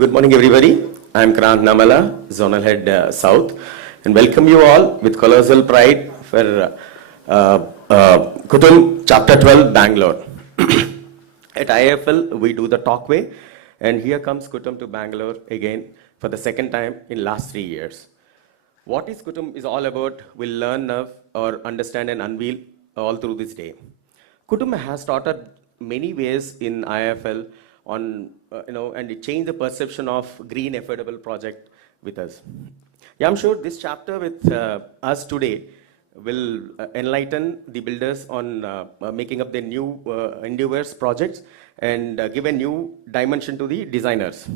Good morning, everybody. I am Krant Namala, Zonal Head South, and welcome you all with colossal pride for Kutumb Chapter 12, Bangalore. At IIFL, we do the talkway, and here comes Kutumb to Bangalore again for the second time in last 3 years. What is Kutumb is all about, we'll learn now or understand and unveil all through this day. Kutumb has taught us many ways in IIFL on, and it changed the perception of green affordable project with us. Yeah, I'm sure this chapter with us today will enlighten the builders on making up their new endeavors projects and give a new dimension to the designers.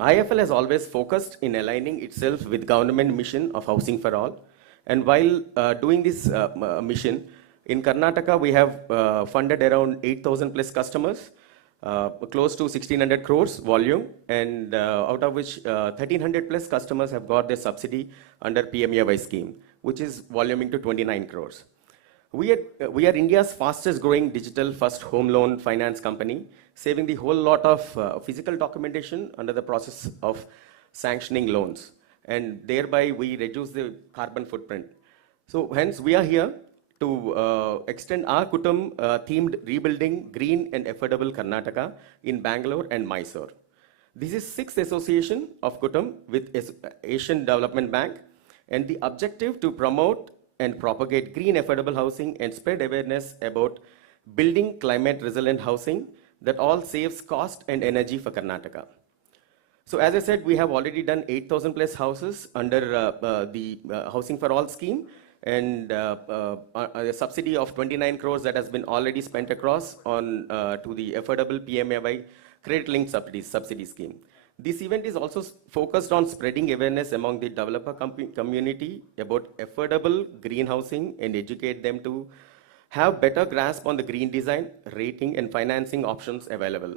IIFL has always focused in aligning itself with government mission of housing for all. And while doing this mission, in Karnataka, we have funded around 8,000 plus customers, close to 1,600 crores volume, and out of which 1,300 plus customers have got their subsidy under PMAY scheme, which is voluming to 29 crores. We are India's fastest growing digital first home loan finance company, saving the whole lot of physical documentation under the process of sanctioning loans. And thereby we reduce the carbon footprint. So hence we are here to extend our Kutumb themed rebuilding green and affordable Karnataka in Bangalore and Mysore. This is 6th association of Kutumb with Asian Development Bank, and the objective to promote and propagate green affordable housing and spread awareness about building climate resilient housing that all saves cost and energy for Karnataka. So as I said, we have already done 8,000 plus houses under the Housing for All scheme, and a subsidy of 29 crores that has been already spent across on to the affordable PMAY credit linked subsidy scheme. This event is also focused on spreading awareness among the developer community about affordable green housing and educate them to have better grasp on the green design, rating and financing options available.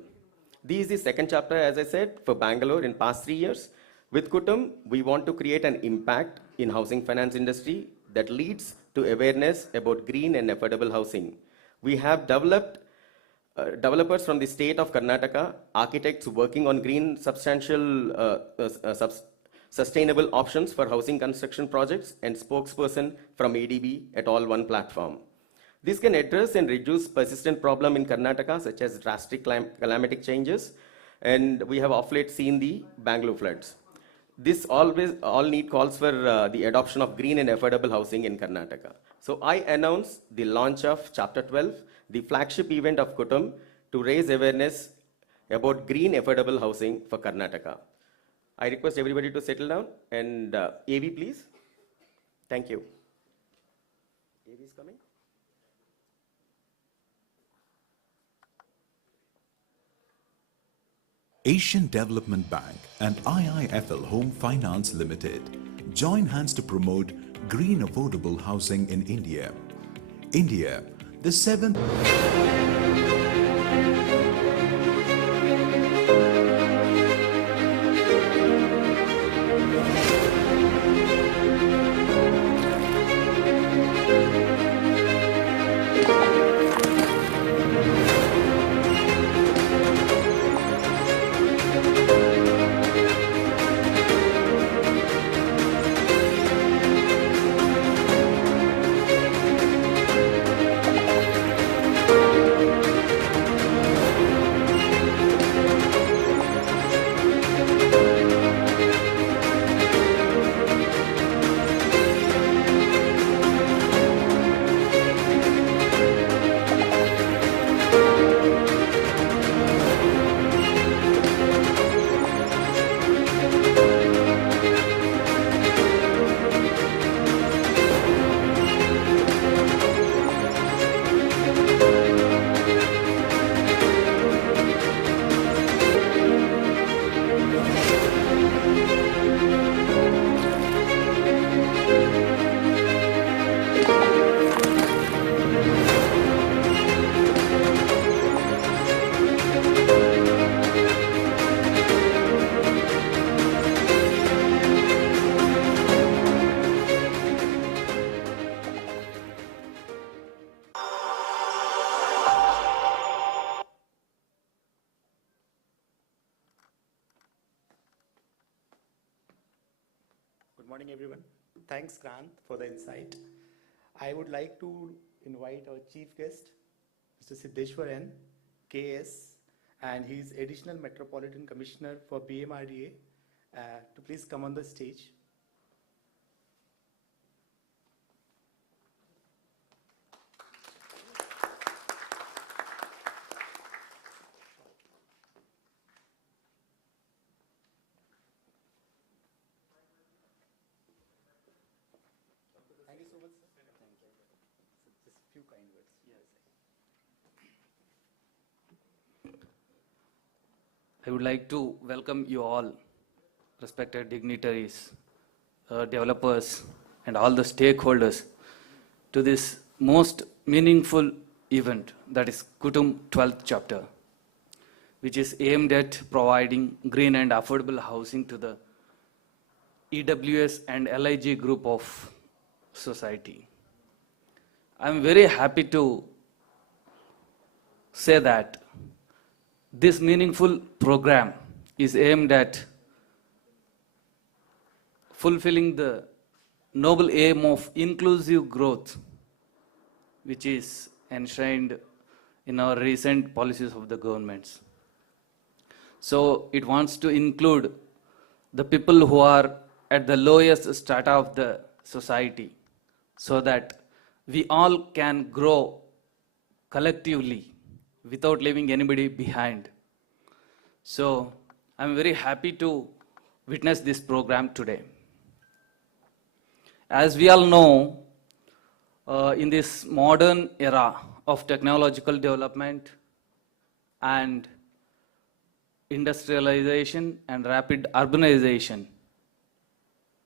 This is the second chapter, as I said, for Bangalore in past 3 years. With Kutumb, we want to create an impact in housing finance industry that leads to awareness about green and affordable housing. We have developed developers from the state of Karnataka, architects working on green sustainable options for housing construction projects, and spokesperson from ADB at all one platform. This can address and reduce persistent problem in Karnataka, such as drastic climatic changes, and we have of late seen the Bangalore floods. This all need calls for the adoption of green and affordable housing in Karnataka. So I announce the launch of Chapter 12, the flagship event of Kutumb, to raise awareness about green affordable housing for Karnataka. I request everybody to settle down, and AV please. Thank you. AV is coming. Asian Development Bank and IIFL Home Finance Limited join hands to promote green affordable housing in India. India, the seventh... morning, everyone. Thanks, Grant, for the insight. I would like to invite our chief guest, Mr. Siddeshwar N, KS, and he's Additional Metropolitan Commissioner for PMRDA, to please come on the stage. Thank you so much, sir. Thank you. So just a few kind words. I would like to welcome you all, respected dignitaries, developers, and all the stakeholders to this most meaningful event, that is Kutumb 12th chapter, which is aimed at providing green and affordable housing to the EWS and LIG group of society. I am very happy to say that this meaningful program is aimed at fulfilling the noble aim of inclusive growth, which is enshrined in our recent policies of the governments. So it wants to include the people who are at the lowest strata of the society, so that we all can grow collectively without leaving anybody behind. So I'm very happy to witness this program today. As we all know, in this modern era of technological development and industrialization and rapid urbanization,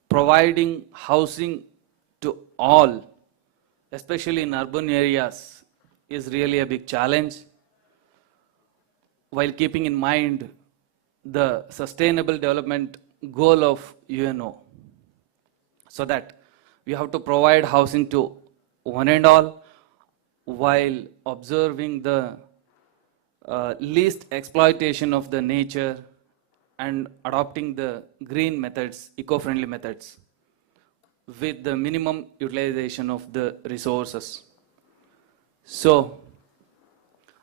providing housing to all, especially in urban areas, is really a big challenge, while keeping in mind the sustainable development goal of UNO, so that we have to provide housing to one and all while observing the least exploitation of the nature and adopting the green methods, eco-friendly methods, with the minimum utilization of the resources. So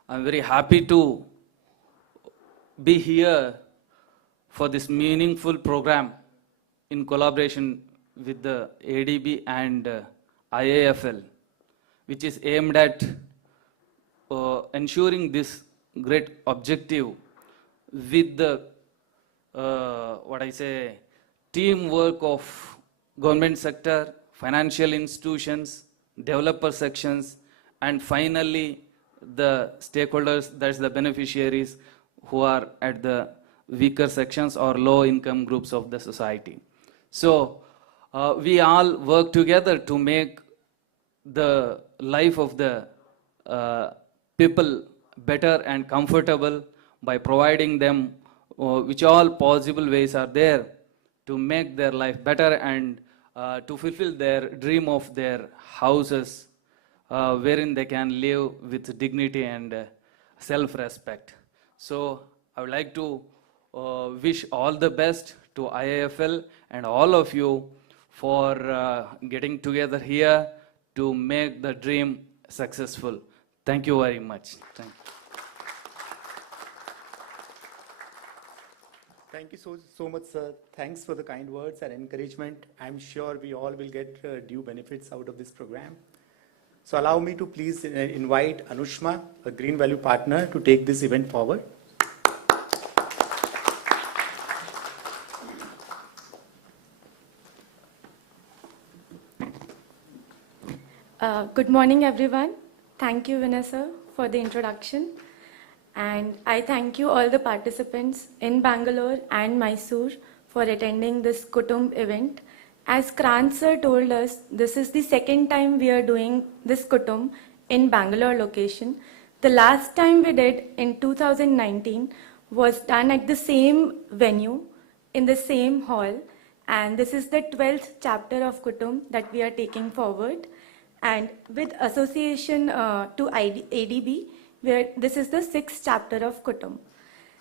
I'm very happy to be here for this meaningful program in collaboration with the ADB and IIFL, which is aimed at ensuring this great objective with the teamwork of government sector, financial institutions, developer sections, and finally the stakeholders, that's the beneficiaries who are at the weaker sections or low income groups of the society. So we all work together to make the life of the people better and comfortable by providing them which all possible ways are there to make their life better and to fulfill their dream of their houses wherein they can live with dignity and self-respect. So I would like to wish all the best to IIFL and all of you for getting together here to make the dream successful. Thank you very much. Thank you. Thank you so much, sir. Thanks for the kind words and encouragement. I'm sure we all will get due benefits out of this program. So allow me to please invite Anushma, a Green Value partner, to take this event forward. Good morning, everyone. Thank you, Vanessa, for the introduction. And I thank you all the participants in Bangalore and Mysore for attending this Kutumb event. As Krant sir told us, this is the second time we are doing this Kutumb in Bangalore location. The last time we did in 2019 was done at the same venue, in the same hall. And this is the 12th chapter of Kutumb that we are taking forward. And with association to ADB, where this is the 6th chapter of Kutumb.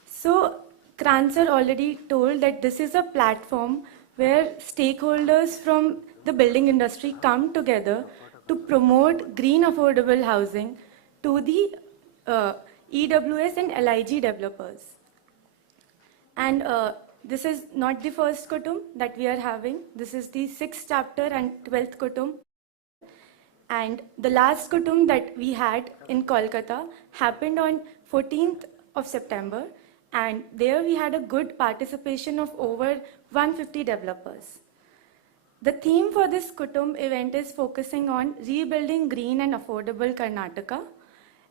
So Krant sir already told that this is a platform where stakeholders from the building industry come together to promote green affordable housing to the EWS and LIG developers. And this is not the first Kutumb that we are having. This is the 6th chapter and 12th Kutumb. And the last Kutumb that we had in Kolkata happened on 14th of September. And there we had a good participation of over 150 developers. The theme for this Kutumb event is focusing on rebuilding green and affordable Karnataka.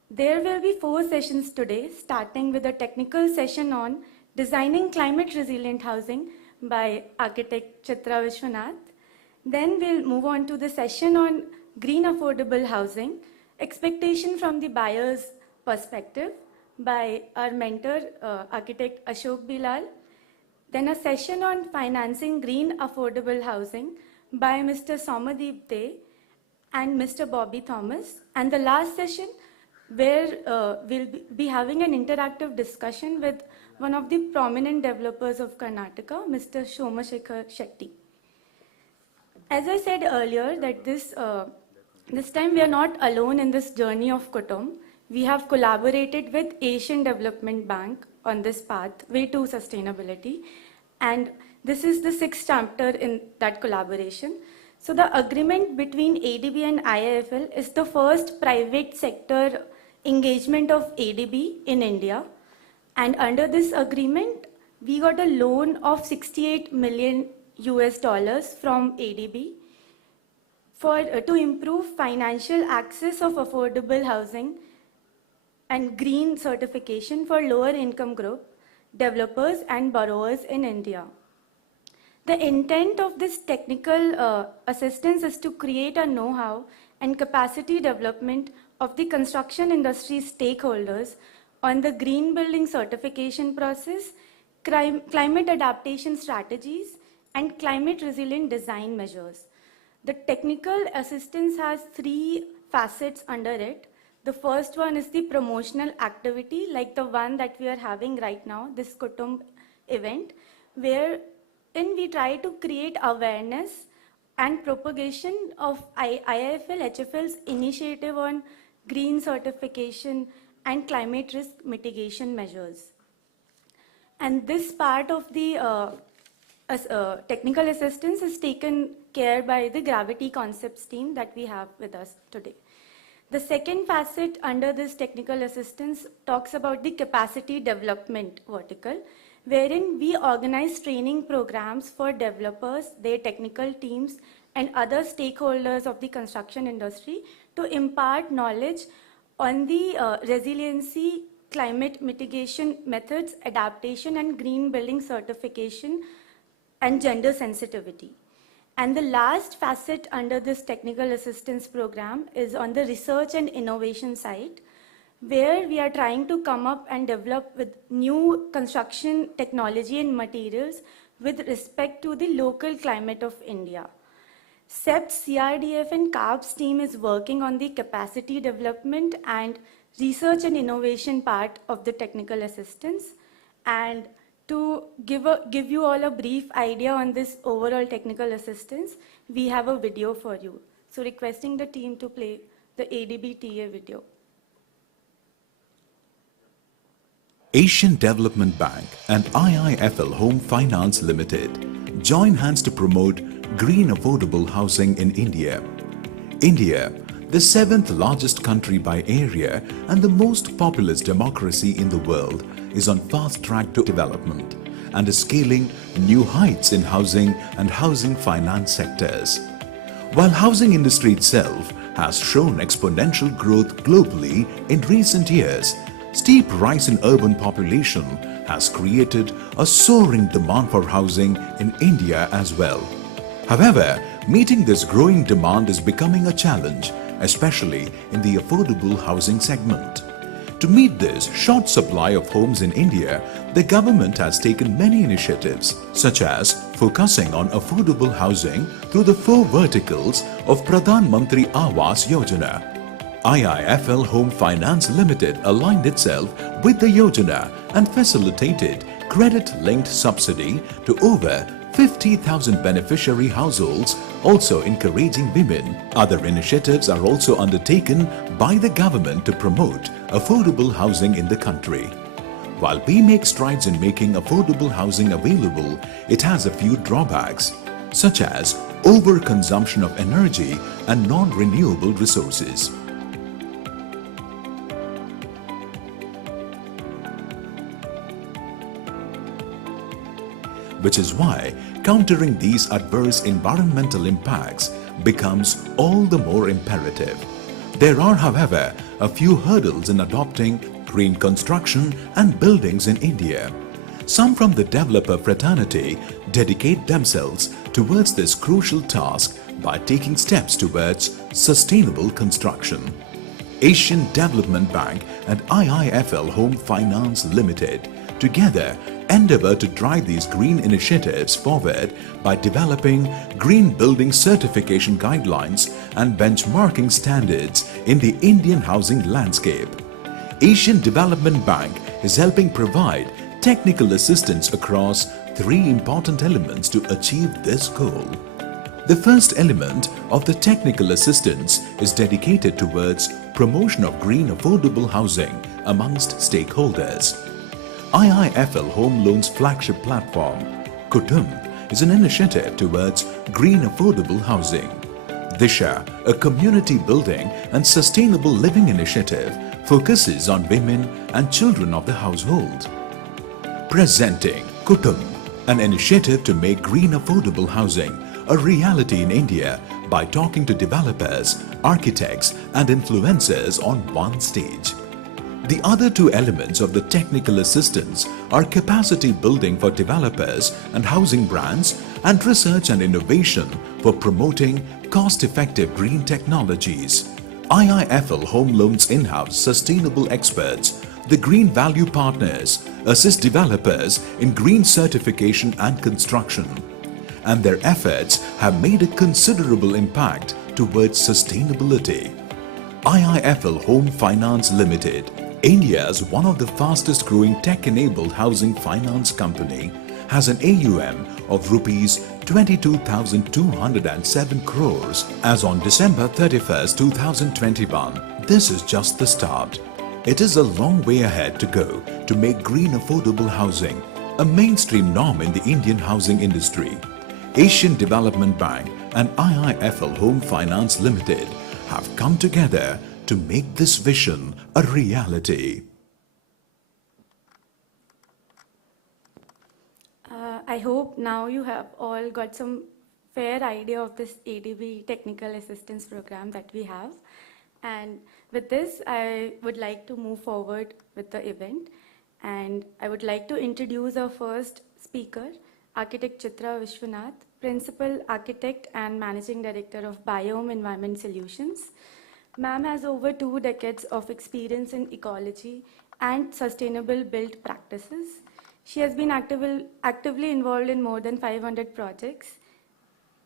There will be 4 sessions today, starting with a technical session on designing climate resilient housing by architect Chitra Vishwanath. Then we'll move on to the session on green affordable housing, expectation from the buyer's perspective by our mentor, architect Ashok Bilal. Then a session on financing green affordable housing by Mr. Somadeep De and Mr. Bobby Thomas. And the last session where we'll be having an interactive discussion with one of the prominent developers of Karnataka, Mr. Somashekar Shetty. As I said earlier, that this time we are not alone in this journey of Kutumb. We have collaborated with Asian Development Bank on this path, way to sustainability. And this is the 6th chapter in that collaboration. So the agreement between ADB and IIFL is the first private sector engagement of ADB in India. And under this agreement, we got a loan of 68 million US dollars from ADB to improve financial access of affordable housing and green certification for lower income group developers and borrowers in India. The intent of this technical assistance is to create a know-how and capacity development of the construction industry stakeholders on the green building certification process, climate adaptation strategies, and climate resilient design measures. The technical assistance has 3 facets under it. The first one is the promotional activity, like the one that we are having right now, this Kutumb event, wherein we try to create awareness and propagation of IIFL HFL's initiative on green certification and climate risk mitigation measures. And this part of the technical assistance is taken care by the Gravity Concepts team that we have with us today. The second facet under this technical assistance talks about the capacity development vertical, wherein we organize training programs for developers, their technical teams, and other stakeholders of the construction industry to impart knowledge on the resiliency, climate mitigation methods, adaptation, and green building certification, and gender sensitivity. And the last facet under this technical assistance program is on the research and innovation side, where we are trying to come up and develop with new construction technology and materials with respect to the local climate of India. CEPT, CRDF, and CARB's team is working on the capacity development and research and innovation part of the technical assistance. And to give you all a brief idea on this overall technical assistance, we have a video for you. So requesting the team to play the ADB TA video. Asian Development Bank and IIFL Home Finance Limited join hands to promote green affordable housing in India. India, the 7th largest country by area and the most populous democracy in the world, is on fast track to development and is scaling new heights in housing and housing finance sectors. While housing industry itself has shown exponential growth globally in recent years, steep rise in urban population has created a soaring demand for housing in India as well. However, meeting this growing demand is becoming a challenge, especially in the affordable housing segment. To meet this short supply of homes in India, the government has taken many initiatives, such as focusing on affordable housing through the 4 verticals of Pradhan Mantri Awas Yojana. IIFL Home Finance Limited aligned itself with the Yojana and facilitated credit-linked subsidy to over 50,000 beneficiary households, also encouraging women. Other initiatives are also undertaken by the government to promote affordable housing in the country. While we make strides in making affordable housing available, it has a few drawbacks, such as overconsumption of energy and non-renewable resources. Which is why countering these adverse environmental impacts becomes all the more imperative. There are, however, a few hurdles in adopting green construction and buildings in India. Some from the developer fraternity dedicate themselves towards this crucial task by taking steps towards sustainable construction. Asian Development Bank and IIFL Home Finance Limited together endeavor to drive these green initiatives forward by developing green building certification guidelines and benchmarking standards in the Indian housing landscape. Asian Development Bank is helping provide technical assistance across three important elements to achieve this goal. The first element of the technical assistance is dedicated towards promotion of green affordable housing amongst stakeholders. IIFL Home Loans flagship platform, Kutumb, is an initiative towards green affordable housing. Disha, a community building and sustainable living initiative, focuses on women and children of the household. Presenting Kutumb, an initiative to make green affordable housing a reality in India by talking to developers, architects and influencers on one stage. The other two elements of the technical assistance are capacity building for developers and housing brands and research and innovation for promoting cost-effective green technologies. IIFL Home Loans in-house sustainable experts, the Green Value Partners, assist developers in green certification and construction. And their efforts have made a considerable impact towards sustainability. IIFL Home Finance Limited, India's one of the fastest growing tech-enabled housing finance company, has an AUM of rupees 22,207 crores as on December 31st, 2021. This is just the start. It is a long way ahead to go to make green affordable housing a mainstream norm in the Indian housing industry. Asian Development Bank and IIFL Home Finance Limited have come together to make this vision a reality. I hope now you have all got some fair idea of this ADB technical assistance program that we have. And with this, I would like to move forward with the event. And I would like to introduce our first speaker, Architect Chitra Vishwanath, Principal Architect and Managing Director of Biome Environment Solutions. Ma'am has over 2 decades of experience in ecology and sustainable built practices. She has been actively involved in more than 500 projects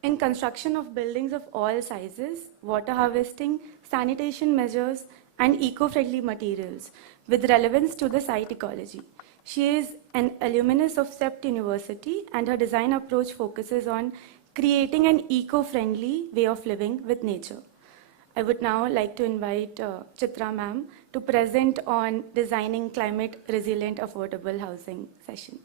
in construction of buildings of all sizes, water harvesting, sanitation measures, and eco-friendly materials with relevance to the site ecology. She is an alumnus of CEPT University, and her design approach focuses on creating an eco-friendly way of living with nature. I would now like to invite Chitra ma'am to present on designing climate resilient affordable housing session.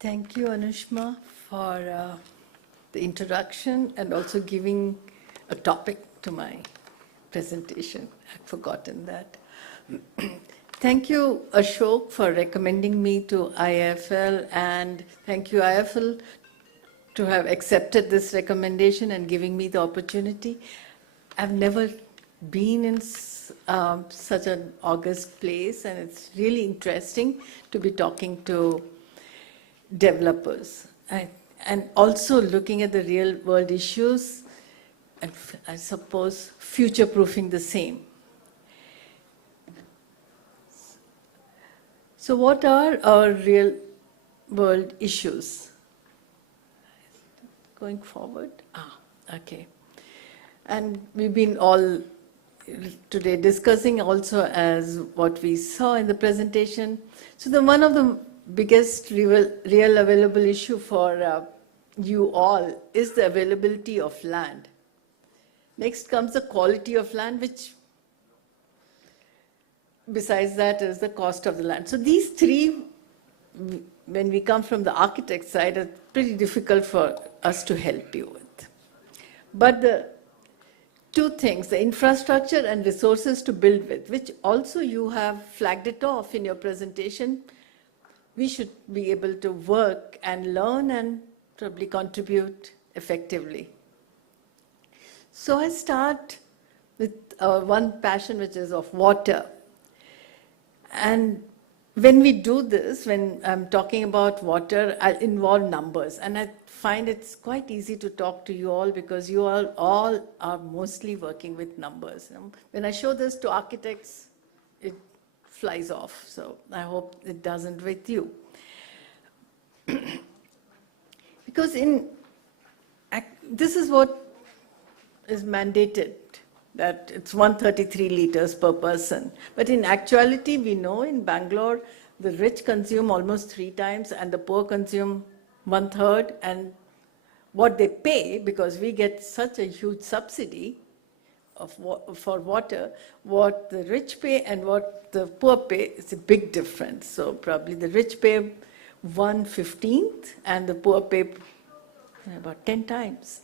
Thank you, Anushma, for the introduction and also giving a topic to my presentation. I'd forgotten that. Thank you, Ashok, for recommending me to IIFL, and thank you, IIFL, to have accepted this recommendation and giving me the opportunity. I've never been in such an august place, and it's really interesting to be talking to developers and also looking at the real world issues and I suppose future-proofing the same. So what are our real world issues? Going forward? Okay. And we've been all today discussing also as what we saw in the presentation. So one of the biggest real available issue for you all is the availability of land. Next comes the quality of land, which besides that is the cost of the land. So these three, when we come from the architect side, are pretty difficult for us to help you with. But the two things, the infrastructure and resources to build with, which also you have flagged it off in your presentation, we should be able to work and learn and probably contribute effectively. So I start with one passion, which is of water. And when we do this, when I'm talking about water, I involve numbers. And I find it's quite easy to talk to you all because you all are mostly working with numbers. When I show this to architects, it flies off. So I hope it doesn't with you. Because this is what is mandated, that it's 133 liters per person. But in actuality, we know in Bangalore, the rich consume almost 3 times and the poor consume 1/3. And what they pay, because we get such a huge subsidy for water, what the rich pay and what the poor pay is a big difference. So probably the rich pay 1/15 and the poor pay about 10 times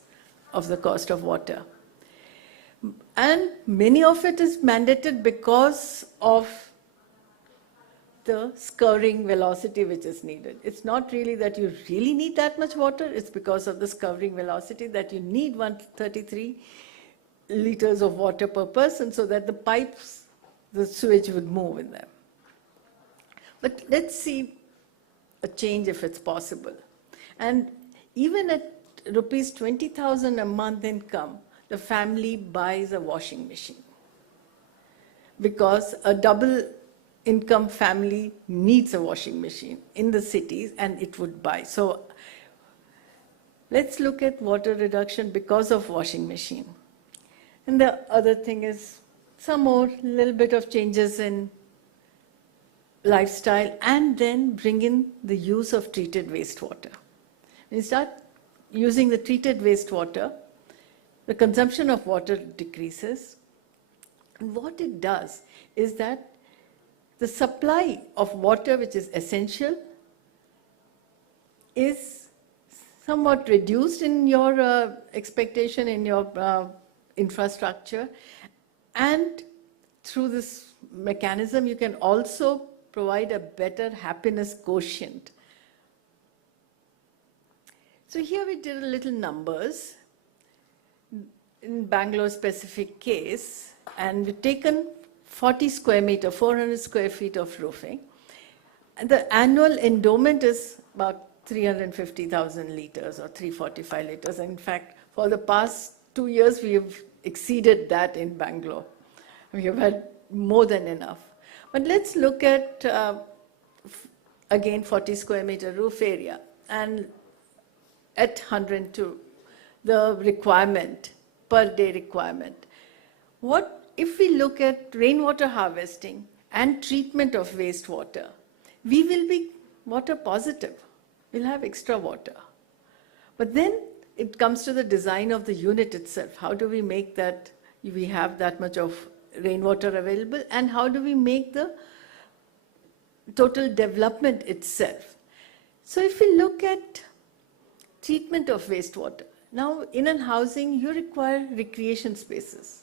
of the cost of water. And many of it is mandated because of the scouring velocity which is needed. It's not really that you really need that much water, it's because of the scouring velocity that you need 133 liters of water per person so that the pipes, the sewage would move in them. But let's see a change if it's possible. And even at rupees 20,000 a month income, the family buys a washing machine because a double income family needs a washing machine in the cities and it would buy. So let's look at water reduction because of washing machine. And the other thing is some more little bit of changes in lifestyle and then bring in the use of treated wastewater. When you start using the treated wastewater, the consumption of water decreases. And what it does is that the supply of water, which is essential, is somewhat reduced in your expectation, in your infrastructure. And through this mechanism, you can also provide a better happiness quotient. So here we did a little numbers in Bangalore specific case, and we've taken 40 square meter, 400 square feet of roofing. And the annual endowment is about 350,000 liters or 345 liters. In fact, for the past 2 years, we have exceeded that in Bangalore. We have had more than enough. But let's look at, again, 40 square meter roof area. And at 102, the requirement, per day requirement. What if we look at rainwater harvesting and treatment of wastewater, we will be water positive. We'll have extra water. But then it comes to the design of the unit itself. How do we make that we have that much of rainwater available, and how do we make the total development itself? So if we look at treatment of wastewater, now in a housing you require recreation spaces.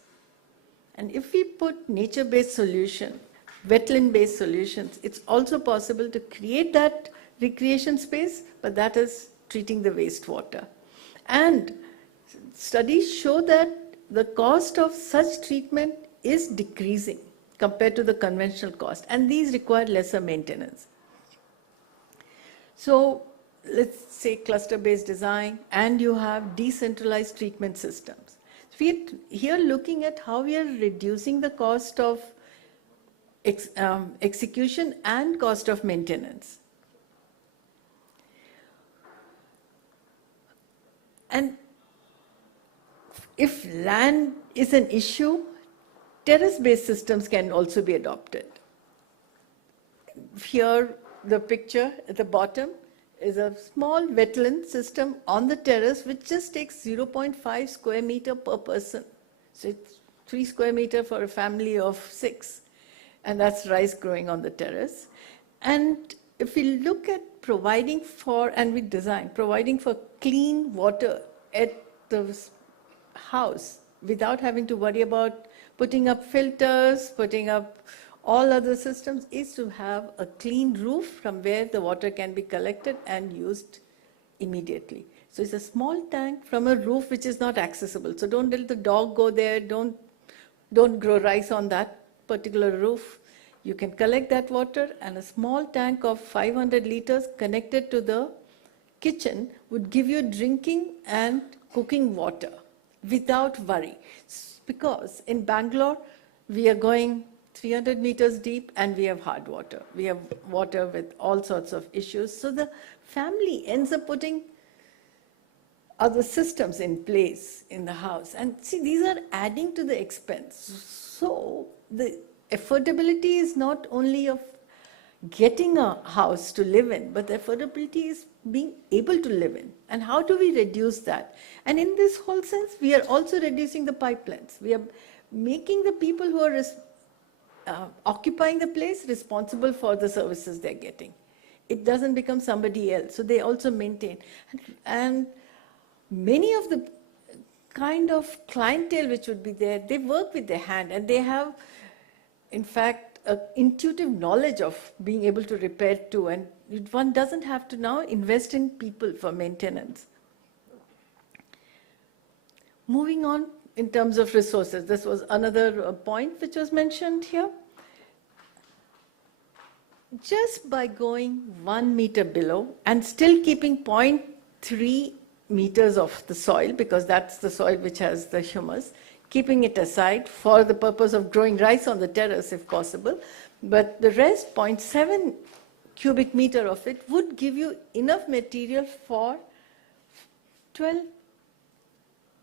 And if we put nature-based solution, wetland-based solutions, it's also possible to create that recreation space, but that is treating the wastewater. And studies show that the cost of such treatment is decreasing compared to the conventional cost, and these require lesser maintenance. So let's say cluster-based design, and you have decentralized treatment systems. So we're here looking at how we are reducing the cost of execution and cost of maintenance. And if land is an issue, terrace-based systems can also be adopted. Here, the picture at the bottom is a small wetland system on the terrace which just takes 0.5 square meter per person. So it's 3 square meter for a family of 6. And that's rice growing on the terrace. And if we look at providing for, and we design, providing for clean water at the house without having to worry about putting up filters, putting up all other systems, is to have a clean roof from where the water can be collected and used immediately. So it's a small tank from a roof which is not accessible. So don't let the dog go there, don't grow rice on that particular roof. You can collect that water, and a small tank of 500 liters connected to the kitchen would give you drinking and cooking water without worry. Because in Bangalore, we are going 300 meters deep and we have hard water. We have water with all sorts of issues. So the family ends up putting other systems in place in the house. And see, these are adding to the expense. So the affordability is not only of getting a house to live in, but the affordability is being able to live in. And how do we reduce that? And in this whole sense, we are also reducing the pipelines. We are making the people who are occupying the place responsible for the services they're getting. It doesn't become somebody else. So they also maintain. And many of the kind of clientele which would be there, they work with their hand, and they have, in fact, an intuitive knowledge of being able to repair too. And one doesn't have to now invest in people for maintenance. Moving on in terms of resources, this was another point which was mentioned here. Just by going 1 meter below and still keeping 0.3 meters of the soil, because that's the soil which has the humus, keeping it aside for the purpose of growing rice on the terrace if possible, but the rest, 0.7 cubic meter of it, would give you enough material for 12,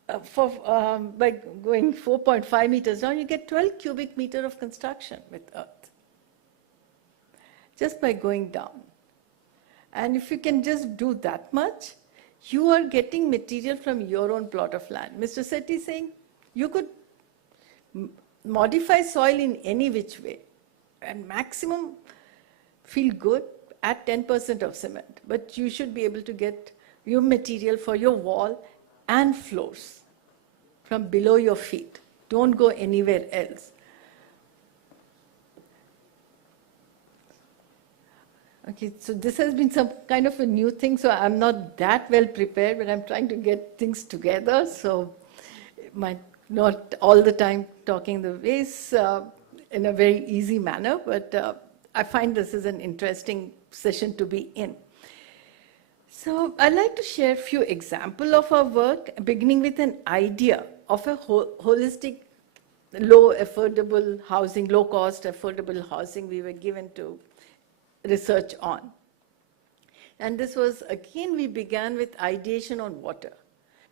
by going 4.5 meters down, you get 12 cubic meter of construction with earth, just by going down. And if you can just do that much, you are getting material from your own plot of land. Mr. Sethi is saying you could modify soil in any which way and maximum feel good at 10% of cement. But you should be able to get your material for your wall and floors from below your feet. Don't go anywhere else. Okay, so this has been some kind of a new thing, so I'm not that well prepared, but I'm trying to get things together, so it might not all the time talking the ways in a very easy manner, but I find this is an interesting session to be in. So I'd like to share a few examples of our work, beginning with an idea of a holistic, low affordable housing, low cost affordable housing we were given to research on. And this was, again, we began with ideation on water.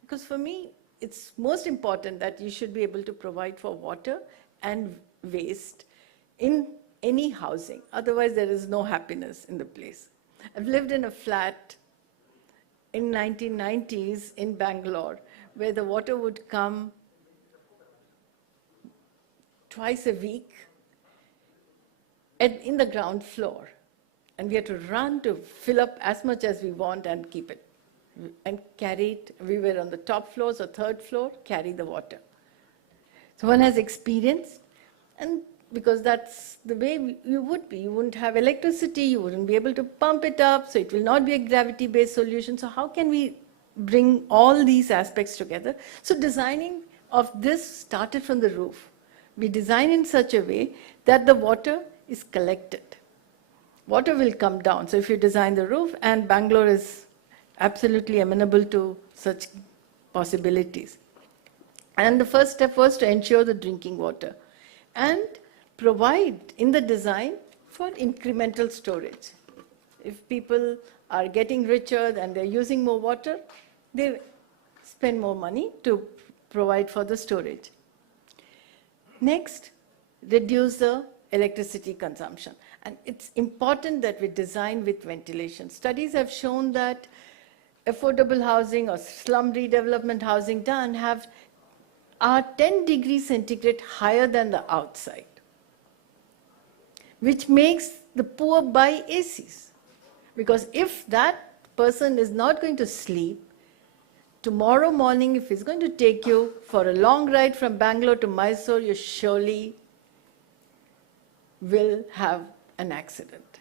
Because for me, it's most important that you should be able to provide for water and waste in any housing. Otherwise, there is no happiness in the place. I've lived in a flat in 1990s in Bangalore, where the water would come twice a week in the ground floor. And we had to run to fill up as much as we want and keep it. And carry it. We were on the top floors or third floor, carry the water. So one has experience, and because that's the way you would be. You wouldn't have electricity, you wouldn't be able to pump it up, so it will not be a gravity-based solution. So how can we bring all these aspects together? So designing of this started from the roof. We design in such a way that the water is collected. Water will come down. So if you design the roof, and Bangalore is absolutely amenable to such possibilities. And the first step was to ensure the drinking water. And provide in the design for incremental storage. If people are getting richer and they're using more water, they spend more money to provide for the storage. Next, reduce the electricity consumption. And it's important that we design with ventilation. Studies have shown that affordable housing or slum redevelopment housing done are 10 degrees centigrade higher than the outside, which makes the poor buy ACs. Because if that person is not going to sleep, tomorrow morning, if he's going to take you for a long ride from Bangalore to Mysore, you surely will have an accident.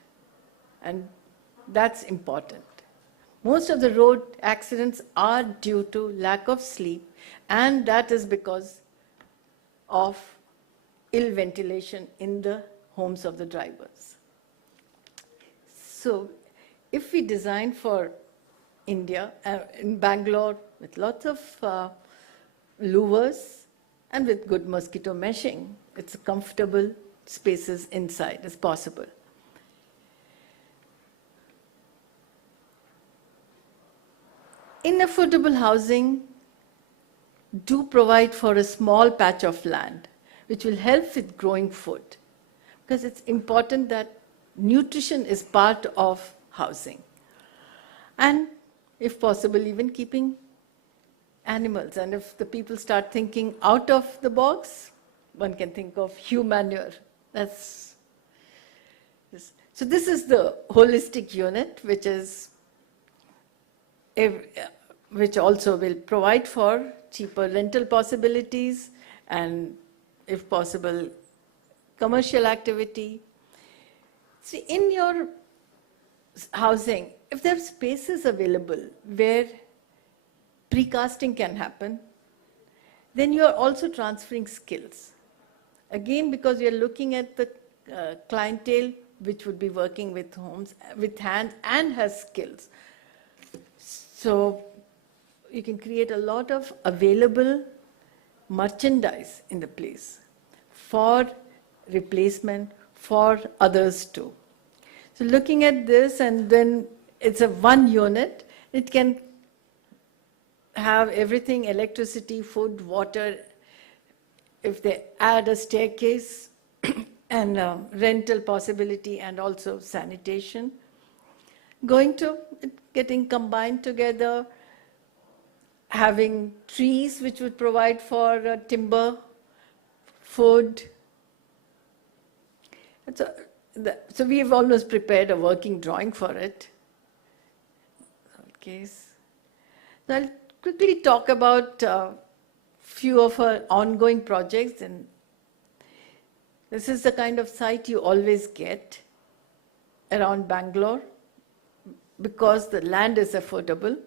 And that's important. Most of the road accidents are due to lack of sleep, and that is because of ill ventilation in the homes of the drivers. So if we design for India, in Bangalore, with lots of louvers and with good mosquito meshing, it's comfortable spaces inside as possible. In affordable housing, do provide for a small patch of land, which will help with growing food. Because it's important that nutrition is part of housing. And if possible, even keeping animals. And if the people start thinking out of the box, one can think of humanure. So this is the holistic unit, which also will provide for cheaper rental possibilities and, if possible, commercial activity. See, in your housing, if there are spaces available where precasting can happen, then you are also transferring skills. Again, because you're looking at the clientele which would be working with homes, with hands, and has skills. So you can create a lot of available merchandise in the place for replacement for others too. So looking at this, and then it's a one unit, it can have everything: electricity, food, water. If they add a staircase and rental possibility, and also sanitation, getting combined together, having trees which would provide for timber, food. So we have almost prepared a working drawing for it. Okay. Now I'll quickly talk about few of our ongoing projects. And this is the kind of site you always get around Bangalore because the land is affordable.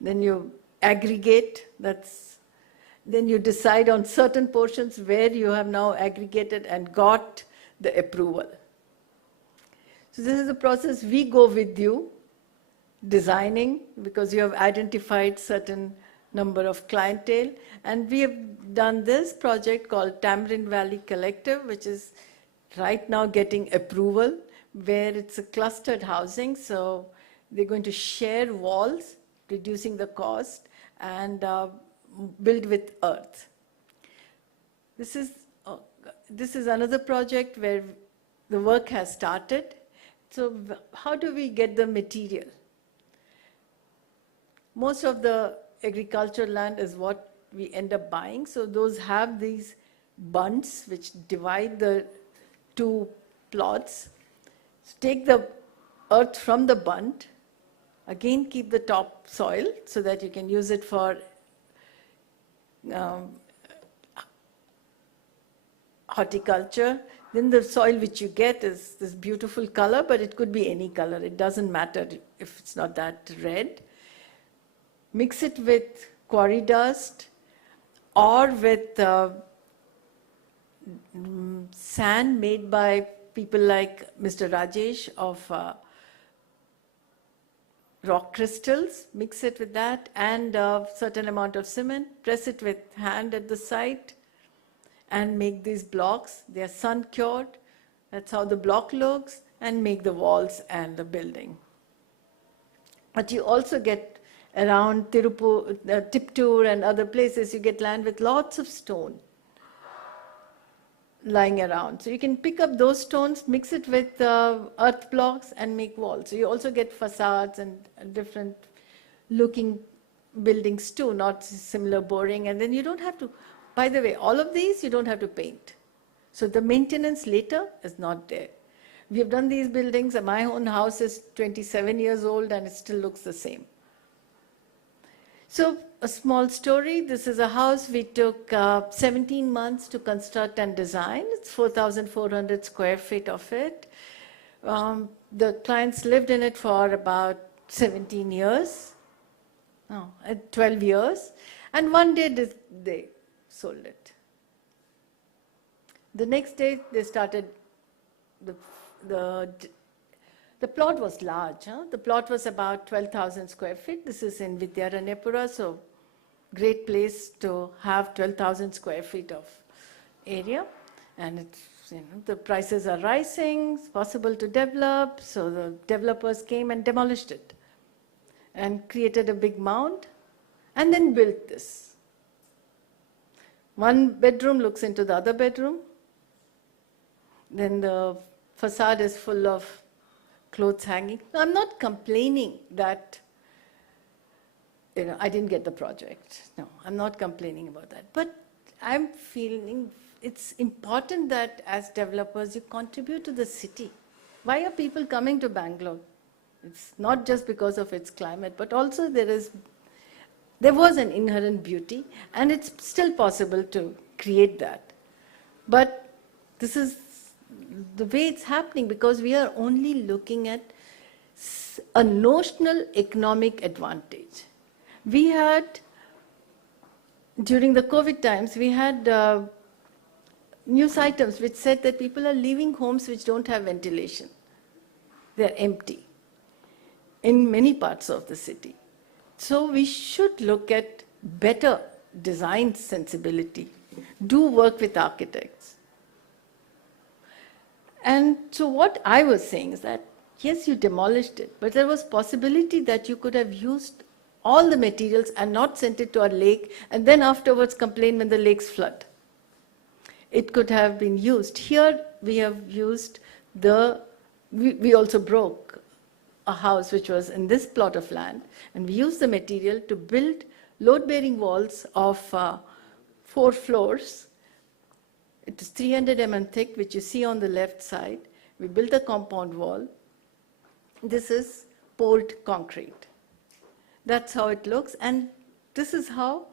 Then you aggregate, then you decide on certain portions where you have now aggregated and got the approval. So this is the process we go with you, designing, because you have identified certain number of clientele. And we have done this project called Tamarind Valley Collective, which is right now getting approval, where it's a clustered housing. So they're going to share walls, reducing the cost, and build with earth. This is another project where the work has started. So how do we get the material? Most of the agricultural land is what we end up buying. So those have these bunds which divide the two plots. So take the earth from the bund, again keep the top soil so that you can use it for horticulture. Then the soil which you get is this beautiful color, but it could be any color. It doesn't matter if it's not that red. Mix it with quarry dust or with sand made by people like Mr. Rajesh of rock crystals. Mix it with that and a certain amount of cement. Press it with hand at the site and make these blocks. They're sun cured. That's how the block looks, and make the walls and the building. But you also get around Tiptur and other places, you get land with lots of stone lying around. So you can pick up those stones, mix it with earth blocks and make walls. So you also get facades and different looking buildings too, not similar boring. And then you don't have to, by the way, all of these you don't have to paint. So the maintenance later is not there. We have done these buildings, and my own house is 27 years old and it still looks the same. So a small story, this is a house we took 17 months to construct and design. It's 4,400 square feet of it. The clients lived in it for about 17 years, 12 years, and one day they sold it. The next day they started, the plot was large. The plot was about 12,000 square feet. This is in Vidyaranyapura, so great place to have 12,000 square feet of area. And it's, the prices are rising, it's possible to develop, so the developers came and demolished it and created a big mound and then built this. One bedroom looks into the other bedroom. Then the facade is full of clothes hanging. Now, I'm not complaining that I didn't get the project. No, I'm not complaining about that. But I'm feeling it's important that as developers you contribute to the city. Why are people coming to Bangalore? It's not just because of its climate, but also there was an inherent beauty, and it's still possible to create that. But this is the way it's happening because we are only looking at a notional economic advantage. We had, during the COVID times, we had news items which said that people are leaving homes which don't have ventilation. They're empty in many parts of the city. So we should look at better design sensibility, do work with architects. And so what I was saying is that, yes, you demolished it, but there was possibility that you could have used all the materials and not sent it to a lake and then afterwards complain when the lakes flood. It could have been used. Here we have used we also broke a house which was in this plot of land, and we used the material to build load-bearing walls of 4 floors. It is 300 mm thick, which you see on the left side. We built a compound wall. This is poured concrete. That's how it looks, and this is how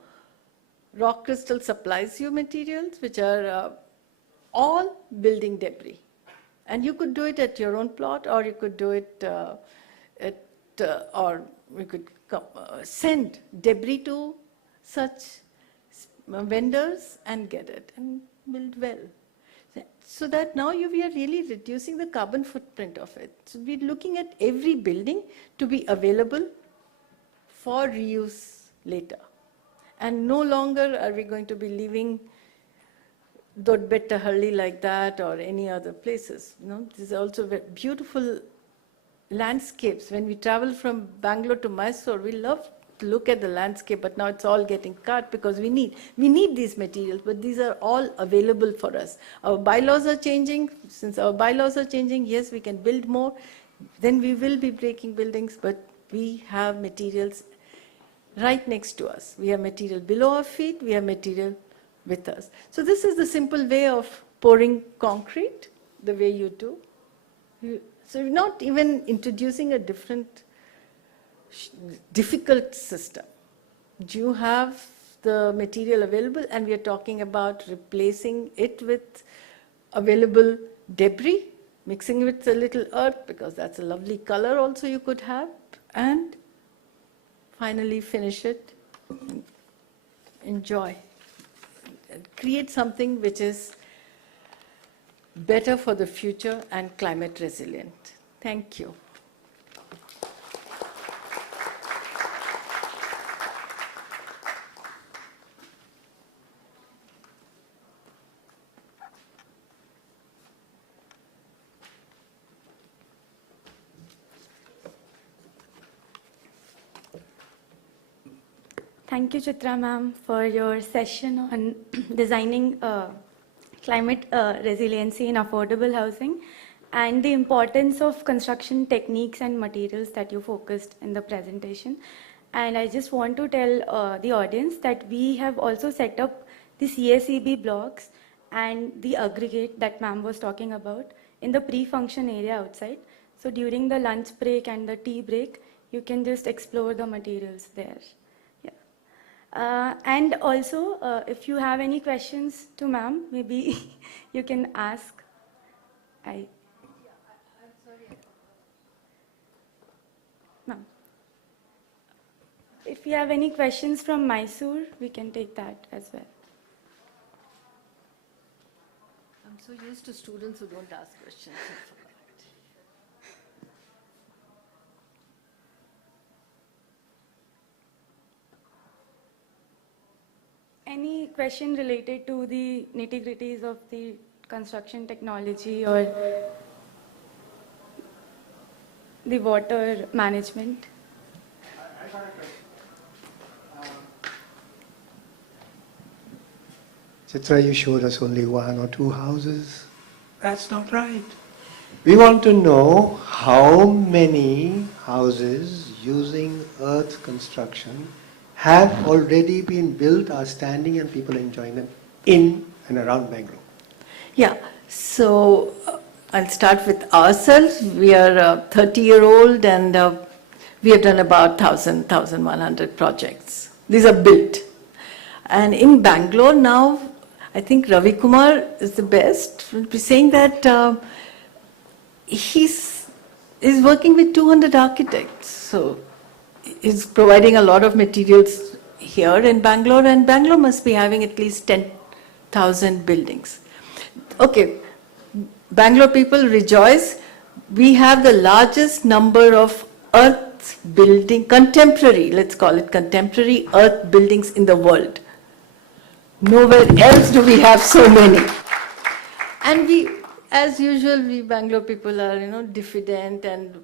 rock crystal supplies you materials, which are all building debris. And you could do it at your own plot, or you could do it or we could send debris to such vendors and get it and build well. So that now we are really reducing the carbon footprint of it. So we're looking at every building to be available for reuse later. And no longer are we going to be leaving Dodbettahalli like that or any other places. These are also very beautiful landscapes. When we travel from Bangalore to Mysore, we love to look at the landscape, but now it's all getting cut because we need these materials, but these are all available for us. Our bylaws are changing. Since our bylaws are changing, yes, we can build more. Then we will be breaking buildings, but we have materials right next to us. We have material below our feet, we have material with us. So this is the simple way of pouring concrete, the way you do. So you're not even introducing a difficult system. You have the material available, and we are talking about replacing it with available debris, mixing with a little earth, because that's a lovely color also you could have, and finally finish it and enjoy. And create something which is better for the future and climate resilient. Thank you. Thank you, Chitra ma'am, for your session on designing climate resiliency in affordable housing and the importance of construction techniques and materials that you focused in the presentation. And I just want to tell the audience that we have also set up the CACB blocks and the aggregate that ma'am was talking about in the pre-function area outside. So during the lunch break and the tea break, you can just explore the materials there. And also, if you have any questions to ma'am, maybe you can ask. I'm sorry. Ma'am, if you have any questions from Mysore, we can take that as well. I'm so used to students who don't ask questions. Any question related to the nitty-gritties of the construction technology or the water management? I got a question. Chitra, you showed us only 1 or 2 houses. That's not right. We want to know how many houses using earth construction have already been built, are standing, and people enjoying them in and around Bangalore. Yeah, so I'll start with ourselves. We are a 30-year-old and we have done about 1,100 projects. These are built. And in Bangalore now, I think Ravi Kumar is the best. We're saying that he's working with 200 architects. So he's providing a lot of materials here in Bangalore, and Bangalore must be having at least 10,000 buildings. Okay, Bangalore people rejoice. We have the largest number of earth building, contemporary, let's call it contemporary earth buildings in the world. Nowhere else do we have so many. And we, as usual, we Bangalore people are, diffident and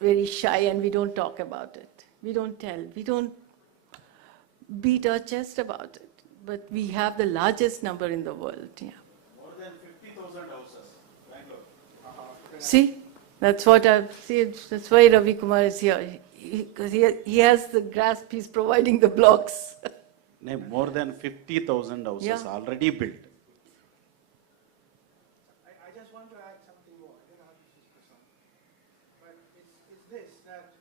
very shy, and we don't talk about it. We don't tell. We don't beat our chest about it. But we have the largest number in the world. Yeah. More than 50,000 houses, Bangalore. See, that's what that's why Ravi Kumar is here. Because he has the grasp, he's providing the blocks. More than 50,000 houses already built. I just want to add something more. But it's this, that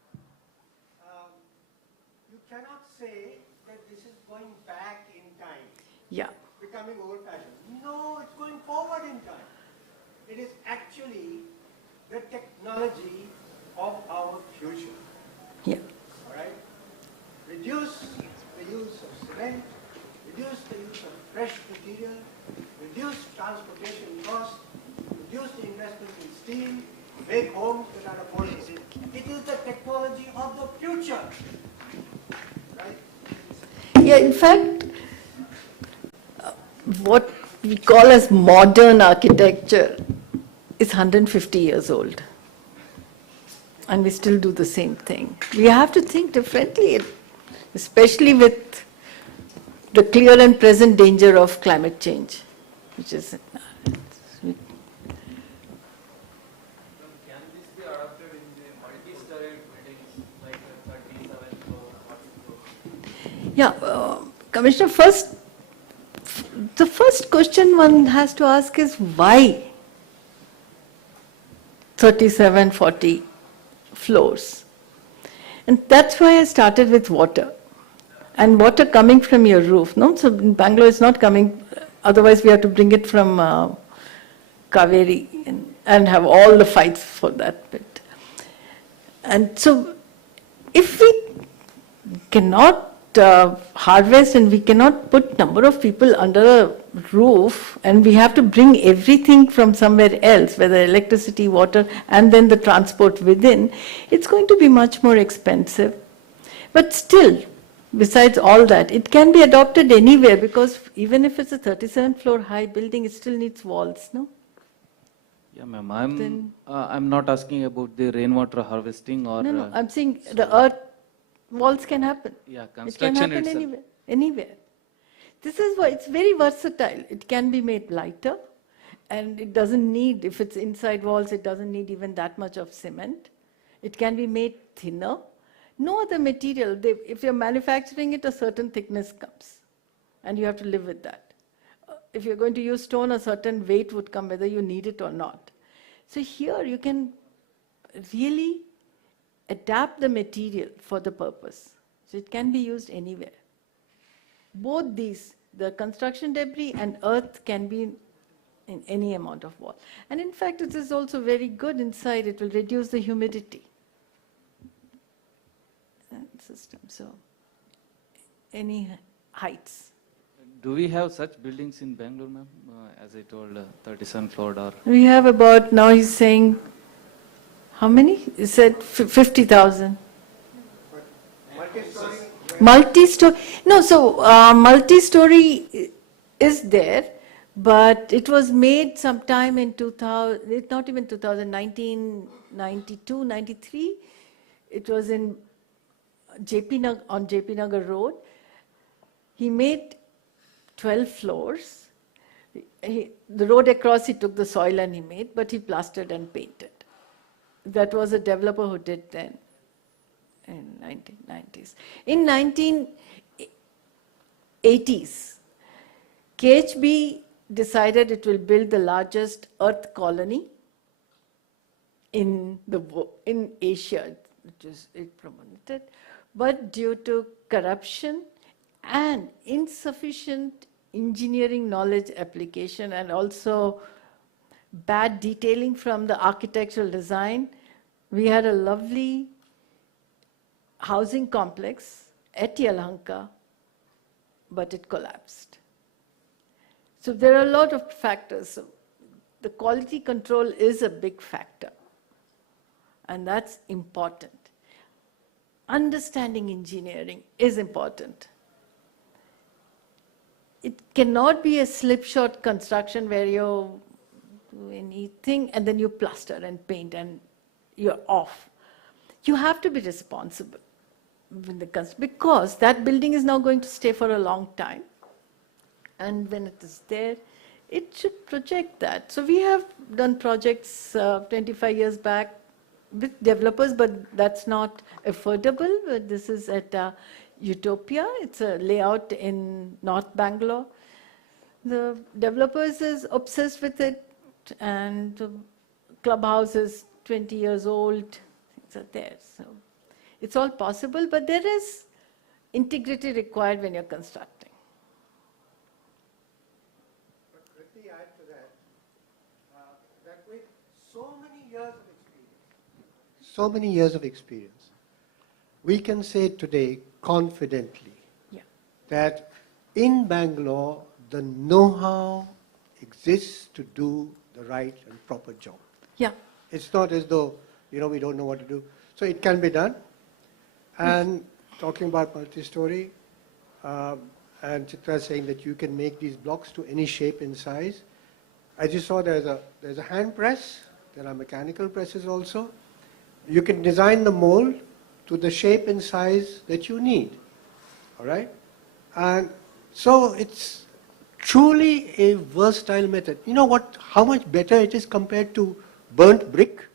you cannot say that this is going back in time, Yeah. becoming old-fashioned. No, it's going forward in time. It is actually the technology of our future. Yeah. All right? Reduce the use of cement, reduce the use of fresh material, reduce transportation costs, reduce the investment in steel, make homes that are affordable. It is the technology of the future. Right? Yeah, in fact, what we call as modern architecture is 150 years old. And we still do the same thing. We have to think differently, especially with the clear and present danger of climate change, which is... Can this be adopted in the multi-storied buildings like 37 floor, 40 floor? Yeah, Commissioner, the first question one has to ask is why 37, 40 floors? And that's why I started with water. And water coming from your roof, no? So in Bangalore it's not coming, otherwise we have to bring it from Kaveri and have all the fights for that bit. And so if we cannot harvest and we cannot put number of people under a roof, and we have to bring everything from somewhere else, whether electricity, water, and then the transport within, it's going to be much more expensive. But still, besides all that, it can be adopted anywhere, because even if it's a 37-floor high building, it still needs walls, no? Yeah, ma'am. I'm not asking about the rainwater harvesting or. No, I'm saying the earth walls can happen. Yeah, It can construction happen itself. anywhere. anywhere. This is why it's very versatile. It can be made lighter, and it doesn't need, if it's inside walls, it doesn't need even that much of cement. It can be made thinner. No other material, if you're manufacturing it, a certain thickness comes, and you have to live with that. If you're going to use stone, a certain weight would come whether you need it or not. So here you can really adapt the material for the purpose. So it can be used anywhere. Both these, the construction debris and earth, can be in any amount of wall. And in fact, it is also very good inside. It will reduce the humidity system. So any heights. Do we have such buildings in Bangalore, ma'am? As I told, 37 floor or... We have about, now he's saying, how many? He said 50,000. Multi-story. No, so multi-story is there, but it was made sometime in 2000, not even 2000, 1992, 93. It was in on JP Nagar Road. He made 12 floors. The road across, he took the soil and he made, but he plastered and painted. That was a developer who did then in 1990s. In 1980s, KHB decided it will build the largest earth colony in Asia, which is it promoted, but due to corruption and insufficient engineering knowledge application and also bad detailing from the architectural design, we had a lovely housing complex at Yelahanka, but it collapsed. So there are a lot of factors. So the quality control is a big factor, and that's important. Understanding engineering is important. It cannot be a slipshod construction where you do anything and then you plaster and paint and you're off. You have to be responsible because that building is now going to stay for a long time. And when it is there, it should project that. So we have done projects 25 years back with developers, but that's not affordable. But this is at Utopia. It's a layout in North Bangalore. The developers is obsessed with it, and the clubhouse is 20 years old. Things are there. So it's all possible, but there is integrity required when you're constructing. But let me add to that, that with so many years of experience, we can say today confidently that in Bangalore, the know-how exists to do the right and proper job. Yeah. It's not as though, we don't know what to do. So it can be done. And talking about multi-story, and Chitra saying that you can make these blocks to any shape and size. As you saw, there's a hand press. There are mechanical presses also. You can design the mold to the shape and size that you need. All right? And so it's truly a versatile method. You know what? How much better it is compared to burnt brick?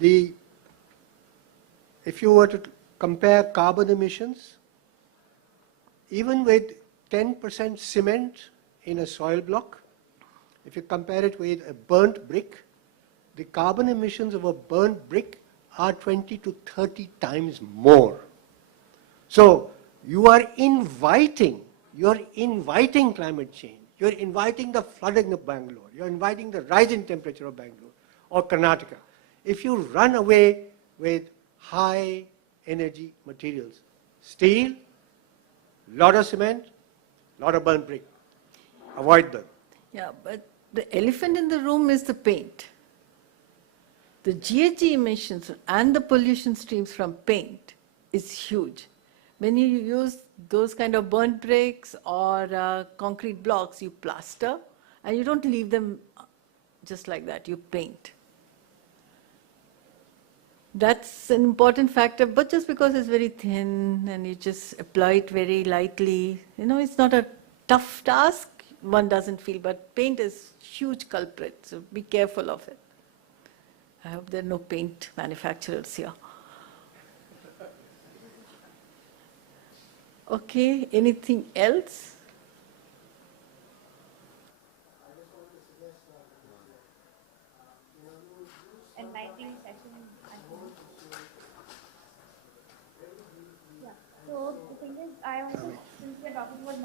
If you were to compare carbon emissions, even with 10% cement in a soil block, if you compare it with a burnt brick, the carbon emissions of a burnt brick are 20 to 30 times more. So you are inviting climate change. You're inviting the flooding of Bangalore. You're inviting the rise in temperature of Bangalore or Karnataka. If you run away with high energy materials, steel, lot of cement, lot of burnt brick. Avoid them. Yeah, but the elephant in the room is the paint. The GHG emissions and the pollution streams from paint is huge. When you use those kind of burnt bricks or concrete blocks, you plaster, and you don't leave them just like that, you paint. That's an important factor, but just because it's very thin and you just apply it very lightly, it's not a tough task, one doesn't feel, but paint is huge culprit, so be careful of it. I hope there are no paint manufacturers here. Okay, anything else? Enlightening session. Yeah. So the thing is, I also, since we are talking about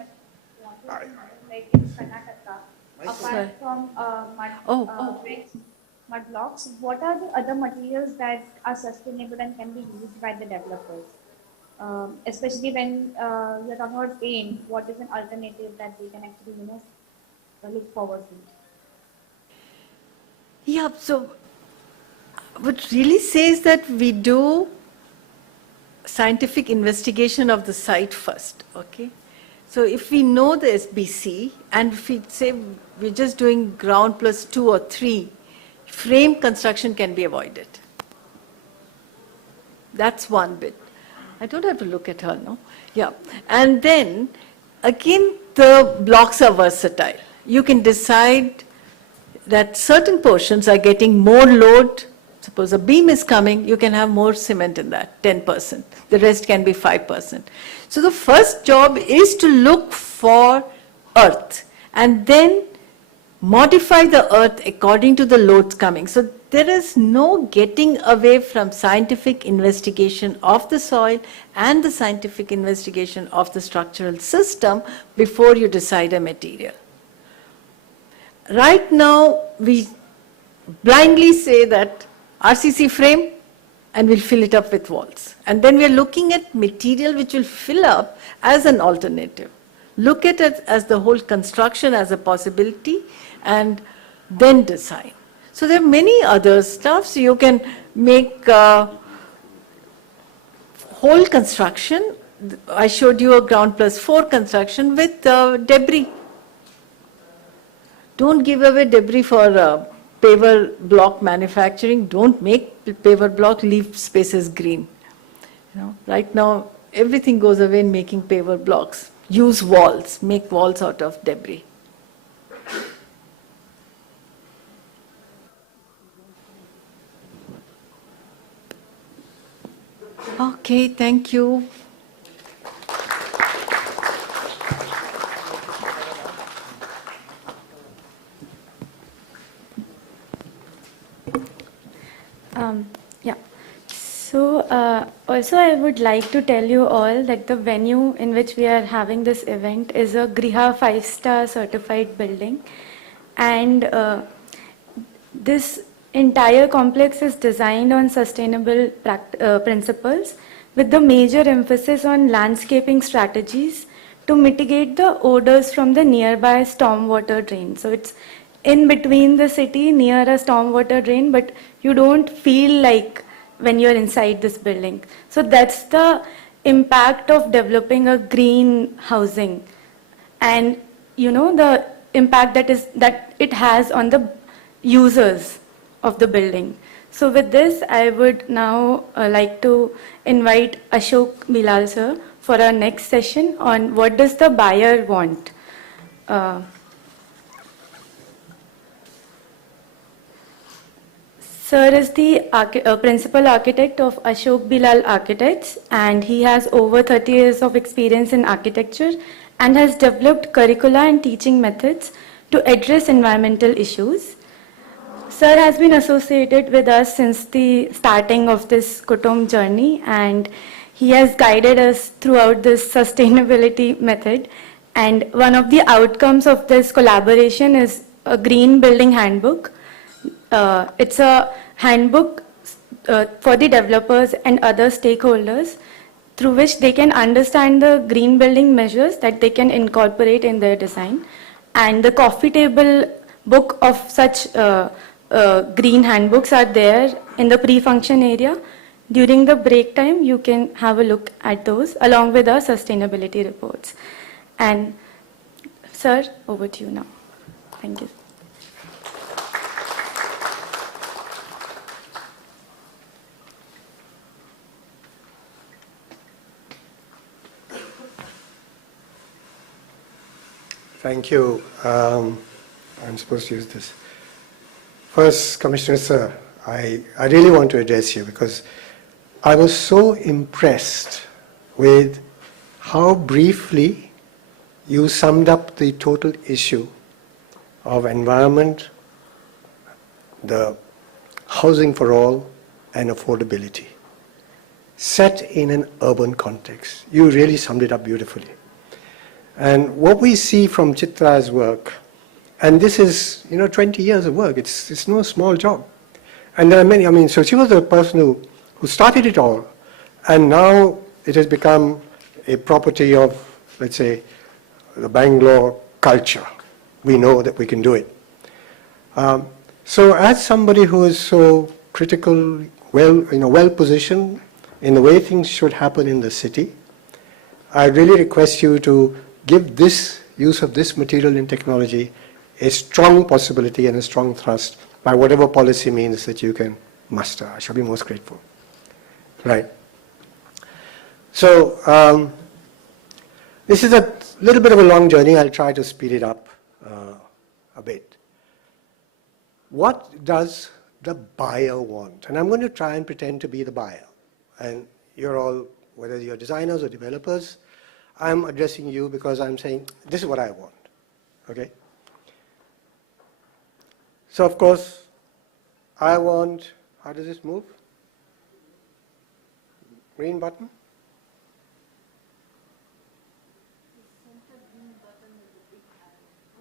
like in Karnataka, apart from bricks, mud blocks, what are the other materials that are sustainable and can be used by the developers? Especially when you're talking about paint, what is an alternative that they can actually, look forward to? Yeah, so what really says that we do scientific investigation of the site first, okay? So if we know the SBC, and if we say we're just doing ground plus 2 or 3, frame construction can be avoided. That's one bit. I don't have to look at her, no? Yeah. And then, again, the blocks are versatile. You can decide that certain portions are getting more load. Suppose a beam is coming, you can have more cement in that, 10%. The rest can be 5%. So the first job is to look for earth and then modify the earth according to the loads coming. So there is no getting away from scientific investigation of the soil and the scientific investigation of the structural system before you decide a material. Right now, we blindly say that RCC frame and we'll fill it up with walls. And then we're looking at material which will fill up as an alternative. Look at it as the whole construction as a possibility and then design. So there are many other stuffs. You can make whole construction. I showed you a ground plus 4 construction with debris. Don't give away debris for paver block manufacturing. Don't make paver block, leave spaces green. Right now, everything goes away in making paver blocks. Use walls, make walls out of debris. Okay, thank you. Yeah. So also I would like to tell you all that the venue in which we are having this event is a Griha 5-star certified building, and this entire complex is designed on sustainable principles with the major emphasis on landscaping strategies to mitigate the odors from the nearby stormwater drain. So it's in between the city near a stormwater drain, but you don't feel like when you're inside this building. So that's the impact of developing a green housing, and the impact that it has on the users of the building. So with this, I would now like to invite Ashok Bilal sir for our next session on what does the buyer want. Sir is the principal architect of Ashok Bilal Architects, and he has over 30 years of experience in architecture and has developed curricula and teaching methods to address environmental issues. Sir has been associated with us since the starting of this Kutumb journey, and he has guided us throughout this sustainability method. And one of the outcomes of this collaboration is a green building handbook. It's a handbook for the developers and other stakeholders through which they can understand the green building measures that they can incorporate in their design. And the coffee table book of such green handbooks are there in the pre-function area. During the break time, you can have a look at those along with our sustainability reports. And sir, over to you now. Thank you. Thank you. I'm supposed to use this. First, Commissioner Sir, I really want to address you because I was so impressed with how briefly you summed up the total issue of environment, the housing for all, and affordability, set in an urban context. You really summed it up beautifully. And what we see from Chitra's work, and this is, 20 years of work, it's no small job. And there are many, so she was the person who started it all, and now it has become a property of, let's say, the Bangalore culture. We know that we can do it. So as somebody who is so critical, well positioned in the way things should happen in the city, I really request you to give this use of this material and technology a strong possibility and a strong thrust by whatever policy means that you can muster. I shall be most grateful. Right. So this is a little bit of a long journey. I'll try to speed it up a bit. What does the buyer want? And I'm going to try and pretend to be the buyer. And you're all, whether you're designers or developers, I'm addressing you because I'm saying, this is what I want. Okay? So, of course, I want, how does this move? Green button?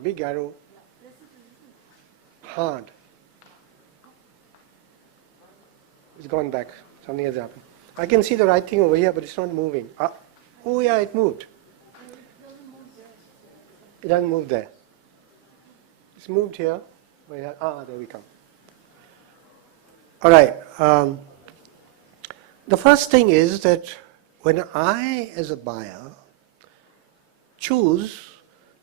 Big arrow. Hard. It's gone back. Something has happened. I can see the right thing over here, but it's not moving. Oh yeah, it moved. It doesn't move there. It's moved here. There we come. All right. The first thing is that when I, as a buyer, choose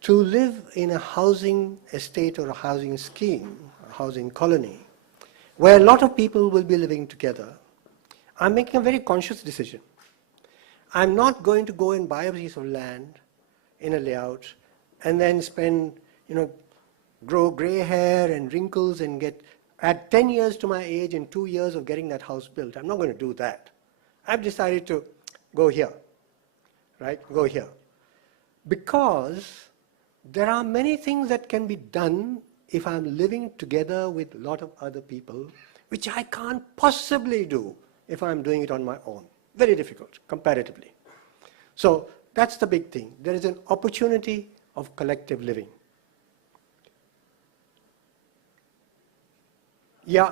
to live in a housing estate or a housing scheme, a housing colony, where a lot of people will be living together, I'm making a very conscious decision. I'm not going to go and buy a piece of land in a layout and then spend, grow gray hair and wrinkles and add 10 years to my age and 2 years of getting that house built. I'm not going to do that. I've decided to go here, right? Go here. Because there are many things that can be done if I'm living together with a lot of other people, which I can't possibly do if I'm doing it on my own. Very difficult, comparatively. So that's the big thing. There is an opportunity of collective living. Yeah,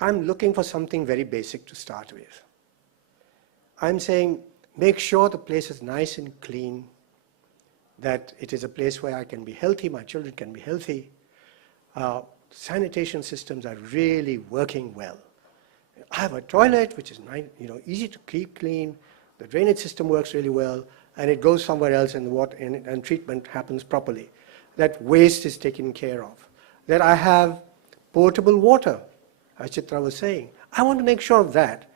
I'm looking for something very basic to start with. I'm saying make sure the place is nice and clean, that it is a place where I can be healthy, my children can be healthy. Sanitation systems are really working well. I have a toilet which is nice, easy to keep clean. The drainage system works really well, and it goes somewhere else, and and treatment happens properly. That waste is taken care of. That I have potable water, as Chitra was saying. I want to make sure of that.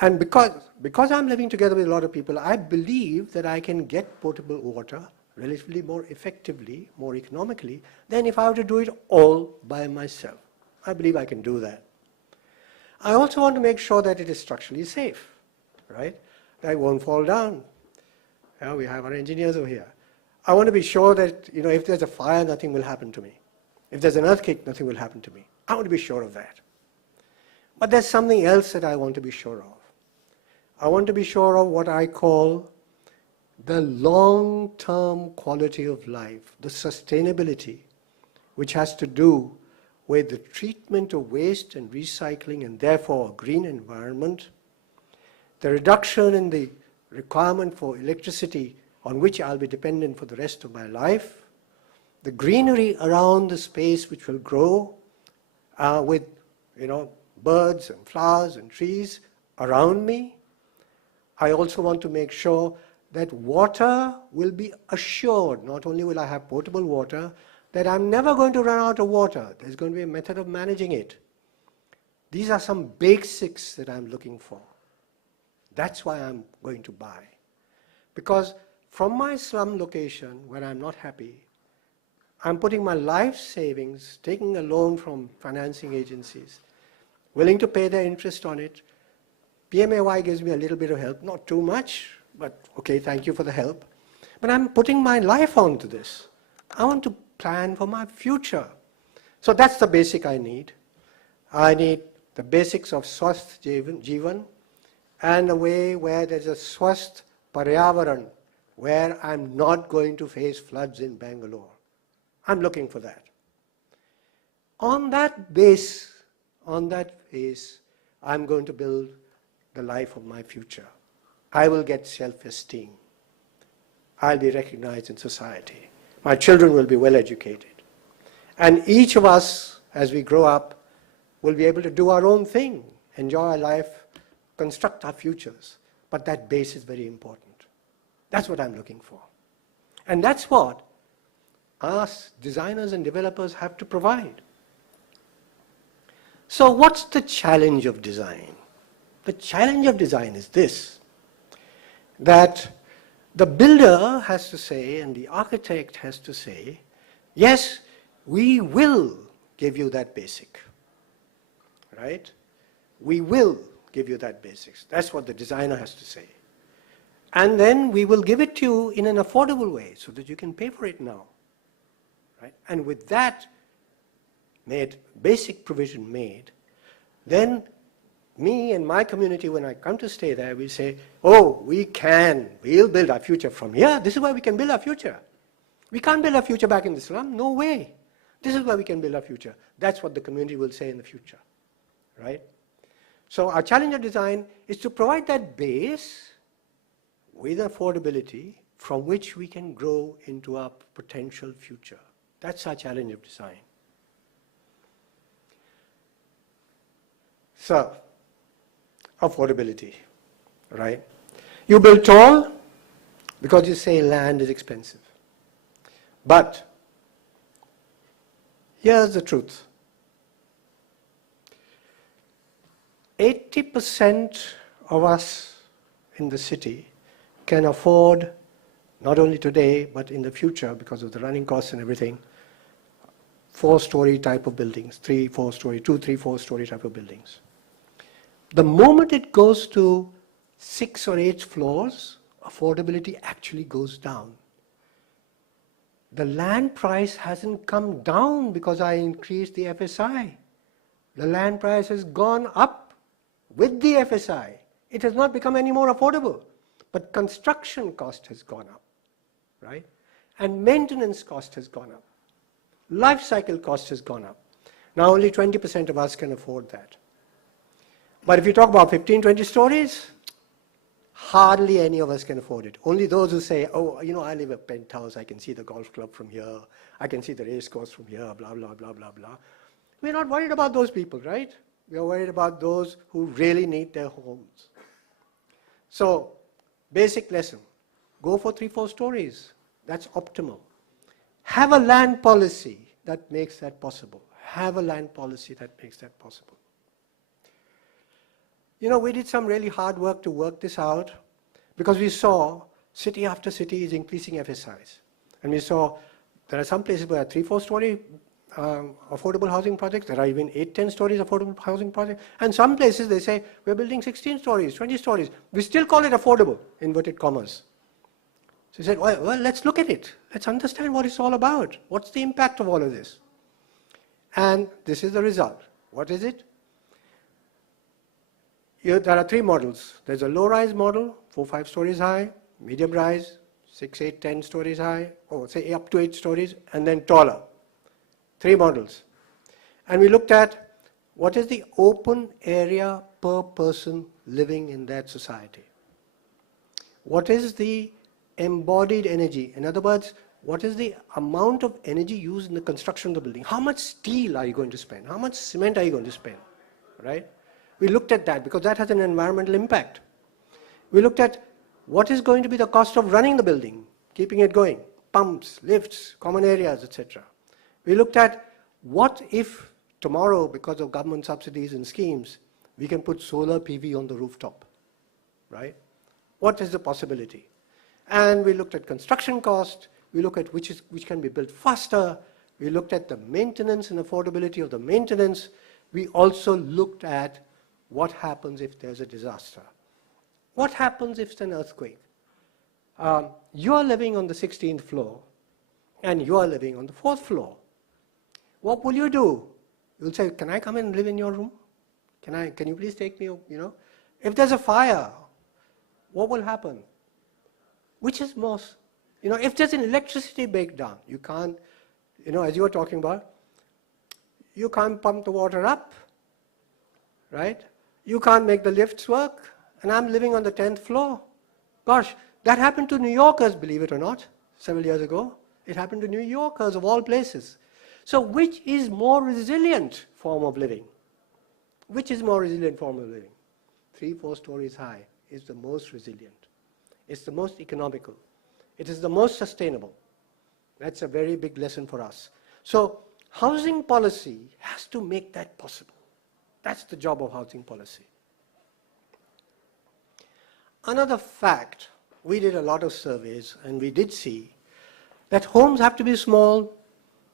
And because I'm living together with a lot of people, I believe that I can get potable water relatively more effectively, more economically, than if I were to do it all by myself. I believe I can do that. I also want to make sure that it is structurally safe, right? That it won't fall down. Yeah, we have our engineers over here. I want to be sure that, if there's a fire, nothing will happen to me. If there's an earthquake, nothing will happen to me. I want to be sure of that. But there's something else that I want to be sure of. I want to be sure of what I call the long-term quality of life, the sustainability, which has to do with the treatment of waste and recycling, and therefore a green environment, the reduction in the requirement for electricity on which I'll be dependent for the rest of my life, the greenery around the space which will grow with birds and flowers and trees around me. I also want to make sure that water will be assured. Not only will I have potable water, that I'm never going to run out of water. There's going to be a method of managing it. These are some basics that I'm looking for. That's why I'm going to buy. Because from my slum location where I'm not happy, I'm putting my life savings, taking a loan from financing agencies, willing to pay their interest on it. PMAY gives me a little bit of help, not too much, but okay, thank you for the help. But I'm putting my life onto this. I want to plan for my future. So that's the basic I need. I need the basics of Swasth Jivan and a way where there's a Swasth Paryavaran, where I'm not going to face floods in Bangalore. I'm looking for that. On that base, I'm going to build the life of my future. I will get self-esteem. I'll be recognized in society. My children will be well educated. And each of us, as we grow up, will be able to do our own thing, enjoy our life, construct our futures. But that base is very important. That's what I'm looking for. And that's what us designers and developers have to provide. So what's the challenge of design? The challenge of design is this, that the builder has to say and the architect has to say, yes, we will give you that basic, right? We will give you that basics. That's what the designer has to say. And then we will give it to you in an affordable way so that you can pay for it now, right? And with that basic provision made, then me and my community, when I come to stay there, we say, oh, we'll build our future from here. This is where we can build our future. We can't build our future back in the slum. No way. This is where we can build our future. That's what the community will say in the future, right? So our challenge of design is to provide that base with affordability from which we can grow into our potential future. That's our challenge of design. So, affordability, right? You build tall because you say land is expensive. But here's the truth. 80% of us in the city can afford, not only today, but in the future, because of the running costs and everything, 4-story type of buildings, 2, 3, 4-story type of buildings. The moment it goes to 6 or 8 floors, affordability actually goes down. The land price hasn't come down because I increased the FSI. The land price has gone up with the FSI. It has not become any more affordable. But construction cost has gone up, right? And maintenance cost has gone up. Life cycle cost has gone up. Now only 20% of us can afford that. But if you talk about 15, 20 stories, hardly any of us can afford it. Only those who say, oh, you know, I live in a penthouse, I can see the golf club from here, I can see the race course from here, blah, blah, blah, blah, blah. We're not worried about those people, right? We are worried about those who really need their homes. So, basic lesson, go for 3, 4 stories. That's optimal. Have a land policy that makes that possible. Have a land policy that makes that possible. You know, we did some really hard work to work this out because we saw city after city is increasing FSIs. And we saw there are some places where 3, 4 story affordable housing projects, there are even 8, 10 stories affordable housing projects. And some places they say, we're building 16 stories, 20 stories. We still call it affordable, inverted commas. So he said, well, let's look at it. Let's understand what it's all about. What's the impact of all of this? And this is the result. What is it? There are 3 models. There's a low-rise model, 4, 5 stories high, medium-rise, 6, 8, 10 stories high, or say up to 8 stories, and then taller. 3 models. And we looked at what is the open area per person living in that society. What is the embodied energy? In other words, what is the amount of energy used in the construction of the building? How much steel are you going to spend? How much cement are you going to spend? Right? We looked at that because that has an environmental impact. We looked at what is going to be the cost of running the building, keeping it going, pumps, lifts, common areas, etc. We looked at what if tomorrow, because of government subsidies and schemes, we can put solar PV on the rooftop, right? What is the possibility? And we looked at construction cost. We looked at which can be built faster. We looked at the maintenance and affordability of the maintenance. We also looked at what happens if there's a disaster. What happens if it's an earthquake? You are living on the 16th floor, and you are living on the 4th floor. What will you do? You'll say, can I come and live in your room? Can you please take me, If there's a fire, what will happen? Which is most, if there's an electricity breakdown, you can't, as you were talking about, you can't pump the water up, right? You can't make the lifts work, and I'm living on the 10th floor. Gosh, that happened to New Yorkers, believe it or not, several years ago. It happened to New Yorkers of all places. So which is more resilient form of living? Which is more resilient form of living? 3-4 stories high is the most resilient. It's the most economical. It is the most sustainable. That's a very big lesson for us. So housing policy has to make that possible. That's the job of housing policy. Another fact, we did a lot of surveys and we did see that homes have to be small,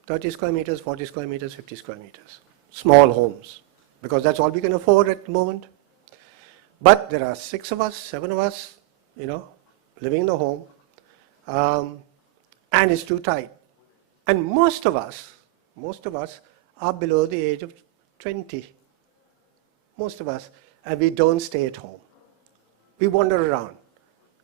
30 square meters, 40 square meters, 50 square meters. Small homes, because that's all we can afford at the moment. But there are 6 of us, 7 of us, living in the home, and it's too tight. And most of us are below the age of 20. Most of us, and we don't stay at home. We wander around.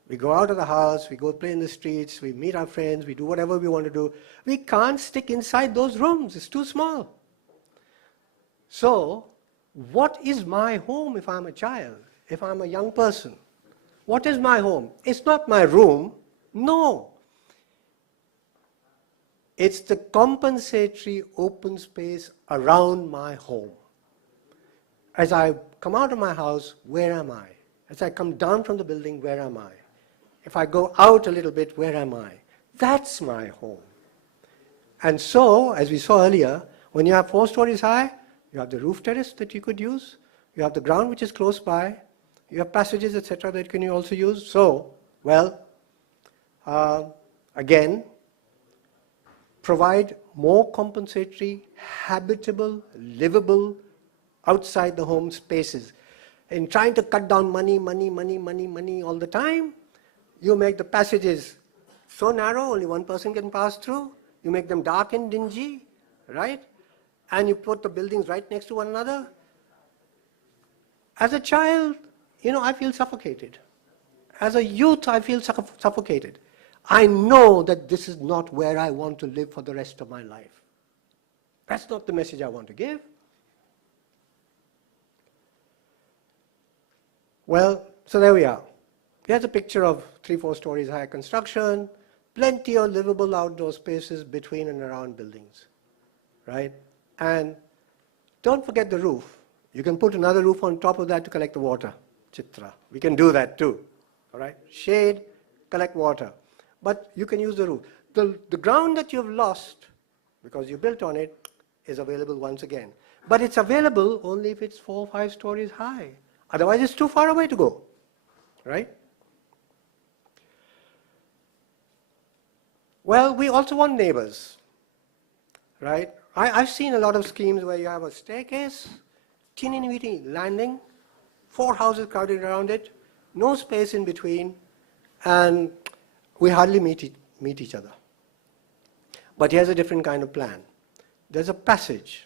We go out of the house, we go play in the streets, we meet our friends, we do whatever we want to do. We can't stick inside those rooms, it's too small. So, what is my home if I'm a child, if I'm a young person? What is my home? It's not my room, no. It's the compensatory open space around my home. As I come out of my house, where am I? As I come down from the building, where am I? If I go out a little bit, where am I? That's my home. And so, as we saw earlier, when you have 4 stories high, you have the roof terrace that you could use, you have the ground which is close by, you have passages, etc. that can you also use. So, again, provide more compensatory, habitable, livable, outside the home spaces. In trying to cut down money all the time, you make the passages so narrow, only one person can pass through. You make them dark and dingy, right? And you put the buildings right next to one another. As a child, I feel suffocated. As a youth, I feel suffocated. I know that this is not where I want to live for the rest of my life. That's not the message I want to give. Well, so there we are. Here's a picture of 3-4 stories high construction, plenty of livable outdoor spaces between and around buildings, right? And don't forget the roof. You can put another roof on top of that to collect the water, Chitra. We can do that too, all right? Shade, collect water. But you can use the roof. The ground that you've lost, because you built on it, is available once again. But it's available only if it's 4 or 5 stories high. Otherwise, it's too far away to go, right? Well, we also want neighbors, right? I've seen a lot of schemes where you have a staircase, teeny-weeny landing, 4 houses crowded around it, no space in between, and we hardly meet each other. But here's a different kind of plan. There's a passage,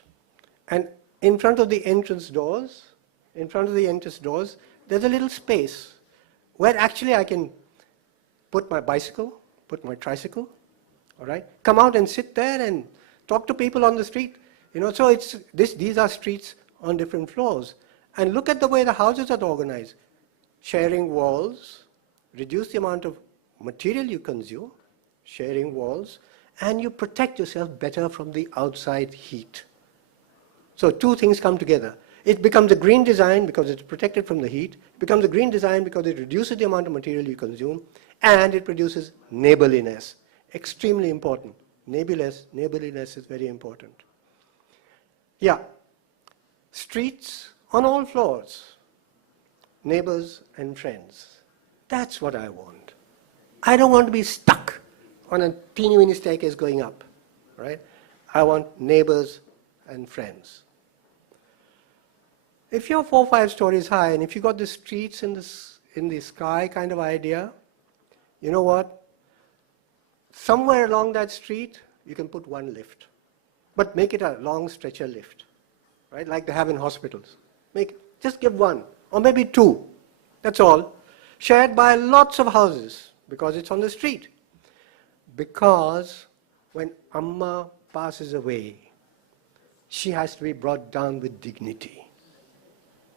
and in front of the entrance doors, there's a little space where actually I can put my bicycle, put my tricycle, all right? Come out and sit there and talk to people on the street. So these are streets on different floors. And look at the way the houses are organized. Sharing walls, reduce the amount of material you consume, sharing walls, and you protect yourself better from the outside heat. So 2 things come together. It becomes a green design because it's protected from the heat. It becomes a green design because it reduces the amount of material you consume, and it produces neighborliness. Extremely important. Neighborliness is very important. Yeah. Streets on all floors. Neighbors and friends. That's what I want. I don't want to be stuck on a teeny weeny staircase going up, right? I want neighbors and friends. If you're 4 or 5 stories high, and if you got the streets in the sky kind of idea, you know what? Somewhere along that street, you can put one lift. But make it a long stretcher lift, right? Like they have in hospitals. Just give one, or maybe 2. That's all. Shared by lots of houses, because it's on the street. Because when Amma passes away, she has to be brought down with dignity.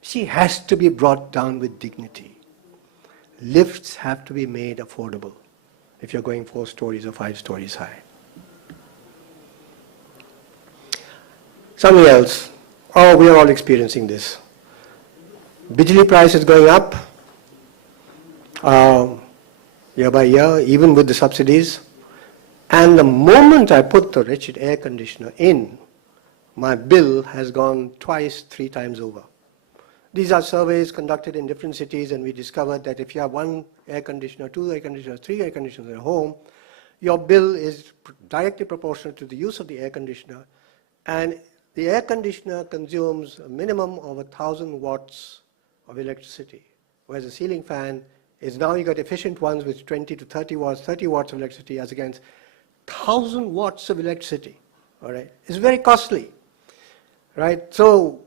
She has to be brought down with dignity. Lifts have to be made affordable if you're going 4 stories or 5 stories high. Something else. Oh, we are all experiencing this. Bijli price is going up year by year, even with the subsidies. And the moment I put the wretched air conditioner in, my bill has gone 2, 3 times over. These are surveys conducted in different cities, and we discovered that if you have 1 air conditioner, 2 air conditioners, 3 air conditioners at home, your bill is directly proportional to the use of the air conditioner, and the air conditioner consumes a minimum of 1,000 watts of electricity, whereas a ceiling fan is now you got efficient ones with 20 to 30 watts, 30 watts of electricity as against 1,000 watts of electricity. All right, it's very costly, right? So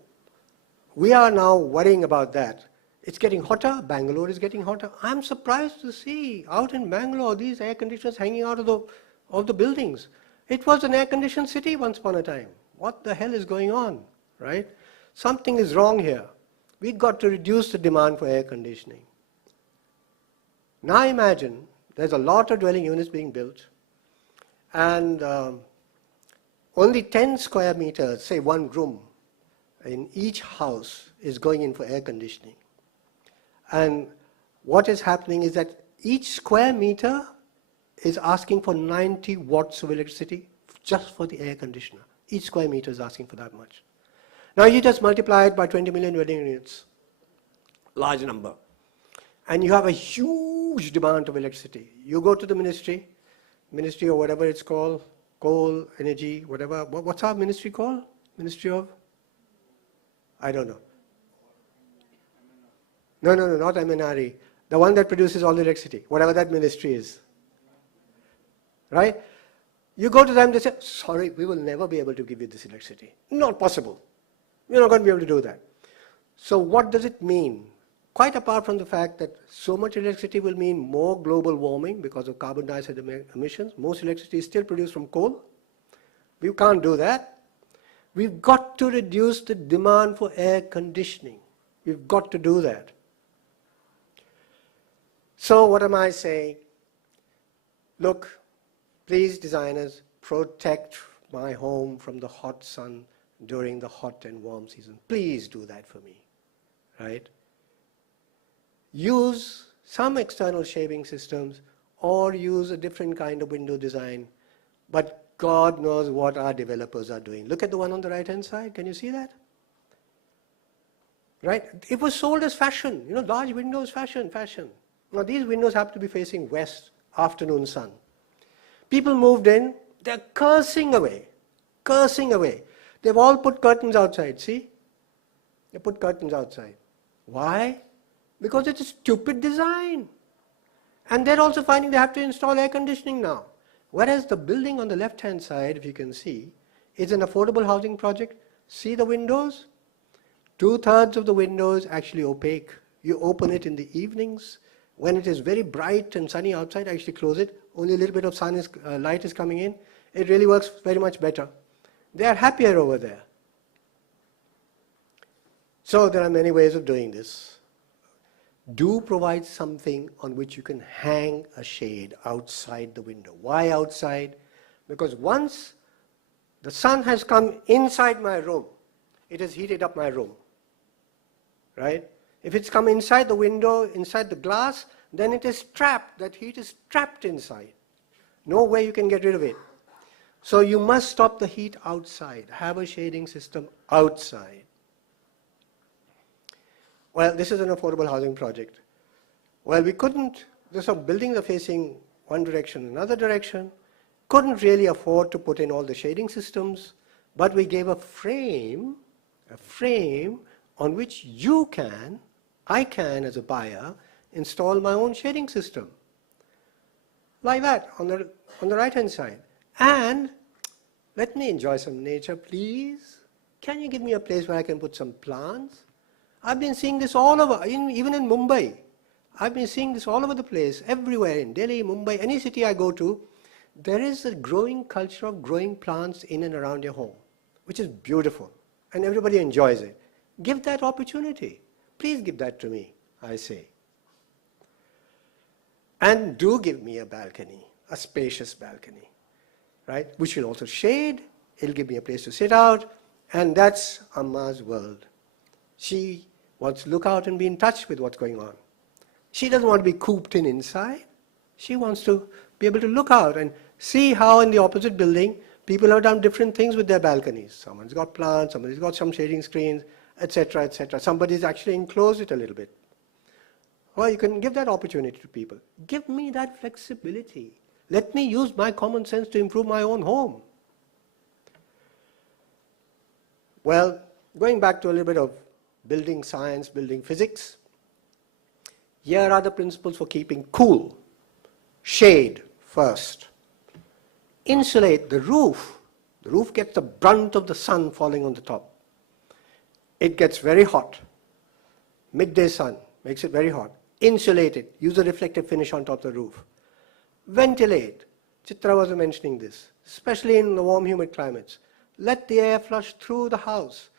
we are now worrying about that. It's getting hotter. Bangalore is getting hotter. I'm surprised to see out in Bangalore these air conditioners hanging out of the buildings. It was an air-conditioned city once upon a time. What the hell is going on, right? Something is wrong here. We've got to reduce the demand for air conditioning. Now imagine there's a lot of dwelling units being built, and only 10 square meters, say 1 room, in each house is going in for air conditioning. And what is happening is that each square meter is asking for 90 watts of electricity just for the air conditioner. Each square meter is asking for that much. Now you just multiply it by 20 million dwelling units, large number. And you have a huge demand of electricity. You go to the ministry or whatever it's called, coal, energy, whatever. What's our ministry called? Ministry of? I don't know. No, not MNRE. The one that produces all the electricity, whatever that ministry is. Right? You go to them, they say, sorry, we will never be able to give you this electricity. Not possible. You're not going to be able to do that. So what does it mean? Quite apart from the fact that so much electricity will mean more global warming because of carbon dioxide emissions, most electricity is still produced from coal. We can't do that. We've got to reduce the demand for air conditioning. We've got to do that. So what am I saying? Look, please designers, protect my home from the hot sun during the hot and warm season. Please do that for me, right? Use some external shading systems or use a different kind of window design, but God knows what our developers are doing. Look at the one on the right-hand side. Can you see that? Right? It was sold as fashion. You know, large windows, fashion. Now these windows have to be facing west, afternoon sun. People moved in, they're cursing away. They've all put curtains outside, see? They put curtains outside. Why? Because it's a stupid design. And they're also finding they have to install air conditioning now. Whereas the building on the left-hand side, if you can see, is an affordable housing project. See the windows? 2/3 of the windows actually opaque. You open it in the evenings. When it is very bright and sunny outside, actually close it. Only a little bit of light is coming in. It really works very much better. They are happier over there. So there are many ways of doing this. Do provide something on which you can hang a shade outside the window. Why outside? Because once the sun has come inside my room, it has heated up my room, right? If it's come inside the window, inside the glass, then it is trapped. That heat is trapped inside. No way you can get rid of it. So you must stop the heat outside. Have a shading system outside. Well, this is an affordable housing project. Well, we couldn't, some buildings are facing one direction, another direction. Couldn't really afford to put in all the shading systems, but we gave a frame on which I can as a buyer, install my own shading system. Like that, on the right-hand side. And let me enjoy some nature, please. Can you give me a place where I can put some plants? I've been seeing this all over, even in Mumbai. I've been seeing this all over the place, everywhere, in Delhi, Mumbai, any city I go to. There is a growing culture of growing plants in and around your home, which is beautiful, and everybody enjoys it. Give that opportunity. Please give that to me, I say. And do give me a balcony, a spacious balcony, right? Which will also shade, it'll give me a place to sit out, and that's Amma's world. She wants to look out and be in touch with what's going on. She doesn't want to be cooped in inside. She wants to be able to look out and see how in the opposite building people have done different things with their balconies. Someone's got plants, somebody's got some shading screens, etc., etc. Somebody's actually enclosed it a little bit. Well, you can give that opportunity to people. Give me that flexibility. Let me use my common sense to improve my own home. Well, going back to a little bit of building science, building physics, here are the principles for keeping cool. Shade first. Insulate the roof. The roof gets the brunt of the sun falling on the top. It gets very hot. Midday sun makes it very hot. Insulate it. Use a reflective finish on top of the roof. Ventilate. Chitra was mentioning this, especially in the warm, humid climates. Let the air flush through the house.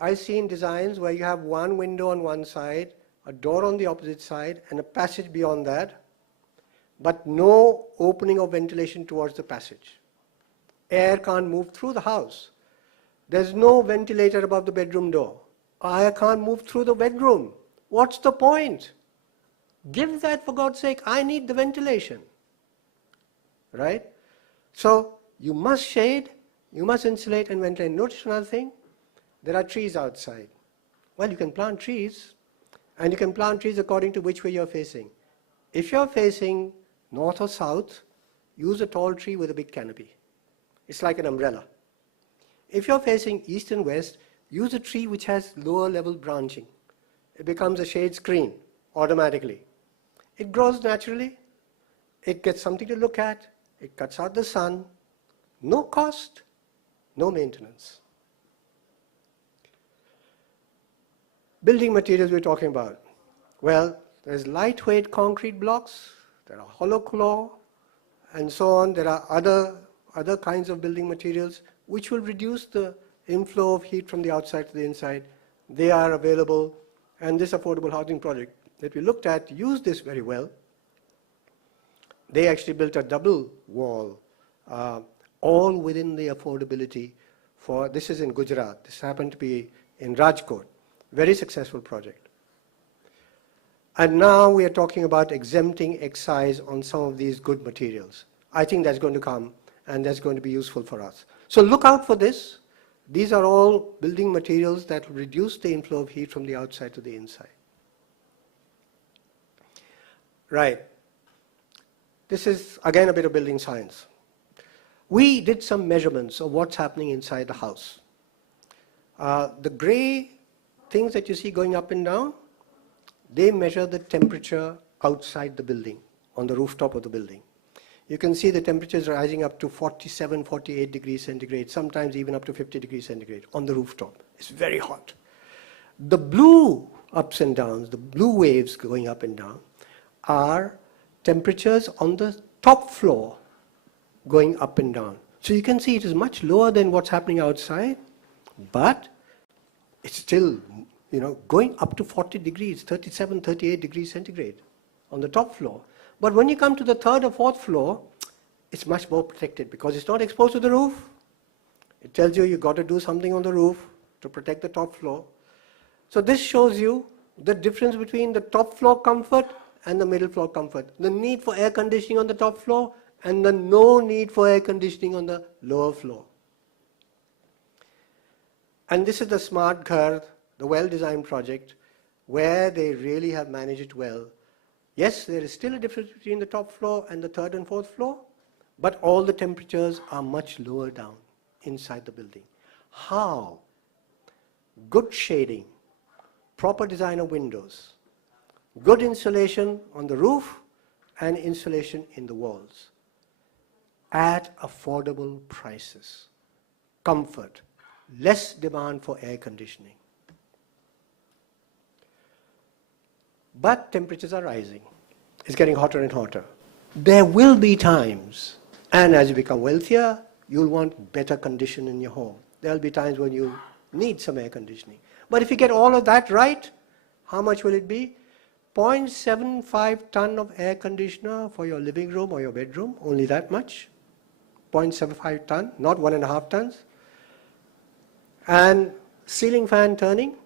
I've seen designs where you have one window on one side, a door on the opposite side, and a passage beyond that, but no opening of ventilation towards the passage. Air can't move through the house. There's no ventilator above the bedroom door. Air can't move through the bedroom. What's the point? Give that, for God's sake. I need the ventilation. Right? So you must shade, you must insulate and ventilate. Notice another thing. There are trees outside. Well, you can plant trees, and you can plant trees according to which way you're facing. If you're facing north or south, use a tall tree with a big canopy. It's like an umbrella. If you're facing east and west, use a tree which has lower level branching. It becomes a shade screen automatically. It grows naturally. It gets something to look at. It cuts out the sun. No cost, no maintenance. Building materials we're talking about. Well, there's lightweight concrete blocks, there are hollow claw, and so on. There are other kinds of building materials which will reduce the inflow of heat from the outside to the inside. They are available, and this affordable housing project that we looked at used this very well. They actually built a double wall, all within the affordability for, this is in Gujarat, this happened to be in Rajkot. Very successful project. And now we are talking about exempting excise on some of these good materials. I think that's going to come, and that's going to be useful for us. So look out for this. These are all building materials that will reduce the inflow of heat from the outside to the inside. Right. This is, again, a bit of building science. We did some measurements of what's happening inside the house. The gray things that you see going up and down, they measure the temperature outside the building, on the rooftop of the building. You can see the temperatures rising up to 47, 48 degrees centigrade, sometimes even up to 50 degrees centigrade on the rooftop. It's very hot. The blue ups and downs, the blue waves going up and down, are temperatures on the top floor going up and down. So you can see it is much lower than what's happening outside, but it's still, going up to 40 degrees, 37, 38 degrees centigrade on the top floor. But when you come to the third or fourth floor, it's much more protected because it's not exposed to the roof. It tells you you've got to do something on the roof to protect the top floor. So this shows you the difference between the top floor comfort and the middle floor comfort. The need for air conditioning on the top floor and the no need for air conditioning on the lower floor. And this is the Smart Ghar, the well-designed project, where they really have managed it well. Yes, there is still a difference between the top floor and the third and fourth floor, but all the temperatures are much lower down inside the building. How? Good shading, proper design of windows, good insulation on the roof and insulation in the walls at affordable prices, comfort, less demand for air conditioning. But temperatures are rising. It's getting hotter and hotter. There will be times, and as you become wealthier, you'll want better condition in your home. There'll be times when you need some air conditioning. But if you get all of that right, how much will it be? 0.75 ton of air conditioner for your living room or your bedroom, only that much. 0.75 ton, not 1.5 tons. And ceiling fan turning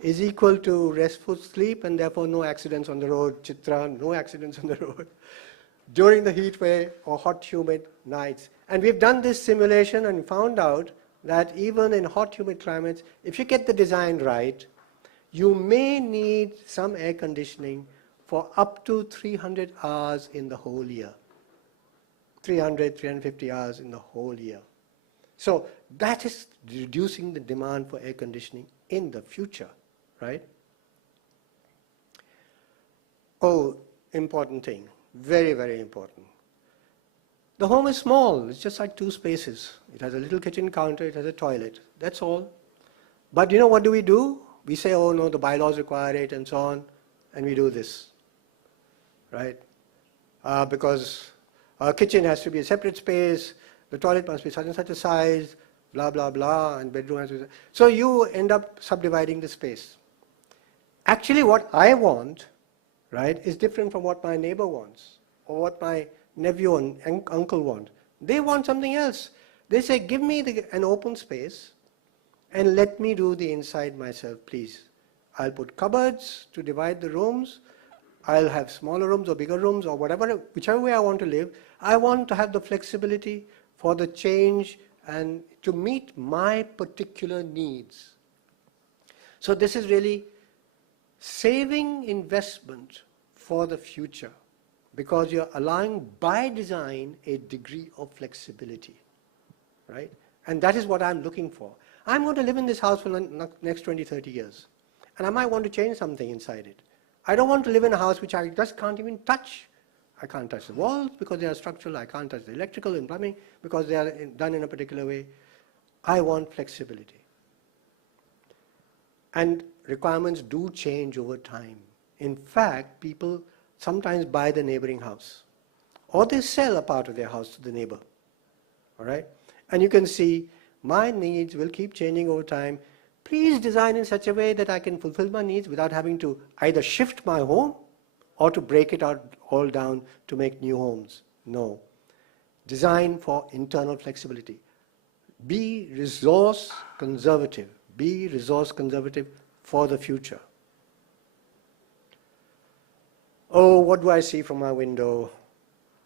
is equal to restful sleep and therefore no accidents on the road. Chitra, no accidents on the road during the heat wave or hot, humid nights. And we've done this simulation and found out that even in hot, humid climates, if you get the design right, you may need some air conditioning for up to 300 hours in the whole year. 300, 350 hours in the whole year. So that is reducing the demand for air conditioning in the future, right? Oh, important thing, very, very important. The home is small, it's just like 2 spaces. It has a little kitchen counter, it has a toilet, that's all. But you know what do? We say, oh no, the bylaws require it and so on, and we do this, right? Because our kitchen has to be a separate space, the toilet must be such and such a size, blah, blah, blah, and bedroom has to be... So you end up subdividing the space. Actually, what I want, right, is different from what my neighbor wants, or what my nephew and uncle want. They want something else. They say, give me an open space, and let me do the inside myself, please. I'll put cupboards to divide the rooms. I'll have smaller rooms or bigger rooms or whatever, whichever way I want to live. I want to have the flexibility for the change and to meet my particular needs. So this is really saving investment for the future because you're allowing by design a degree of flexibility, right? And that is what I'm looking for. I'm going to live in this house for the next 20, 30 years. And I might want to change something inside it. I don't want to live in a house which I just can't even touch. I can't touch the walls because they are structural. I can't touch the electrical and plumbing because they are done in a particular way. I want flexibility. And requirements do change over time. In fact, people sometimes buy the neighboring house. Or they sell a part of their house to the neighbor. All right? And you can see my needs will keep changing over time. Please design in such a way that I can fulfill my needs without having to either shift my home or to break it out all down to make new homes. No. Design for internal flexibility. Be resource conservative. Be resource conservative for the future. Oh, what do I see from my window?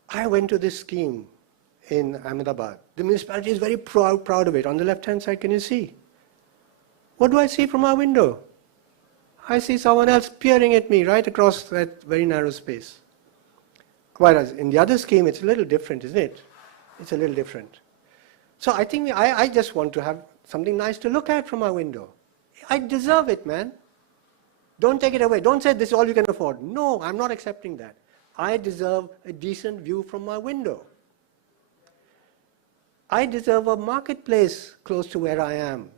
I went to this scheme in Ahmedabad. The municipality is very proud of it. On the left-hand side, can you see? What do I see from my window? I see someone else peering at me right across that very narrow space. Whereas in the other scheme, it's a little different, isn't it? It's a little different. So I think I just want to have something nice to look at from my window. I deserve it, man. Don't take it away. Don't say this is all you can afford. No, I'm not accepting that. I deserve a decent view from my window. I deserve a marketplace close to where I am,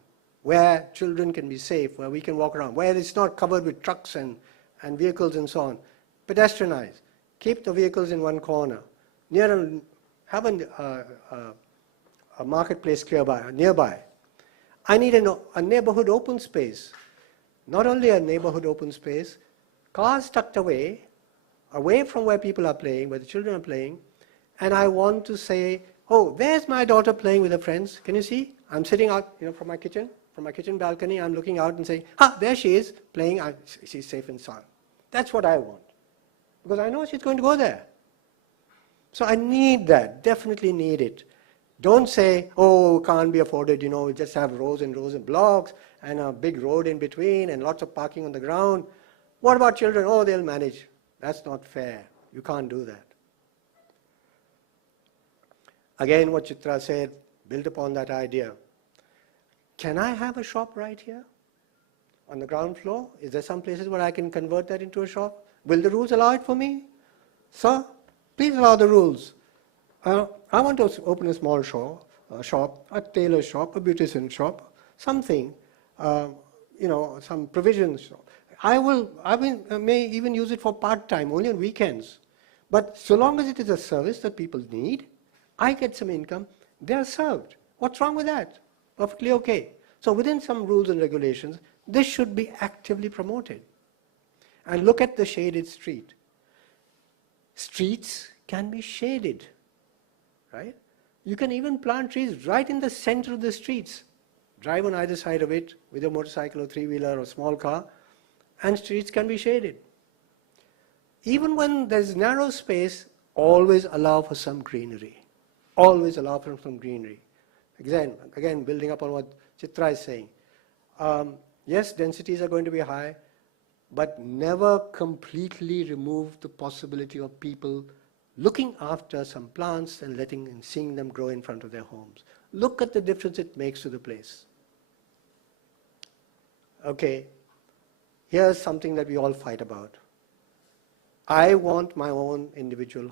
where children can be safe, where we can walk around, where it's not covered with trucks and vehicles and so on. Pedestrianize. Keep the vehicles in one corner. Have a marketplace nearby. I need a neighborhood open space. Not only a neighborhood open space, cars tucked away from where people are playing, where the children are playing, and I want to say, oh, there's my daughter playing with her friends. Can you see? I'm sitting out, from my kitchen balcony, I'm looking out and saying, there she is, playing, she's safe and sound. That's what I want. Because I know she's going to go there. So I need that, definitely need it. Don't say, oh, can't be afforded, we just have rows and rows of blocks and a big road in between and lots of parking on the ground. What about children? Oh, they'll manage. That's not fair. You can't do that. Again, what Chitra said, built upon that idea. Can I have a shop right here on the ground floor? Is there some places where I can convert that into a shop? Will the rules allow it for me? Sir, please allow the rules. I want to open a small shop, a tailor shop, a beautician shop, something, some provisions shop. I may even use it for part-time, only on weekends. But so long as it is a service that people need, I get some income, they are served. What's wrong with that? Perfectly okay. So within some rules and regulations, this should be actively promoted. And look at the shaded street. Streets can be shaded, right? You can even plant trees right in the center of the streets. Drive on either side of it with a motorcycle or three-wheeler or small car, and streets can be shaded. Even when there's narrow space, always allow for some greenery. Always allow for some greenery. Again, building up on what Chitra is saying. Yes, densities are going to be high, but never completely remove the possibility of people looking after some plants and letting and seeing them grow in front of their homes. Look at the difference it makes to the place. Okay, here's something that we all fight about. I want my own individual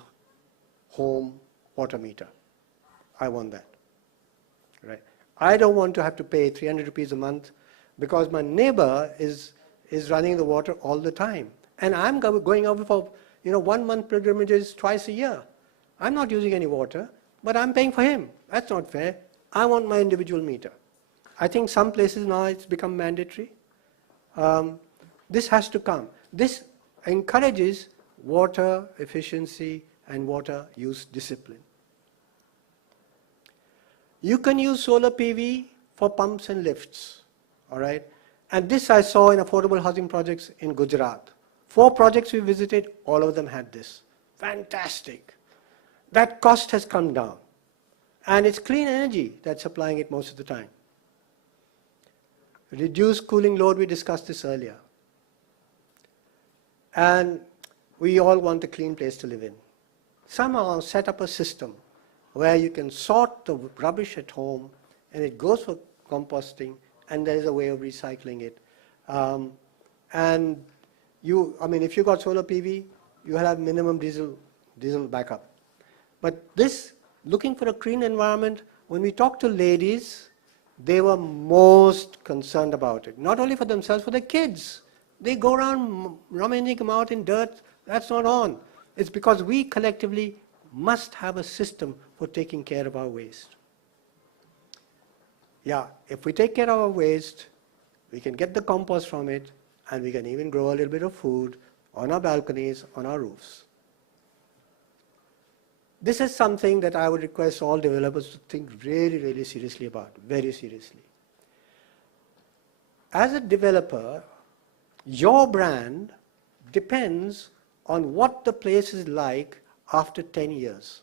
home water meter. I want that. Right? I don't want to have to pay 300 rupees a month because my neighbor is running the water all the time. And I'm going out for 1 month pilgrimages twice a year. I'm not using any water, but I'm paying for him. That's not fair. I want my individual meter. I think some places now it's become mandatory. This has to come. This encourages water efficiency and water use discipline. You can use solar PV for pumps and lifts, all right? And this I saw in affordable housing projects in Gujarat. 4 projects we visited, all of them had this. Fantastic. That cost has come down. And it's clean energy that's supplying it most of the time. Reduced cooling load, we discussed this earlier. And we all want a clean place to live in. Somehow set up a system where you can sort the rubbish at home and it goes for composting and there is a way of recycling it. If you got solar PV, you have minimum diesel backup. But this, looking for a clean environment, when we talk to ladies, they were most concerned about it. Not only for themselves, for their kids. They go around rummaging them out in dirt. That's not on. It's because we collectively must have a system for taking care of our waste. Yeah, if we take care of our waste, we can get the compost from it, and we can even grow a little bit of food on our balconies, on our roofs. This is something that I would request all developers to think really, really seriously about, very seriously. As a developer, your brand depends on what the place is like after 10 years.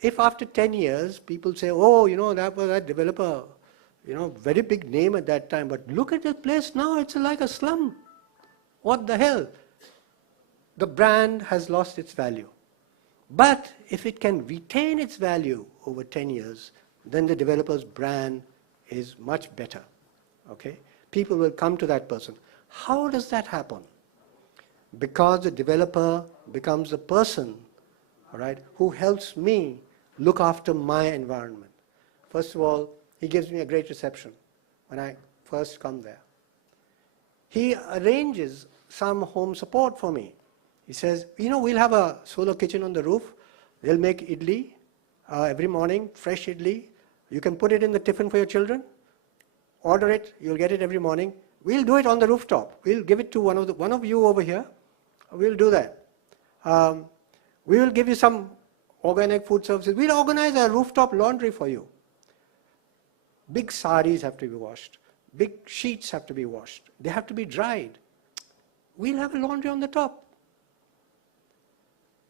If after 10 years people say, oh, that was that developer, very big name at that time, but look at this place now, it's like a slum. What the hell? The brand has lost its value. But if it can retain its value over 10 years, then the developer's brand is much better. Okay? People will come to that person. How does that happen? Because the developer becomes a person, all right, who helps me look after my environment. First of all, he gives me a great reception when I first come there. He arranges some home support for me. He says, we'll have a solar kitchen on the roof. They'll make idli every morning, fresh idli. You can put it in the tiffin for your children. Order it, you'll get it every morning. We'll do it on the rooftop. We'll give it to one of you over here. We'll do that. We will give you some organic food services. We'll organize a rooftop laundry for you. Big saris have to be washed. Big sheets have to be washed. They have to be dried. We'll have a laundry on the top.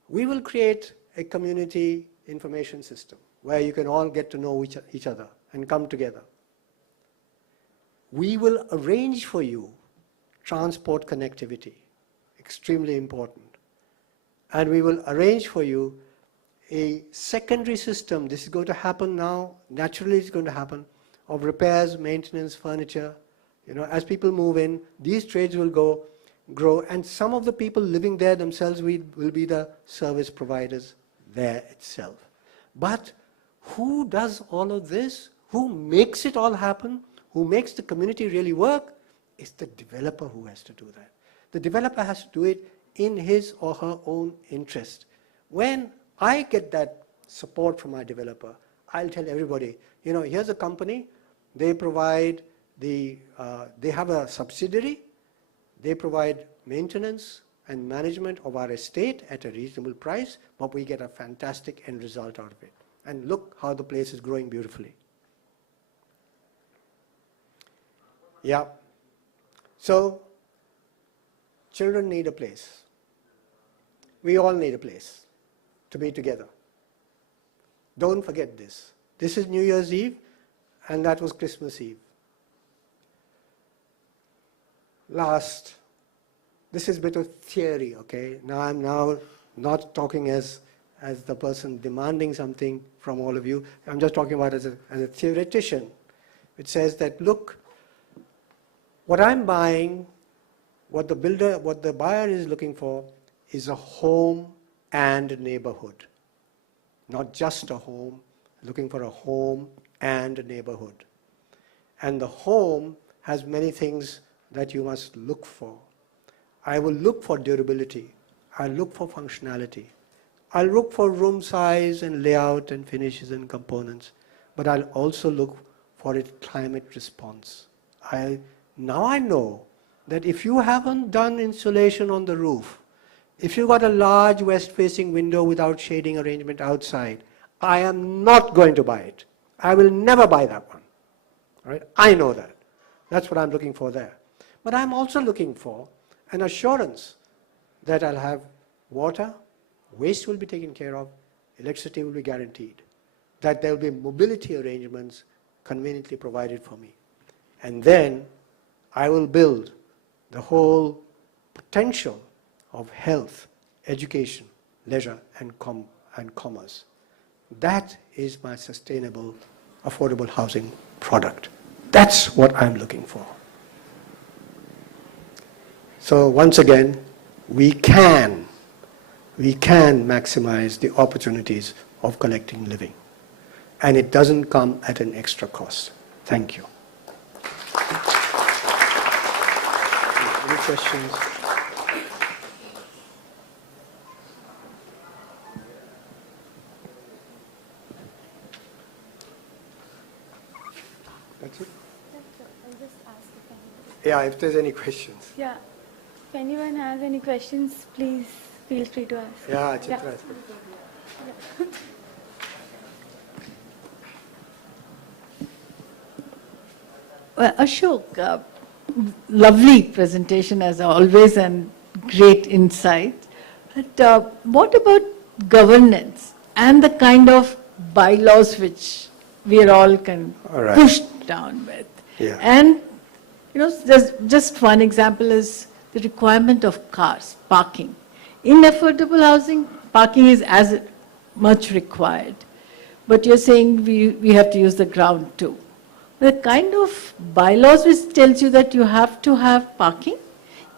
We will create a community information system where you can all get to know each other and come together. We will arrange for you transport connectivity, extremely important. And we will arrange for you a secondary system. This is going to happen now, naturally it's going to happen, of repairs, maintenance, furniture. As people move in, these trades will grow, and some of the people living there themselves will be the service providers there itself. But who does all of this? Who makes it all happen? Who makes the community really work? It's the developer who has to do that. The developer has to do it in his or her own interest. When I get that support from my developer, I'll tell everybody, here's a company, they provide they have a subsidiary, they provide maintenance and management of our estate at a reasonable price, but we get a fantastic end result out of it. And look how the place is growing beautifully. Yeah. So, children need a place. We all need a place to be together. Don't forget this. This is New Year's Eve, and that was Christmas Eve. Last, this is a bit of theory, okay? Now I'm not talking as the person demanding something from all of you. I'm just talking about as a theoretician. It says that, look, what I'm buying, what the buyer is looking for is a home and a neighborhood. Not just a home, looking for a home and a neighborhood. And the home has many things that you must look for. I will look for durability. I'll look for functionality. I'll look for room size and layout and finishes and components. But I'll also look for its climate response. Now I know that if you haven't done insulation on the roof, if you've got a large west-facing window without shading arrangement outside, I am not going to buy it. I will never buy that one. All right? I know that. That's what I'm looking for there. But I'm also looking for an assurance that I'll have water, waste will be taken care of, electricity will be guaranteed, that there will be mobility arrangements conveniently provided for me. And then I will build the whole potential of health, education, leisure, and commerce. That is my sustainable, affordable housing product. That's what I'm looking for. So once again, we can maximize the opportunities of collecting living. And it doesn't come at an extra cost. Thank you. Any questions? That's it? I'll just ask if anyone. Yeah, if there's any questions. Yeah. If anyone has any questions, please feel free to ask. Yeah, Chitra. Yeah. Well, Ashok, lovely presentation as always and great insight. But what about governance and the kind of bylaws which we are all pushed down with? Yeah. And, there's just one example is the requirement of cars, parking. In affordable housing, parking is as much required. But you're saying we have to use the ground too. The kind of bylaws which tells you that you have to have parking,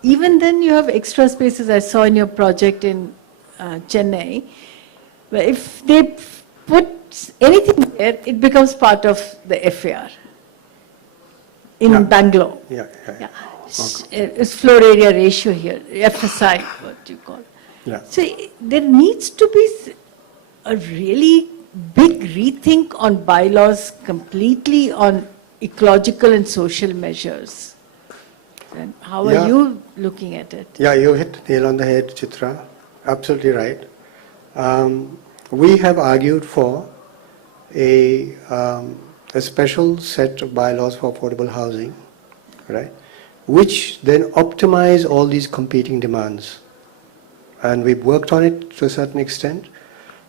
even then you have extra spaces. I saw in your project in Chennai, where if they put anything there, it becomes part of the FAR. In Bangalore. Yeah. It's floor area ratio here, FSI, what you call. Yeah. So there needs to be a really big rethink on bylaws completely on ecological and social measures. And how are you looking at it? Yeah, you hit the nail on the head, Chitra. Absolutely right. We have argued for a special set of bylaws for affordable housing, right, which then optimize all these competing demands. And we've worked on it to a certain extent.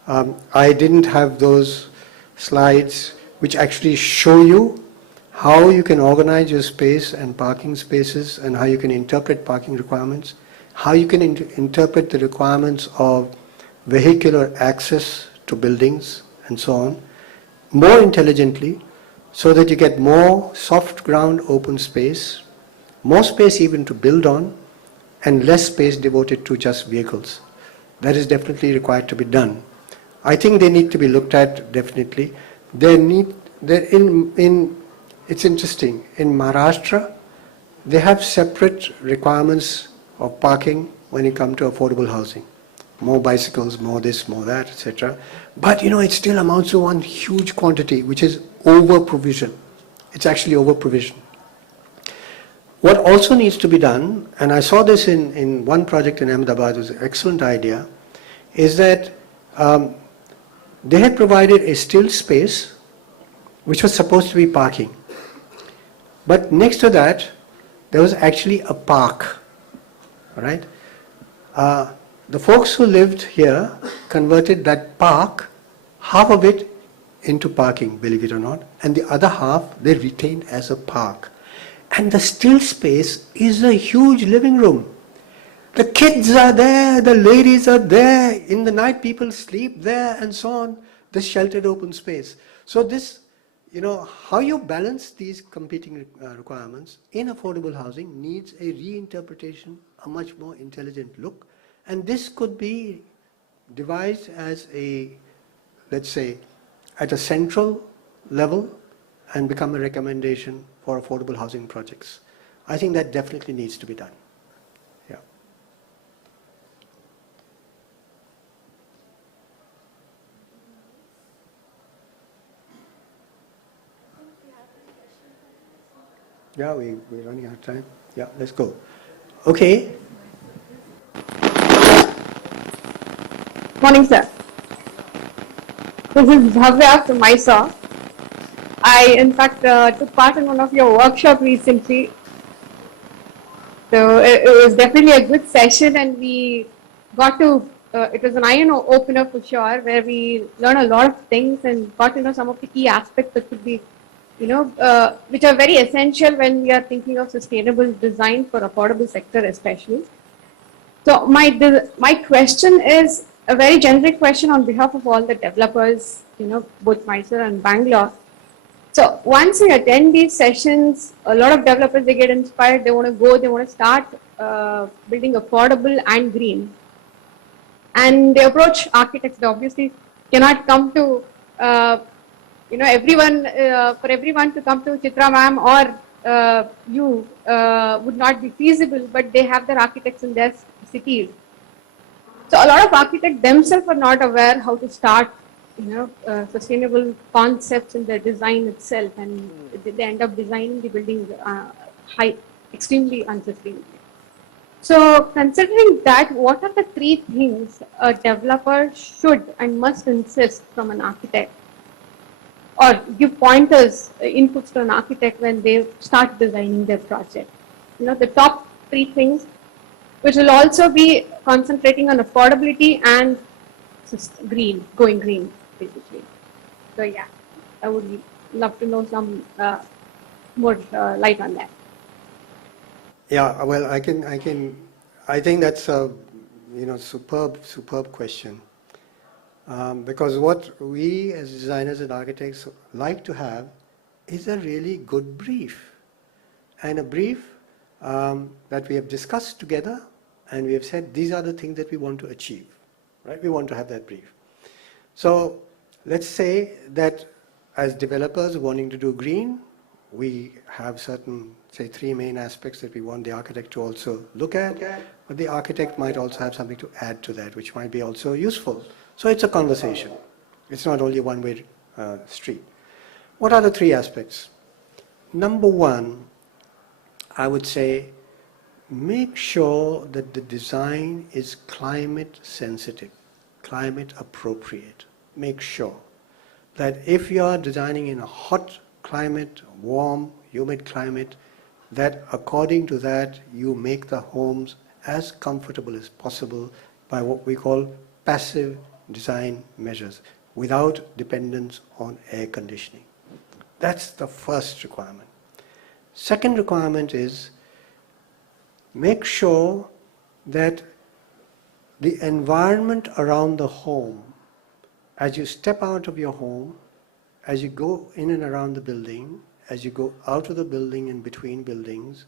I didn't have those slides which actually show you how you can organize your space and parking spaces and how you can interpret parking requirements, how you can interpret the requirements of vehicular access to buildings and so on more intelligently, so that you get more soft ground open space, more space even to build on, and less space devoted to just vehicles. That is definitely required to be done. I think they need to be looked at definitely. It's interesting, in Maharashtra, they have separate requirements of parking when you come to affordable housing. More bicycles, more this, more that, etc. But it still amounts to one huge quantity, which is over-provision. It's actually over-provision. What also needs to be done, and I saw this in one project in Ahmedabad, it was an excellent idea, is that they had provided a still space which was supposed to be parking. But next to that, there was actually a park. All right? The folks who lived here converted that park, half of it into parking, believe it or not, and the other half they retained as a park. And the still space is a huge living room. The kids are there, the ladies are there, in the night people sleep there and so on, this sheltered open space. So this, how you balance these competing requirements in affordable housing needs a reinterpretation, a much more intelligent look. And this could be devised as let's say, at a central level and become a recommendation for affordable housing projects. I think that definitely needs to be done. Yeah. Yeah, we're running out of time. Yeah, let's go. Okay. Morning, sir. This is Bhavya from Mysore. I, in fact, took part in one of your workshops recently. So it was definitely a good session, and we got to, it was an eye-opener for sure, where we learned a lot of things and got to know some of the key aspects that could be, which are very essential when we are thinking of sustainable design for affordable sector especially. So my question is a very generic question on behalf of all the developers, both Mysore and Bangalore. So once you attend these sessions, a lot of developers, they get inspired, they want to go, they want to start building affordable and green. And they approach architects. They obviously cannot come to, everyone, for everyone to come to Chitra ma'am or you would not be feasible, but they have their architects in their cities. So a lot of architects themselves are not aware how to start, sustainable concepts in their design itself, and they end up designing the building extremely unsustainably. So considering that, what are the three things a developer should and must insist from an architect, or give pointers, inputs to an architect when they start designing their project? The top three things, which will also be concentrating on affordability and going green, basically. So yeah, I would love to know some more light on that. Yeah, well, I think that's a superb question. Because what we as designers and architects like to have is a really good brief. And a brief that we have discussed together, and we have said these are the things that we want to achieve. Right? We want to have that brief. So let's say that as developers wanting to do green, we have certain, say, three main aspects that we want the architect to also look at, but the architect might also have something to add to that, which might be also useful. So it's a conversation. It's not only a one-way street. What are the three aspects? Number one, I would say, make sure that the design is climate sensitive, climate appropriate. Make sure that if you are designing in a hot climate, warm, humid climate, that according to that you make the homes as comfortable as possible by what we call passive design measures, without dependence on air conditioning. That's the first requirement. Second requirement is make sure that the environment around the home, as you step out of your home, as you go in and around the building, as you go out of the building and between buildings,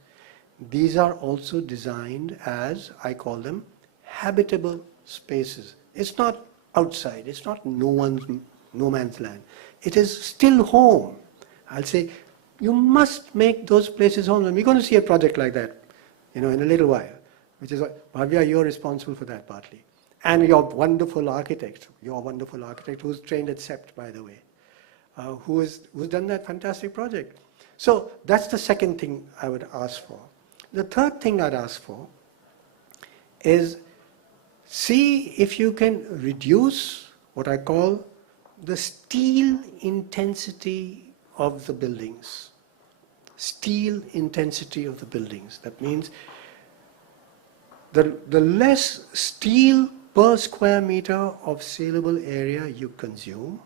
these are also designed as, I call them, habitable spaces. It's not outside, it's not no man's land. It is still home. I'll say, you must make those places homes. And we're going to see a project like that, in a little while, which is, Bhavya, you're responsible for that partly. And your wonderful architect who's trained at CEPT, by the way, who's done that fantastic project. So that's the second thing I would ask for. The third thing I'd ask for is, see if you can reduce what I call the steel intensity of the buildings. Steel intensity of the buildings. That means the less steel per square meter of saleable area you consume,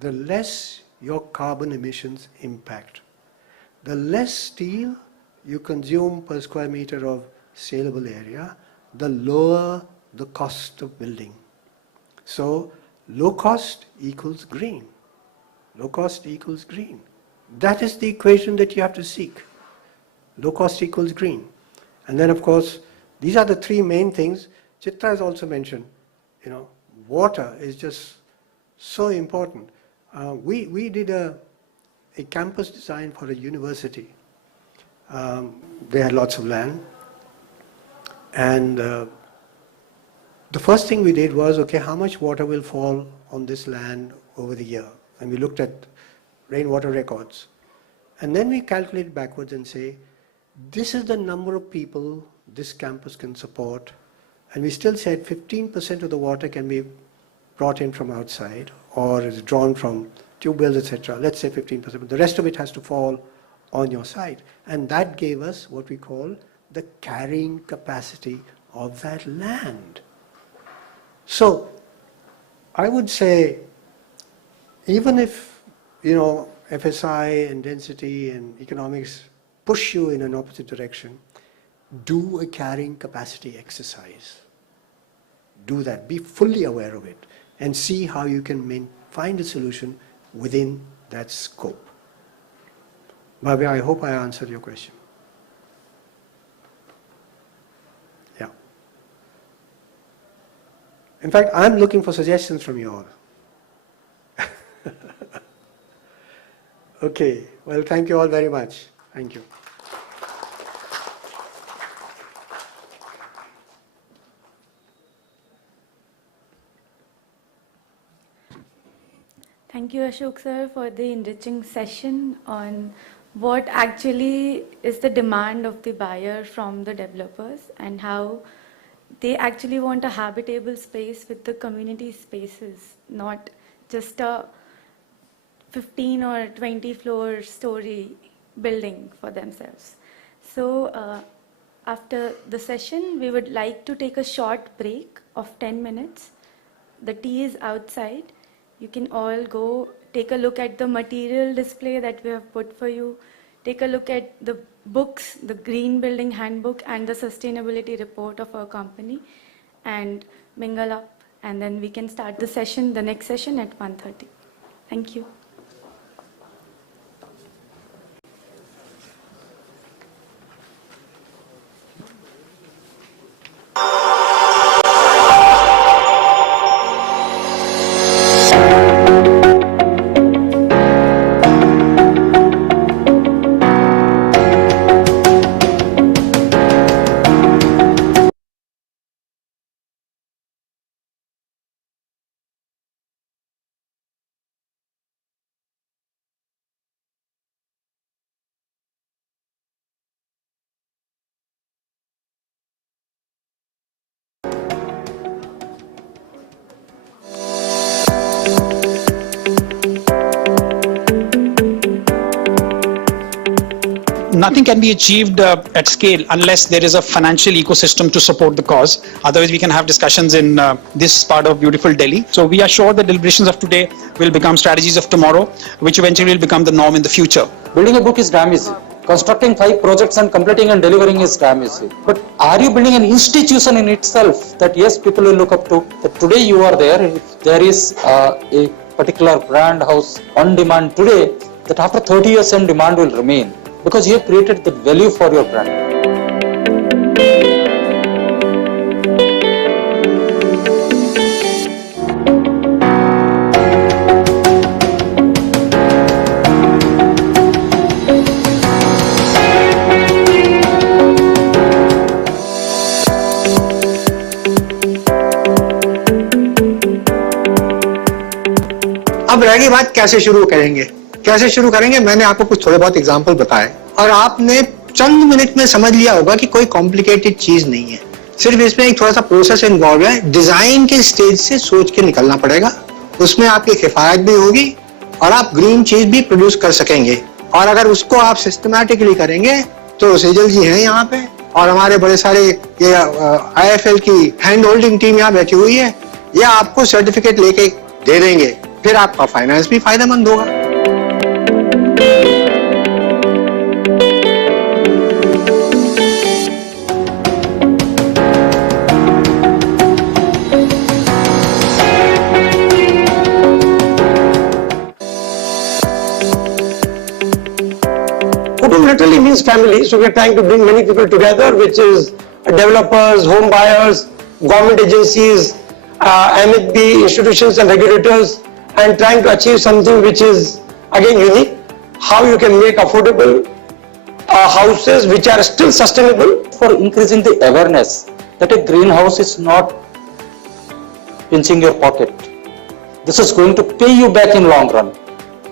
the less your carbon emissions impact. The less steel you consume per square meter of saleable area, the lower the cost of building. So low cost equals green. Low cost equals green. That is the equation that you have to seek. Low cost equals green. And then of course, these are the three main things. Chitra has also mentioned, water is just so important. We did a campus design for a university. They had lots of land. And the first thing we did was, okay, how much water will fall on this land over the year? And we looked at rainwater records. And then we calculated backwards and say, this is the number of people this campus can support. And we still said 15% of the water can be brought in from outside or is drawn from tube wells, etc. Let's say 15%, but the rest of it has to fall on your site. And that gave us what we call the carrying capacity of that land. So I would say, even if, FSI and density and economics push you in an opposite direction, do a carrying capacity exercise. Do that. Be fully aware of it and see how you can find a solution within that scope. Bhavya, I hope I answered your question. Yeah. In fact, I'm looking for suggestions from you all. Okay. Well, thank you all very much. Thank you. Thank you, Ashok sir, for the enriching session on what actually is the demand of the buyer from the developers and how they actually want a habitable space with the community spaces, not just a 15 or 20 floor story building for themselves. So after the session, we would like to take a short break of 10 minutes. The tea is outside. You can all go take a look at the material display that we have put for you. Take a look at the books, the Green Building Handbook and the Sustainability Report of our company, and mingle up. And then we can start the session, the next session at 1:30. Thank you. Nothing can be achieved at scale unless there is a financial ecosystem to support the cause. Otherwise, we can have discussions in this part of beautiful Delhi. So we are sure that deliberations of today will become strategies of tomorrow, which eventually will become the norm in the future. Building a book is damn easy. Constructing 5 projects and completing and delivering is damn easy. But are you building an institution in itself that yes, people will look up to? That today you are there, if there is a particular brand house on demand today, that after 30 years in demand will remain because you have created the value for your brand. अब रह गई बात कैसे शुरू करेंगे मैंने आपको कुछ थोड़े बहुत एग्जांपल बताए और आपने चंद मिनट में समझ लिया होगा कि कोई कॉम्प्लिकेटेड चीज नहीं है, सिर्फ इसमें एक थोड़ा सा प्रोसेस इन्वॉल्व है। डिजाइन के स्टेज से सोच के निकलना पड़ेगा, उसमें आपकी किफायत भी होगी और आप ग्रीन चीज भी प्रोड्यूस कर सकेंगे। और अगर उसको आप सिस्टमैटिकली करेंगे तो सेजल जी हैं यहाँ पे और हमारे बड़े सारे ये IIFL की हैंड होल्डिंग टीम यहाँ बैठी हुई है, ये आपको सर्टिफिकेट लेके दे देंगे, फिर आपका फाइनेंस भी फायदेमंद होगा। Kutumb literally means family, so we are trying to bring many people together, which is developers, home buyers, government agencies, MHB institutions and regulators, and trying to achieve something which is again unique. How you can make affordable houses which are still sustainable. For increasing the awareness that a greenhouse is not pinching your pocket. This is going to pay you back in long run.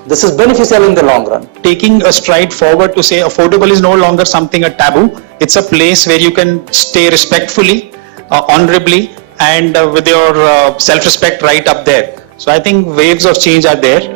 This is beneficial in the long run. Taking a stride forward to say affordable is no longer something a taboo. It's a place where you can stay respectfully, honorably, and with your self-respect right up there. So I think waves of change are there.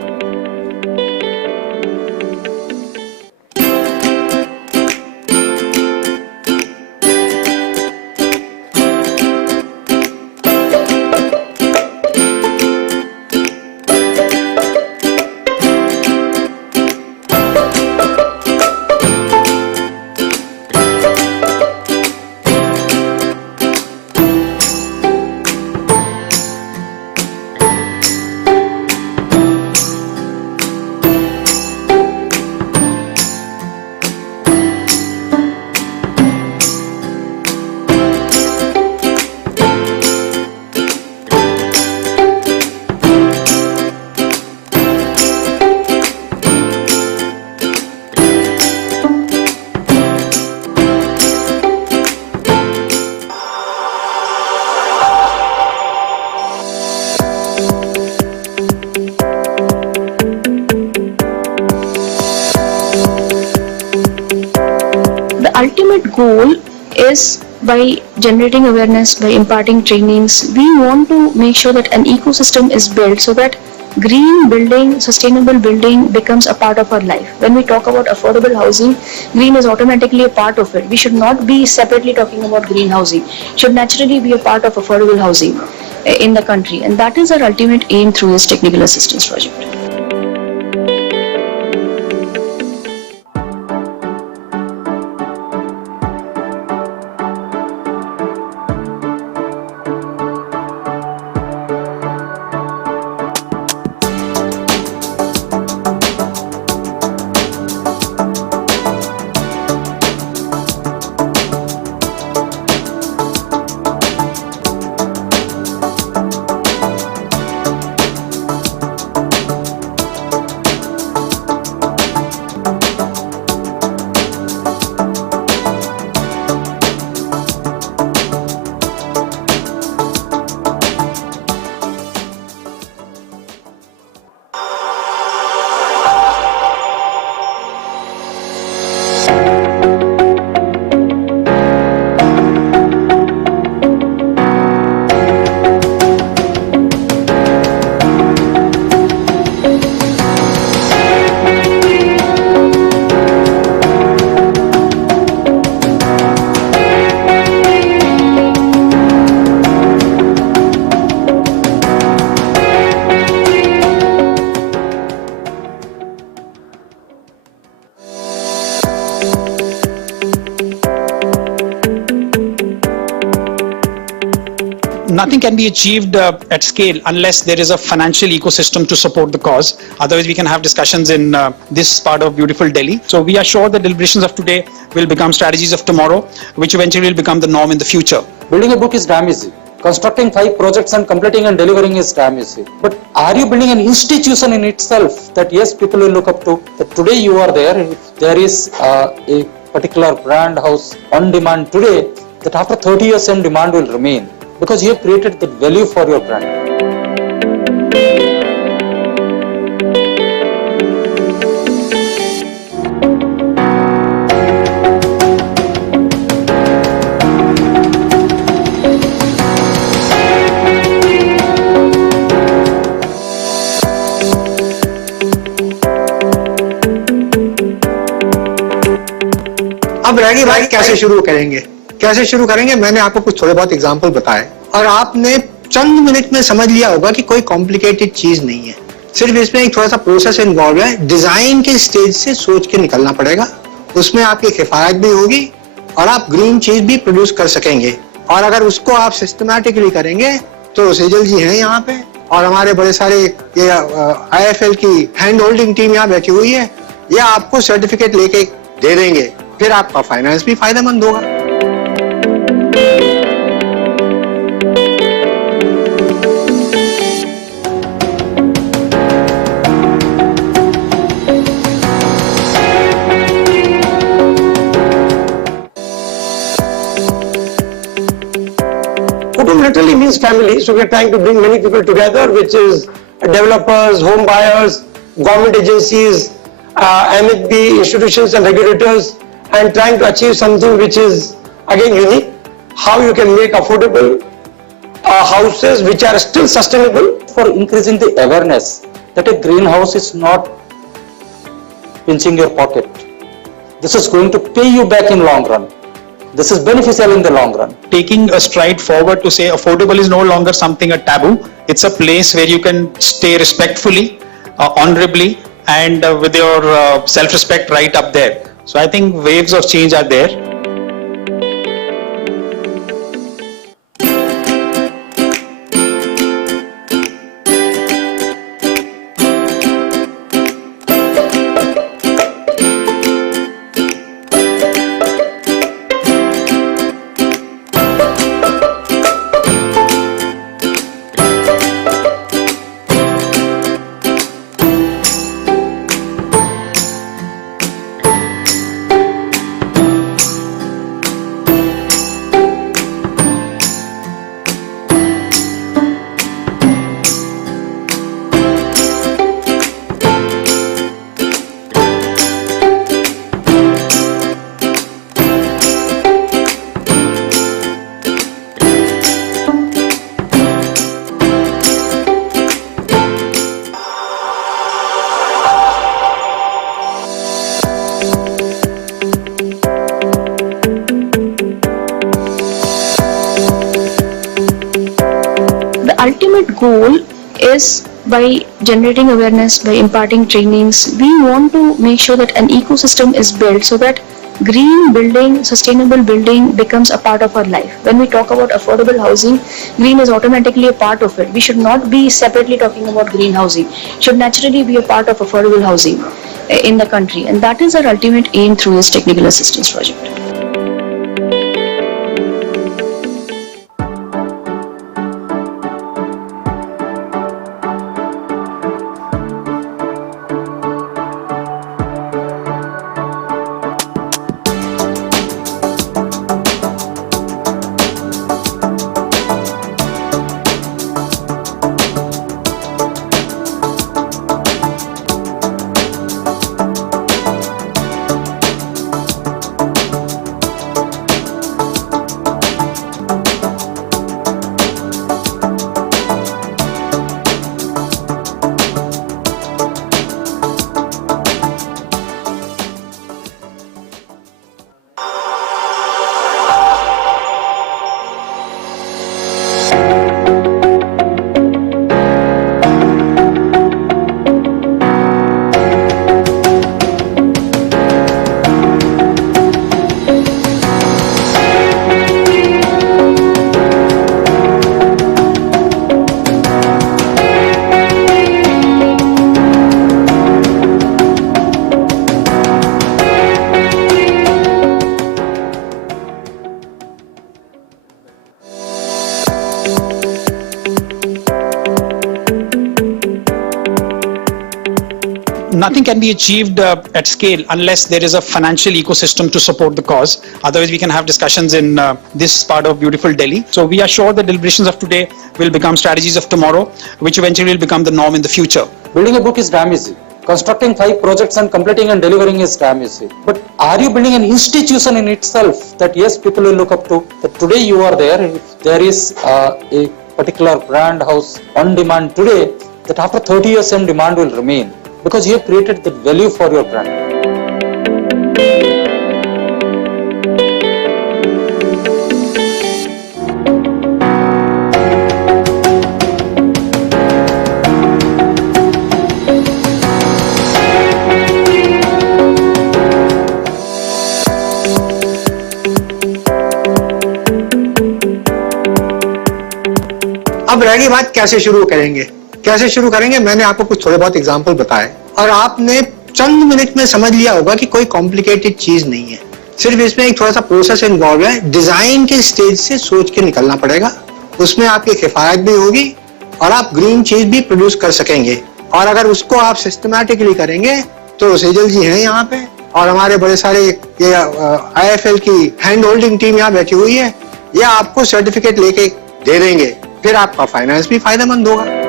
Ultimate goal is by generating awareness, by imparting trainings, we want to make sure that an ecosystem is built so that green building, sustainable building becomes a part of our life. When we talk about affordable housing, green is automatically a part of it. We should not be separately talking about green housing. It should naturally be a part of affordable housing in the country. And that is our ultimate aim through this technical assistance project. nothing can be achieved at scale unless there is a financial ecosystem to support the cause. Otherwise, we can have discussions in this part of beautiful Delhi. So we are sure that deliberations of today will become strategies of tomorrow, which eventually will become the norm in the future. Building a book is damn easy. Constructing 5 projects and completing and delivering is damn easy. But are you building an institution in itself that yes, people will look up to? That today you are there, if there is a particular brand house on demand today, that after 30 years same demand will remain because you have created that value for your brand. अब रहेगी भाई कैसे शुरू करेंगे मैंने आपको कुछ थोड़े बहुत एग्जांपल बताए और आपने चंद मिनट में समझ लिया होगा कि कोई कॉम्प्लिकेटेड चीज नहीं है, सिर्फ इसमें एक थोड़ा सा प्रोसेस इन्वॉल्व है। डिजाइन के स्टेज से सोच के निकलना पड़ेगा, उसमें आपकी किफायत भी होगी और आप ग्रीन चीज भी प्रोड्यूस कर सकेंगे। और अगर उसको आप सिस्टमैटिकली करेंगे तो सेजल जी हैं यहाँ पे और हमारे बड़े सारे ये IIFL की हैंड होल्डिंग टीम यहाँ बैठी हुई है, ये आपको सर्टिफिकेट लेके दे देंगे, फिर आपका फाइनेंस भी फायदेमंद होगा। Kutumb literally means family, so we are trying to bring many people together, which is developers, home buyers, government agencies, MHB institutions and regulators, and trying to achieve something which is again unique. How you can make affordable houses which are still sustainable. For increasing the awareness that a greenhouse is not pinching your pocket. This is going to pay you back in long run. This is beneficial in the long run. Taking a stride forward to say affordable is no longer something a taboo. It's a place where you can stay respectfully, honorably, and with your self-respect right up there. So I think waves of change are there. Ultimate goal is by generating awareness, by imparting trainings, we want to make sure that an ecosystem is built so that green building, sustainable building becomes a part of our life. When we talk about affordable housing, green is automatically a part of it. We should not be separately talking about green housing. It should naturally be a part of affordable housing in the country. And that is our ultimate aim through this technical assistance project. nothing can be achieved at scale unless there is a financial ecosystem to support the cause. Otherwise, we can have discussions in this part of beautiful Delhi. So we are sure the deliberations of today will become strategies of tomorrow, which eventually will become the norm in the future. Building a book is damn easy. Constructing 5 projects and completing and delivering is damn easy. But are you building an institution in itself that yes, people will look up to? That today you are there, if there is a particular brand house on demand today, that after 30 years same demand will remain because you have created that value for your brand. अब रह गई बात कैसे शुरू करेंगे मैंने आपको कुछ थोड़े बहुत एग्जांपल बताए और आपने चंद मिनट में समझ लिया होगा कि कोई कॉम्प्लिकेटेड चीज नहीं है, सिर्फ इसमें एक थोड़ा सा प्रोसेस इन्वॉल्व है। डिजाइन के स्टेज से सोच के निकलना पड़ेगा, उसमें आपकी किफायत भी होगी और आप ग्रीन चीज भी प्रोड्यूस कर सकेंगे। और अगर उसको आप सिस्टमैटिकली करेंगे तो सेजल जी हैं यहाँ पे और हमारे बड़े सारे ये IIFL की हैंड होल्डिंग टीम यहाँ बैठी हुई है, ये आपको सर्टिफिकेट लेके दे देंगे, फिर आपका फाइनेंस भी फायदेमंद होगा।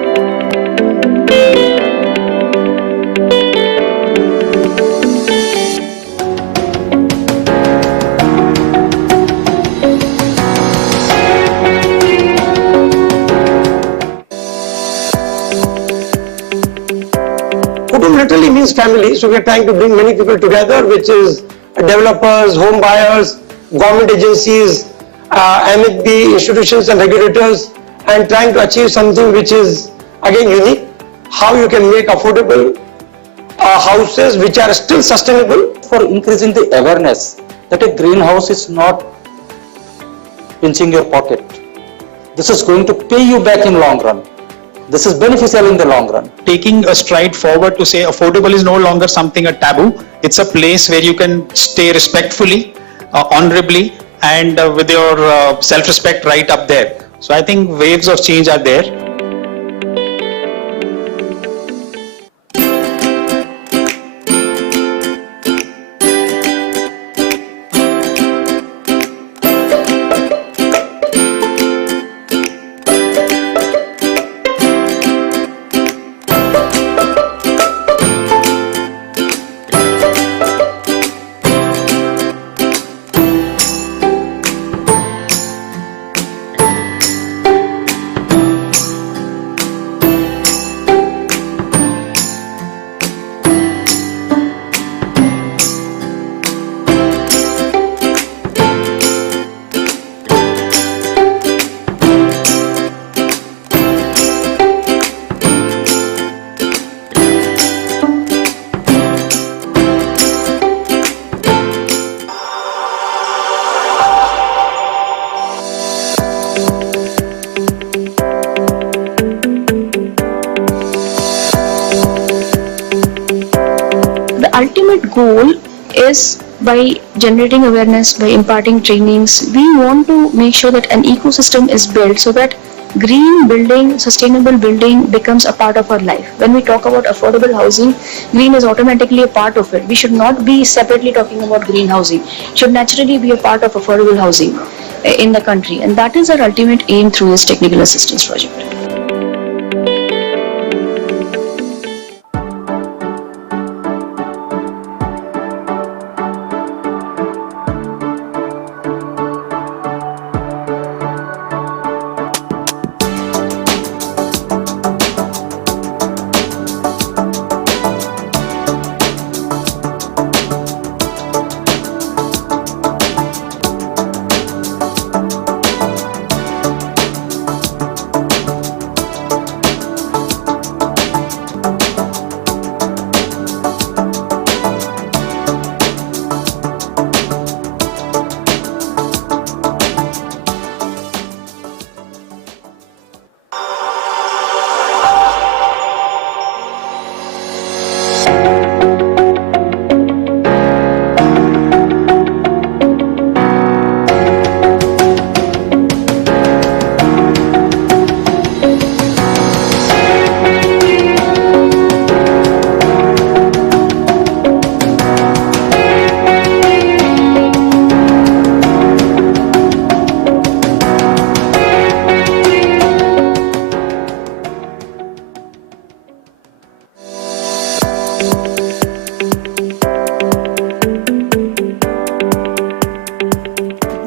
Kutumb literally means family, so we are trying to bring many people together, which is developers, home buyers, government agencies, MHB institutions and regulators, and trying to achieve something which is again unique. How you can make affordable houses which are still sustainable. For increasing the awareness that a greenhouse is not pinching your pocket. This is going to pay you back in long run. This is beneficial in the long run. Taking a stride forward to say affordable is no longer something a taboo. It's a place where you can stay respectfully, honorably, and with your self-respect right up there. So I think waves of change are there. Ultimate goal is by generating awareness, by imparting trainings, we want to make sure that an ecosystem is built so that green building, sustainable building becomes a part of our life. When we talk about affordable housing, green is automatically a part of it. We should not be separately talking about green housing. It should naturally be a part of affordable housing in the country. And that is our ultimate aim through this technical assistance project.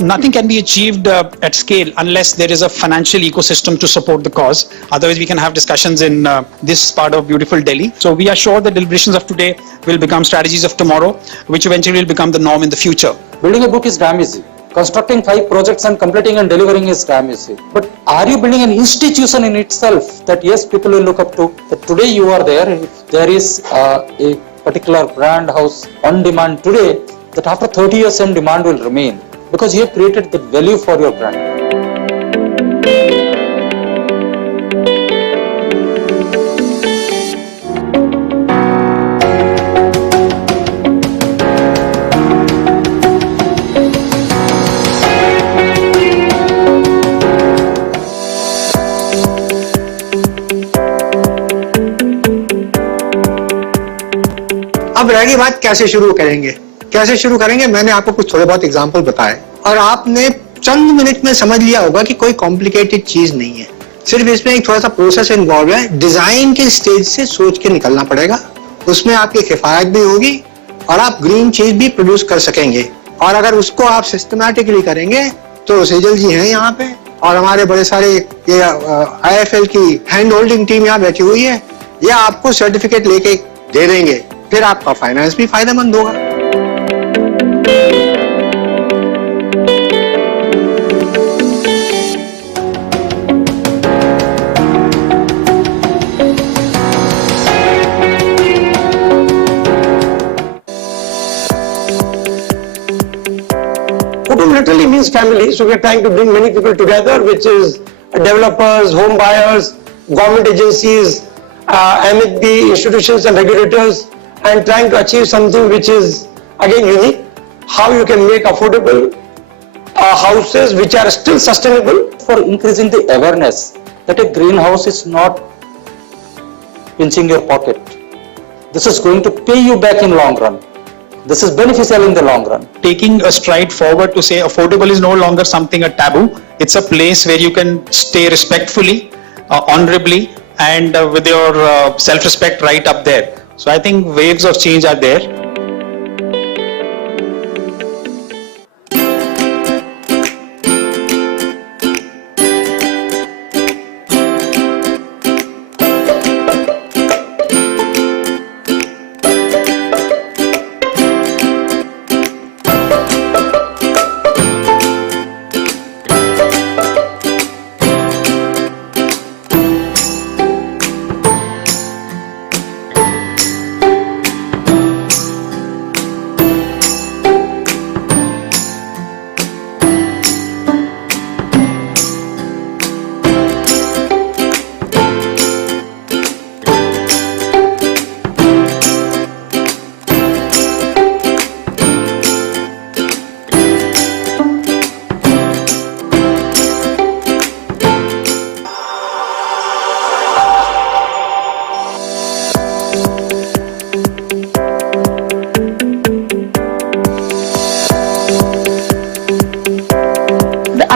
nothing can be achieved at scale unless there is a financial ecosystem to support the cause. Otherwise, we can have discussions in this part of beautiful Delhi. So we are sure the deliberations of today will become strategies of tomorrow, which eventually will become the norm in the future. Building a book is damn easy. Constructing 5 projects and completing and delivering is damn easy. But are you building an institution in itself that yes, people will look up to? That today you are there, if there is a particular brand house on demand today, that after 30 years same demand will remain because you have created the value for your brand. अब रह गई बात कैसे शुरू करेंगे मैंने आपको कुछ थोड़े बहुत एग्जांपल बताए और आपने चंद मिनट में समझ लिया होगा कि कोई कॉम्प्लिकेटेड चीज नहीं है, सिर्फ इसमें एक थोड़ा सा प्रोसेस इन्वॉल्व है। डिजाइन के स्टेज से सोच के निकलना पड़ेगा, उसमें आपकी किफायत भी होगी और आप ग्रीन चीज भी प्रोड्यूस कर सकेंगे। और अगर उसको आप सिस्टमैटिकली करेंगे तो सेजल जी हैं यहाँ पे और हमारे बड़े सारे ये IIFL की हैंड होल्डिंग टीम यहाँ बैठी हुई है, ये आपको सर्टिफिकेट लेके दे देंगे, फिर आपका फाइनेंस भी फायदेमंद होगा। Kutumb literally means family, so we are trying to bring many people together, which is developers, home buyers, government agencies, MHB institutions and regulators, and trying to achieve something which is again unique. How you can make affordable houses which are still sustainable. For increasing the awareness that a greenhouse is not pinching your pocket. This is going to pay you back in long run. This is beneficial in the long run. Taking a stride forward to say affordable is no longer something a taboo. It's a place where you can stay respectfully, honorably, and with your self-respect right up there. So I think waves of change are there.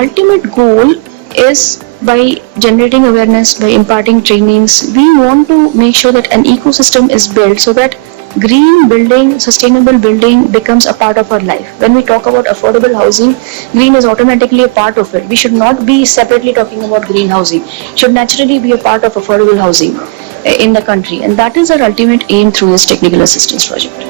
Ultimate goal is by generating awareness, by imparting trainings, we want to make sure that an ecosystem is built so that green building, sustainable building becomes a part of our life. When we talk about affordable housing, green is automatically a part of it. We should not be separately talking about green housing. It should naturally be a part of affordable housing in the country. And that is our ultimate aim through this technical assistance project.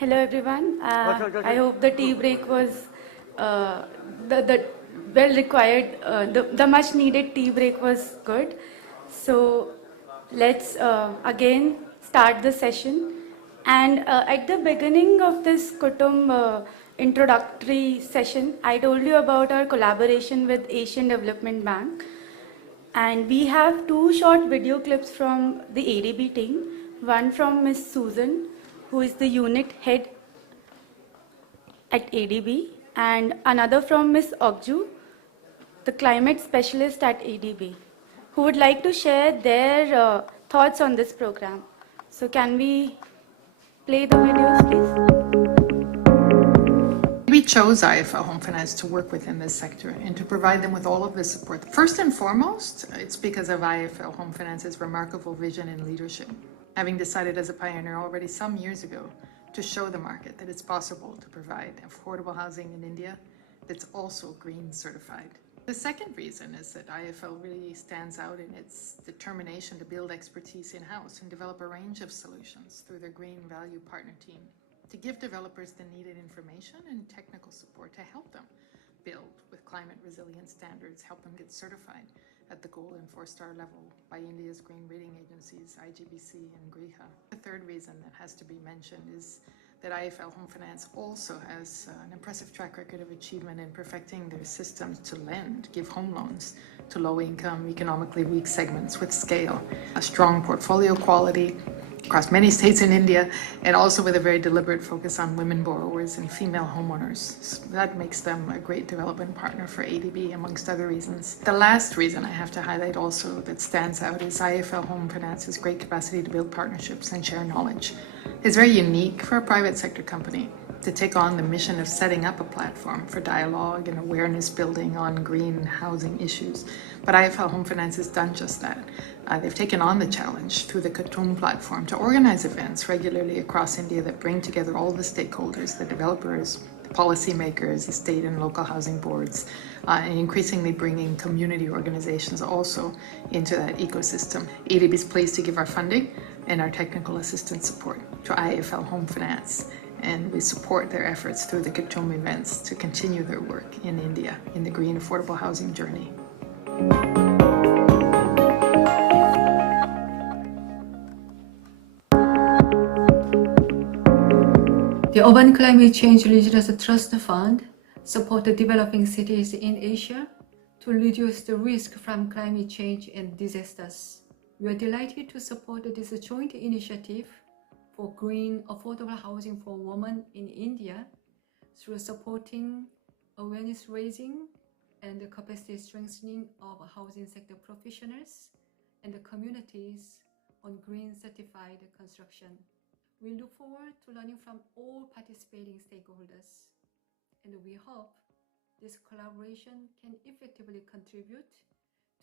Hello everyone. I hope the tea break was the well required, the much needed tea break was good. So let's again start the session. And at the beginning of this Kutumb introductory session, I told you about our collaboration with Asian Development Bank. And we have two short video clips from the ADB team. One from Ms. Susan, who is the unit head at ADB, and another from Ms. Ogju, the climate specialist at ADB, who would like to share their thoughts on this program. So can we play the videos, please? We chose IIFL Home Finance to work within this sector and to provide them with all of this support. First and foremost, it's because of IIFL Home Finance's remarkable vision and leadership, having decided as a pioneer already some years ago to show the market that it's possible to provide affordable housing in India that's also green certified. The second reason is that IIFL really stands out in its determination to build expertise in-house and develop a range of solutions through their Green Value Partner team to give developers the needed information and technical support to help them build with climate resilient standards, help them get certified at the gold and 4-star level by India's green rating agencies, IGBC and GRIHA. The third reason that has to be mentioned is that IIFL Home Finance also has an impressive track record of achievement in perfecting their systems to give home loans to low-income, economically weak segments with scale, a strong portfolio quality across many states in India, and also with a very deliberate focus on women borrowers and female homeowners. So that makes them a great development partner for ADB, amongst other reasons. The last reason I have to highlight also that stands out is IIFL Home Finance's great capacity to build partnerships and share knowledge. It's very unique for a private sector company to take on the mission of setting up a platform for dialogue and awareness building on green housing issues. But IIFL Home Finance has done just that. They've taken on the challenge through the Kutumb platform to organize events regularly across India that bring together all the stakeholders, the developers, the policymakers, the state and local housing boards, and increasingly bringing community organizations also into that ecosystem. ADB is pleased to give our funding and our technical assistance support to IIFL Home Finance, and we support their efforts through the Kutumb events to continue their work in India in the green affordable housing journey. The Urban Climate Change Regional Trust Fund supports developing cities in Asia to reduce the risk from climate change and disasters. We are delighted to support this joint initiative for green affordable housing for women in India through supporting awareness raising and the capacity strengthening of housing sector professionals and the communities on green certified construction. We look forward to learning from all participating stakeholders, and we hope this collaboration can effectively contribute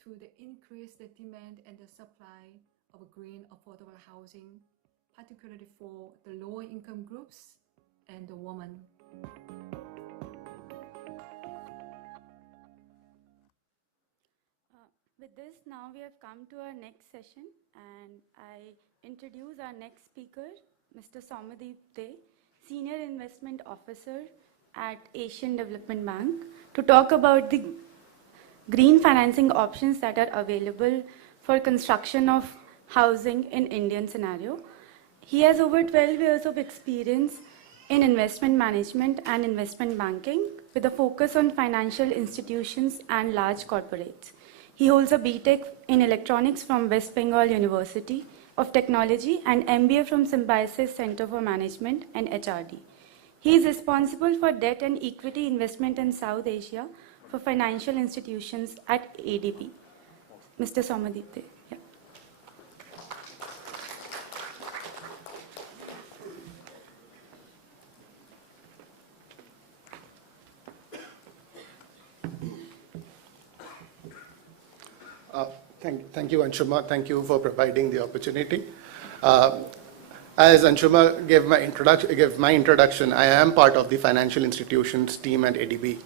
to the increased demand and the supply of green affordable housing, particularly for the lower income groups and the women. With this, now we have come to our next session, and I introduce our next speaker, Mr. Somadeep De, Senior Investment Officer at Asian Development Bank, to talk about the green financing options that are available for construction of housing in Indian scenario. He has over 12 years of experience in investment management and investment banking with a focus on financial institutions and large corporates. He holds a BTech in electronics from West Bengal University of Technology and MBA from Symbiosis Center for Management and HRD. He is responsible for debt and equity investment in South Asia for financial institutions at ADB. Mr. Somadeep De. Yeah. Thank you, Anshuma. Thank you for providing the opportunity. As Anshuma gave my introduction, I am part of the financial institutions team at ADB.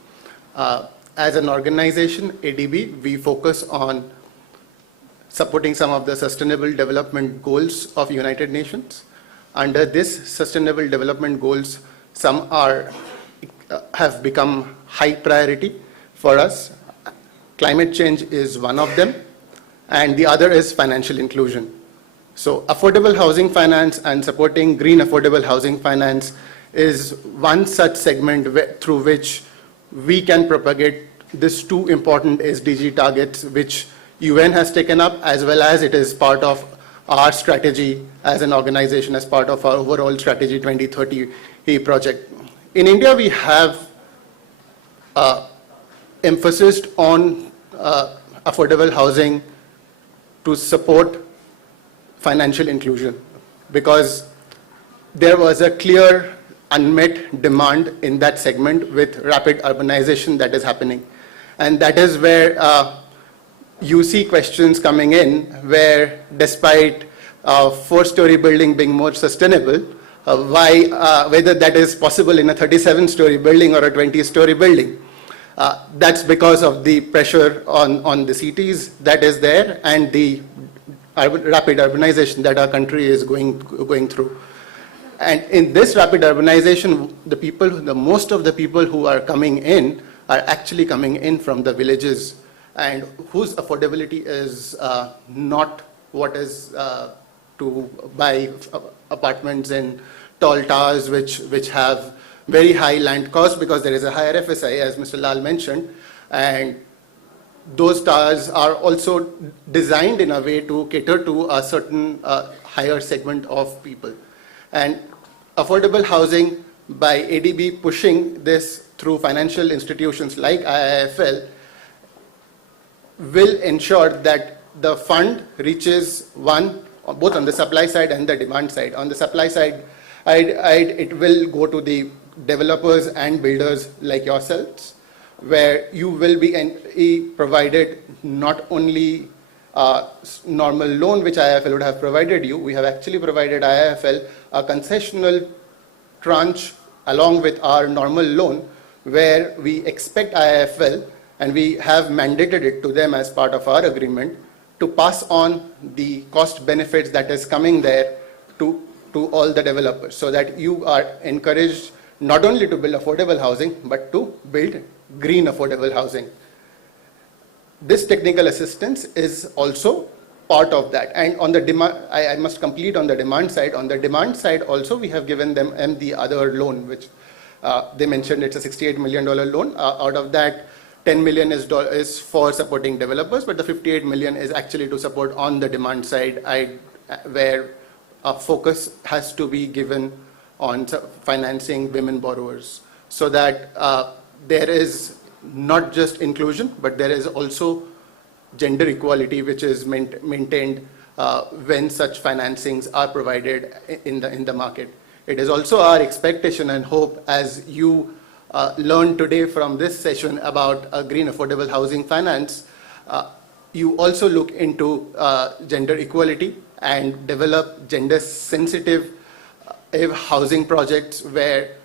As an organization, ADB, we focus on supporting some of the sustainable development goals of United Nations. Under this sustainable development goals, some have become high priority for us. Climate change is one of them, and the other is financial inclusion. So affordable housing finance and supporting green affordable housing finance is one such segment through which we can propagate these two important SDG targets which UN has taken up, as well as it is part of our strategy as an organization, as part of our overall strategy 2030 project. In India, we have emphasis on affordable housing to support financial inclusion, because there was a clear unmet demand in that segment with rapid urbanization that is happening. And that is where you see questions coming in where, despite a 4-story building being more sustainable, whether that is possible in a 37-story building or a 20-story building. That's because of the pressure on the cities that is there and the rapid urbanization that our country is going through. And in this rapid urbanization, most of the people who are coming in are actually coming in from the villages, and whose affordability is not what is to buy apartments in tall towers which have very high land cost, because there is a higher FSI, as Mr. Lal mentioned, and those towers are also designed in a way to cater to a certain higher segment of people. And affordable housing, by ADB pushing this through financial institutions like IIFL, will ensure that the fund reaches both on the supply side and the demand side. On the supply side, it will go to the developers and builders like yourselves, where you will be provided not only normal loan which IIFL would have provided you. We have actually provided IIFL a concessional tranche along with our normal loan, where we expect IIFL, and we have mandated it to them as part of our agreement, to pass on the cost benefits that is coming there to all the developers, so that you are encouraged not only to build affordable housing, but to build green affordable housing. This technical assistance is also part of that. And on the demand, I must complete on the demand side. On the demand side also, we have given them the other loan, which they mentioned it's a $68 million loan. Out of that, 10 million is for supporting developers, but the 58 million is actually to support on the demand side, where a focus has to be given on financing women borrowers, so that there is not just inclusion, but there is also gender equality, which is maintained when such financings are provided in the market. It is also our expectation and hope, as you learned today from this session about green affordable housing finance, you also look into gender equality and develop gender sensitive housing projects where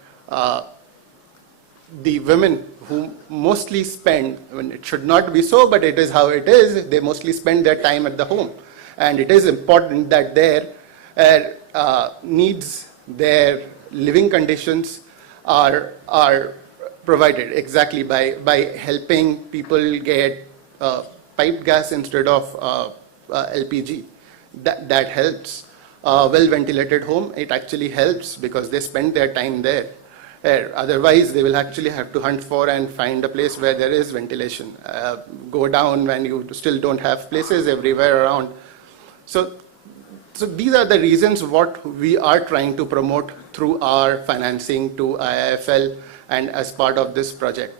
the women who mostly spend, it should not be so, but it is how it is, they mostly spend their time at the home. And it is important that their needs, their living conditions are provided exactly by helping people get piped gas instead of LPG. That helps. Well-ventilated home, it actually helps because they spend their time there. Otherwise, they will actually have to hunt for and find a place where there is ventilation. Go down when you still don't have places everywhere around. So these are the reasons what we are trying to promote through our financing to IIFL and as part of this project.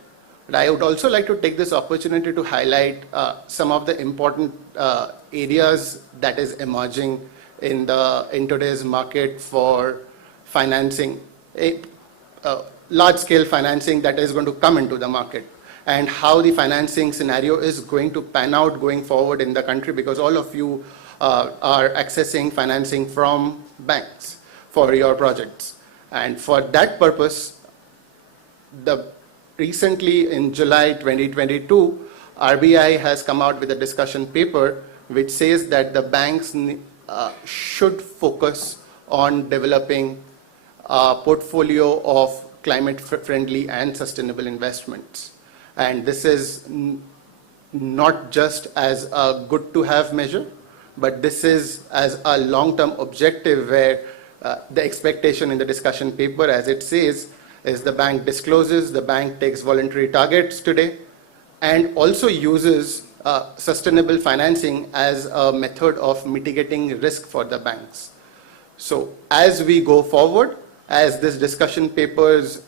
But I would also like to take this opportunity to highlight some of the important areas that is emerging in today's market for financing, large-scale financing that is going to come into the market, and how the financing scenario is going to pan out going forward in the country, because all of you are accessing financing from banks for your projects. And for that purpose, recently in July 2022, RBI has come out with a discussion paper which says that the banks should focus on developing a portfolio of climate-friendly and sustainable investments. And this is not just as a good-to-have measure, but this is as a long-term objective where the expectation in the discussion paper, as it says, is the bank discloses, the bank takes voluntary targets today, and also uses sustainable financing as a method of mitigating risk for the banks. So as we go forward, as this discussion papers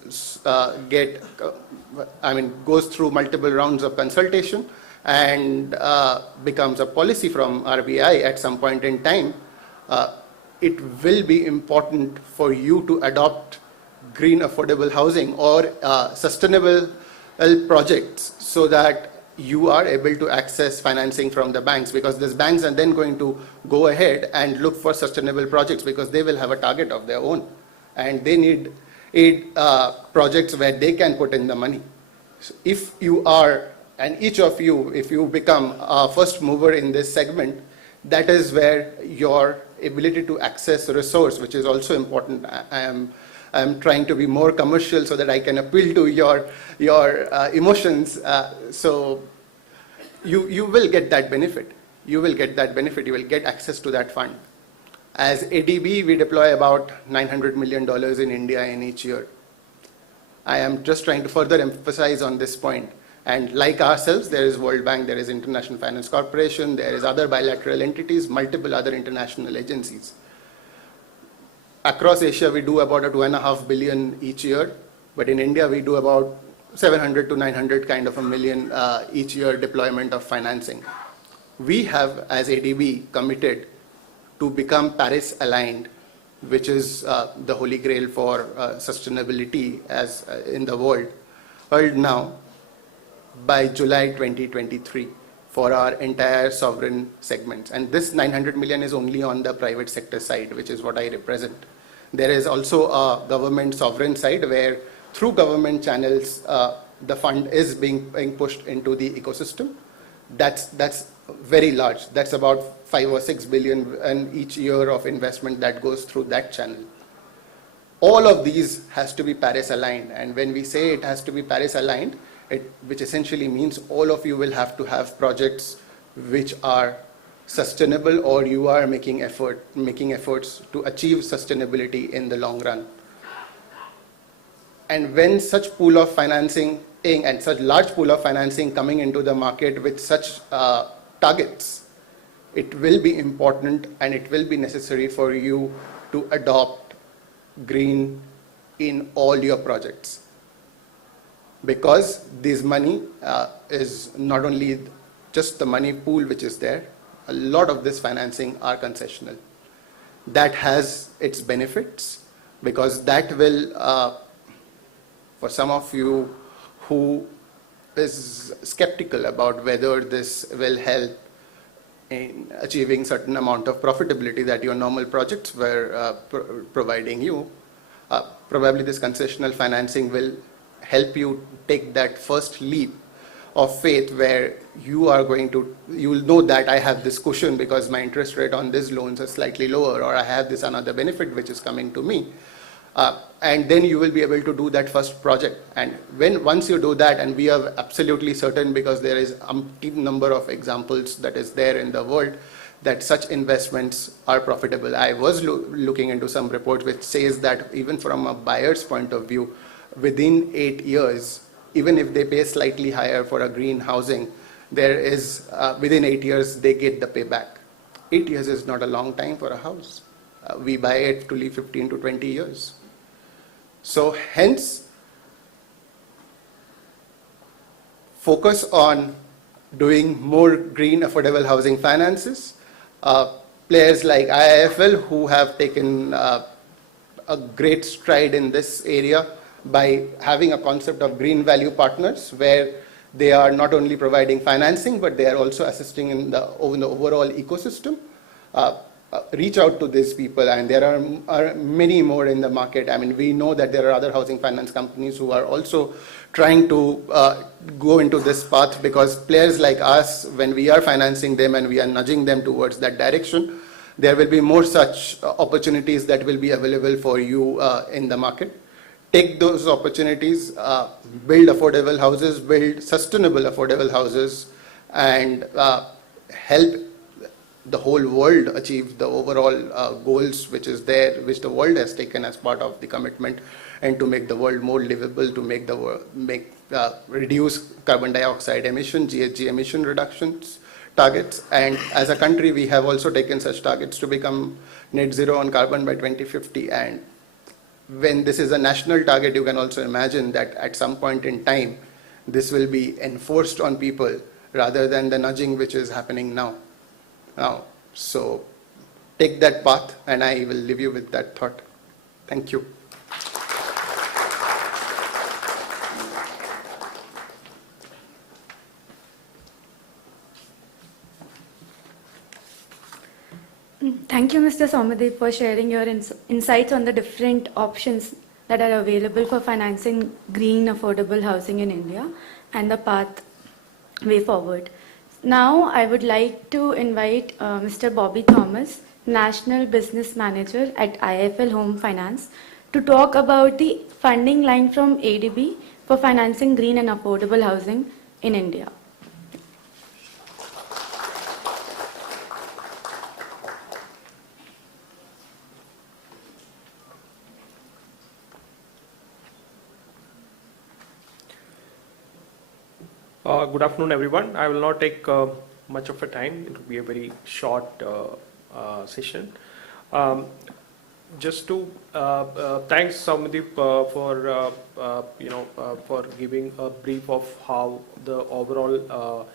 goes through multiple rounds of consultation and becomes a policy from RBI at some point in time, it will be important for you to adopt green affordable housing or sustainable projects so that you are able to access financing from the banks, because these banks are then going to go ahead and look for sustainable projects because they will have a target of their own and they need projects where they can put in the money. So if you are, and each of you, if you become a first mover in this segment, that is where your ability to access resource, which is also important. I am trying to be more commercial so that I can appeal to your emotions. So you will get that benefit. You will get that benefit. You will get access to that fund. As ADB, we deploy about $900 million in India in each year. I am just trying to further emphasize on this point. And like ourselves, there is World Bank, there is International Finance Corporation, there is other bilateral entities, multiple other international agencies. Across Asia, we do about a $2.5 billion each year, but in India, we do about 700 to 900 kind of a million each year deployment of financing. We have, as ADB, committed to become Paris aligned, which is the holy grail for sustainability as in the world now, by July 2023 for our entire sovereign segments. And this 900 million is only on the private sector side, which is what I represent. There is also a government sovereign side where through government channels, the fund is being pushed into the ecosystem. That's very large. That's about 5 or 6 billion in each year of investment that goes through that channel. All of these has to be Paris aligned. And when we say it has to be Paris aligned, which essentially means all of you will have to have projects which are sustainable, or you are making efforts to achieve sustainability in the long run. And when such pool of financing and such large pool of financing coming into the market with such targets, it will be important and it will be necessary for you to adopt green in all your projects. Because this money is not only just the money pool which is there, a lot of this financing are concessional. That has its benefits, because that will, for some of you who is skeptical about whether this will help in achieving certain amount of profitability that your normal projects were providing you, probably this concessional financing will help you take that first leap of faith where you will know that I have this cushion because my interest rate on these loans is slightly lower, or I have this another benefit which is coming to me. And then you will be able to do that first project. And once you do that, and we are absolutely certain, because there is a number of examples that is there in the world, that such investments are profitable. I was looking into some reports which says that even from a buyer's point of view, within 8 years, even if they pay slightly higher for a green housing, there is, within 8 years, they get the payback. 8 years is not a long time for a house. We buy it to live 15 to 20 years. So hence, focus on doing more green affordable housing finances. Players like IIFL, who have taken a great stride in this area by having a concept of green value partners, where they are not only providing financing, but they are also assisting in the overall ecosystem. Reach out to these people, and there are many more in the market. I mean, we know that there are other housing finance companies who are also trying to go into this path, because players like us, when we are financing them and we are nudging them towards that direction, there will be more such opportunities that will be available for you in the market. Take those opportunities, build affordable houses, build sustainable affordable houses, and help the whole world achieves the overall goals which is there, which the world has taken as part of the commitment, and to make the world more livable, to make the reduce carbon dioxide emission, GHG emission reductions targets. And as a country, we have also taken such targets to become net zero on carbon by 2050. And when this is a national target, you can also imagine that at some point in time, this will be enforced on people rather than the nudging which is happening now. So take that path, and I will leave you with that thought. Thank you. Thank you, Mr. Somadev, for sharing your insights on the different options that are available for financing green affordable housing in India and the path way forward. Now, I would like to invite Mr. Bobby Thomas, National Business Manager at IIFL Home Finance, to talk about the funding line from ADB for financing green and affordable housing in India. Good afternoon, everyone. I will not take much of a time. It will be a very short session. Just to thanks Somadev for for giving a brief of how the overall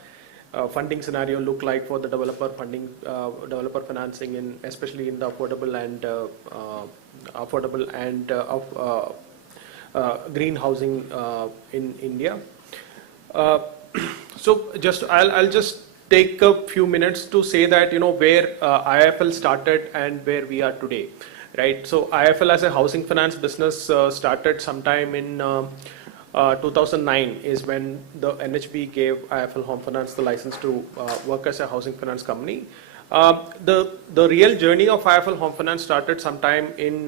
funding scenario look like for the developer funding, developer financing, in especially in the affordable and green housing in India. So I'll just take a few minutes to say that where IIFL started and where we are today, right? So IIFL as a housing finance business started sometime in 2009 is when the NHB gave IIFL Home Finance the license to work as a housing finance company. The real journey of IIFL Home Finance started sometime in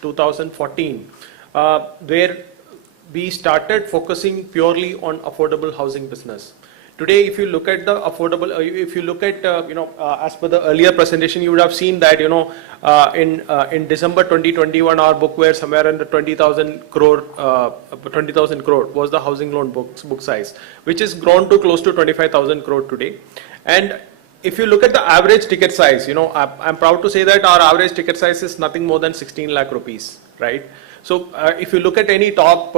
2014, where we started focusing purely on affordable housing business. Today, if you look at the affordable, if you look at as per the earlier presentation, you would have seen that in December 2021, our book were somewhere in the 20,000 crore was the housing loan book size, which is grown to close to 25,000 crore today. And if you look at the average ticket size, I'm proud to say that our average ticket size is nothing more than 16 lakh rupees, right? So if you look at any top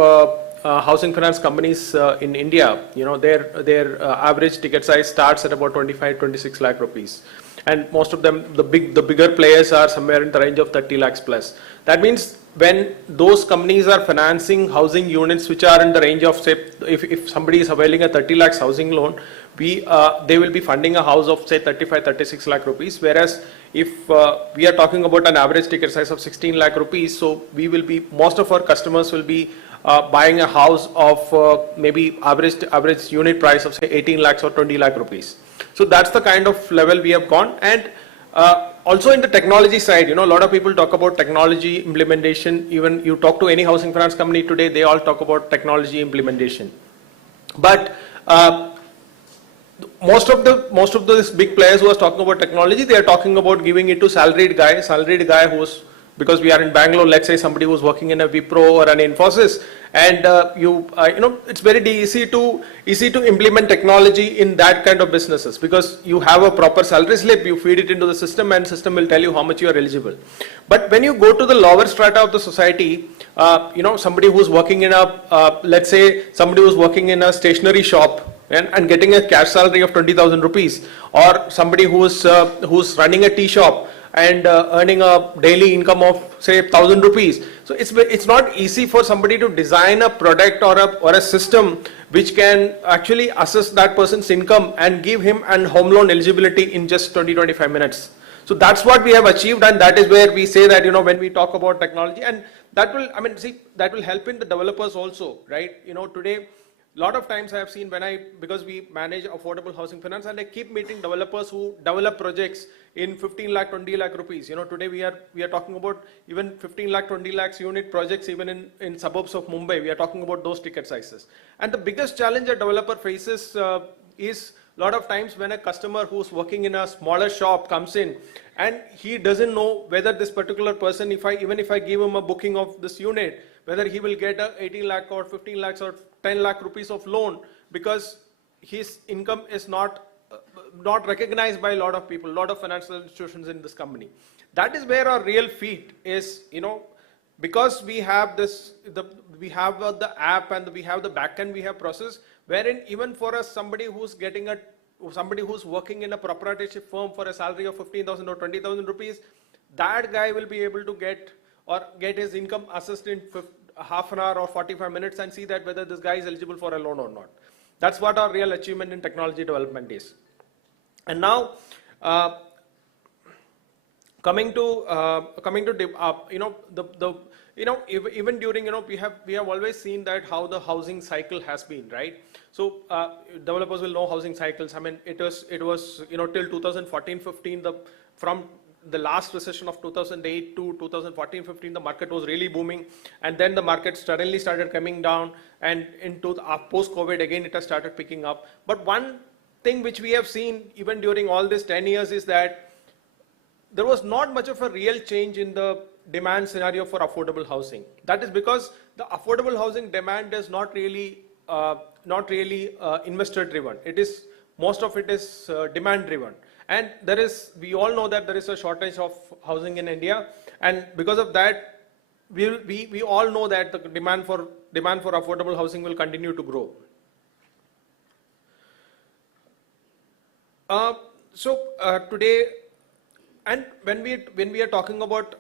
housing finance companies in India, their average ticket size starts at about 25-26 lakh rupees, and most of them, the bigger players, are somewhere in the range of 30 lakhs plus. That means when those companies are financing housing units which are in the range of, say, if somebody is availing a 30 lakhs housing loan, they will be funding a house of, say, 35-36 lakh rupees, whereas if we are talking about an average ticket size of 16 lakh rupees, so most of our customers will be buying a house of maybe average unit price of, say, 18 lakhs or 20 lakh rupees. So that's the kind of level we have gone. And also in the technology side, a lot of people talk about technology implementation. Even you talk to any housing finance company today, they all talk about technology implementation. But most of these big players who are talking about technology, they are talking about giving it to salaried guy who's, because we are in Bangalore, let's say somebody who's working in a Wipro or an Infosys, and it's very easy to implement technology in that kind of businesses, because you have a proper salary slip, you feed it into the system, and system will tell you how much you are eligible. But when you go to the lower strata of the society, somebody who's working in a, let's say somebody who's working in a stationery shop and getting a cash salary of 20,000 rupees, or somebody who's running a tea shop and earning a daily income of, say, 1,000 rupees. So it's not easy for somebody to design a product or a system which can actually assess that person's income and give him an home loan eligibility in just 20-25 minutes. So that's what we have achieved, and that is where we say that when we talk about technology, and that will, that will help in the developers also, right? Today, a lot of times I have seen because we manage affordable housing finance, and I keep meeting developers who develop projects in 15 lakh, 20 lakh rupees. Today we are talking about even 15 lakh, 20 lakhs unit projects, even in suburbs of Mumbai. We are talking about those ticket sizes. And the biggest challenge a developer faces is a lot of times when a customer who's working in a smaller shop comes in and he doesn't know whether this particular person, even if I give him a booking of this unit, whether he will get a 18 lakh or 15 lakhs or 10 lakh rupees of loan, because his income is not recognized by a lot of people, a lot of financial institutions in this company. That is where our real feat is, because we have we have the app and we have the backend, we have process, wherein even for us, somebody who's working in a proprietorship firm for a salary of 15,000 or 20,000 rupees, that guy will be able to get his income assessed in half an hour or 45 minutes and see that whether this guy is eligible for a loan or not. That's what our real achievement in technology development is. And now, coming to even during, we have always seen that how the housing cycle has been, right? So developers will know housing cycles. I mean, it was till 2014-15, from the last recession of 2008 to 2014-15, the market was really booming, and then the market suddenly started coming down, and into post-COVID again it has started picking up. But one thing which we have seen even during all this 10 years is that there was not much of a real change in the demand scenario for affordable housing. That is because the affordable housing demand is not really investor driven. Most of it is demand driven. And we all know that there is a shortage of housing in India, and because of that, we all know that the demand for affordable housing will continue to grow. Today, and when we are talking about,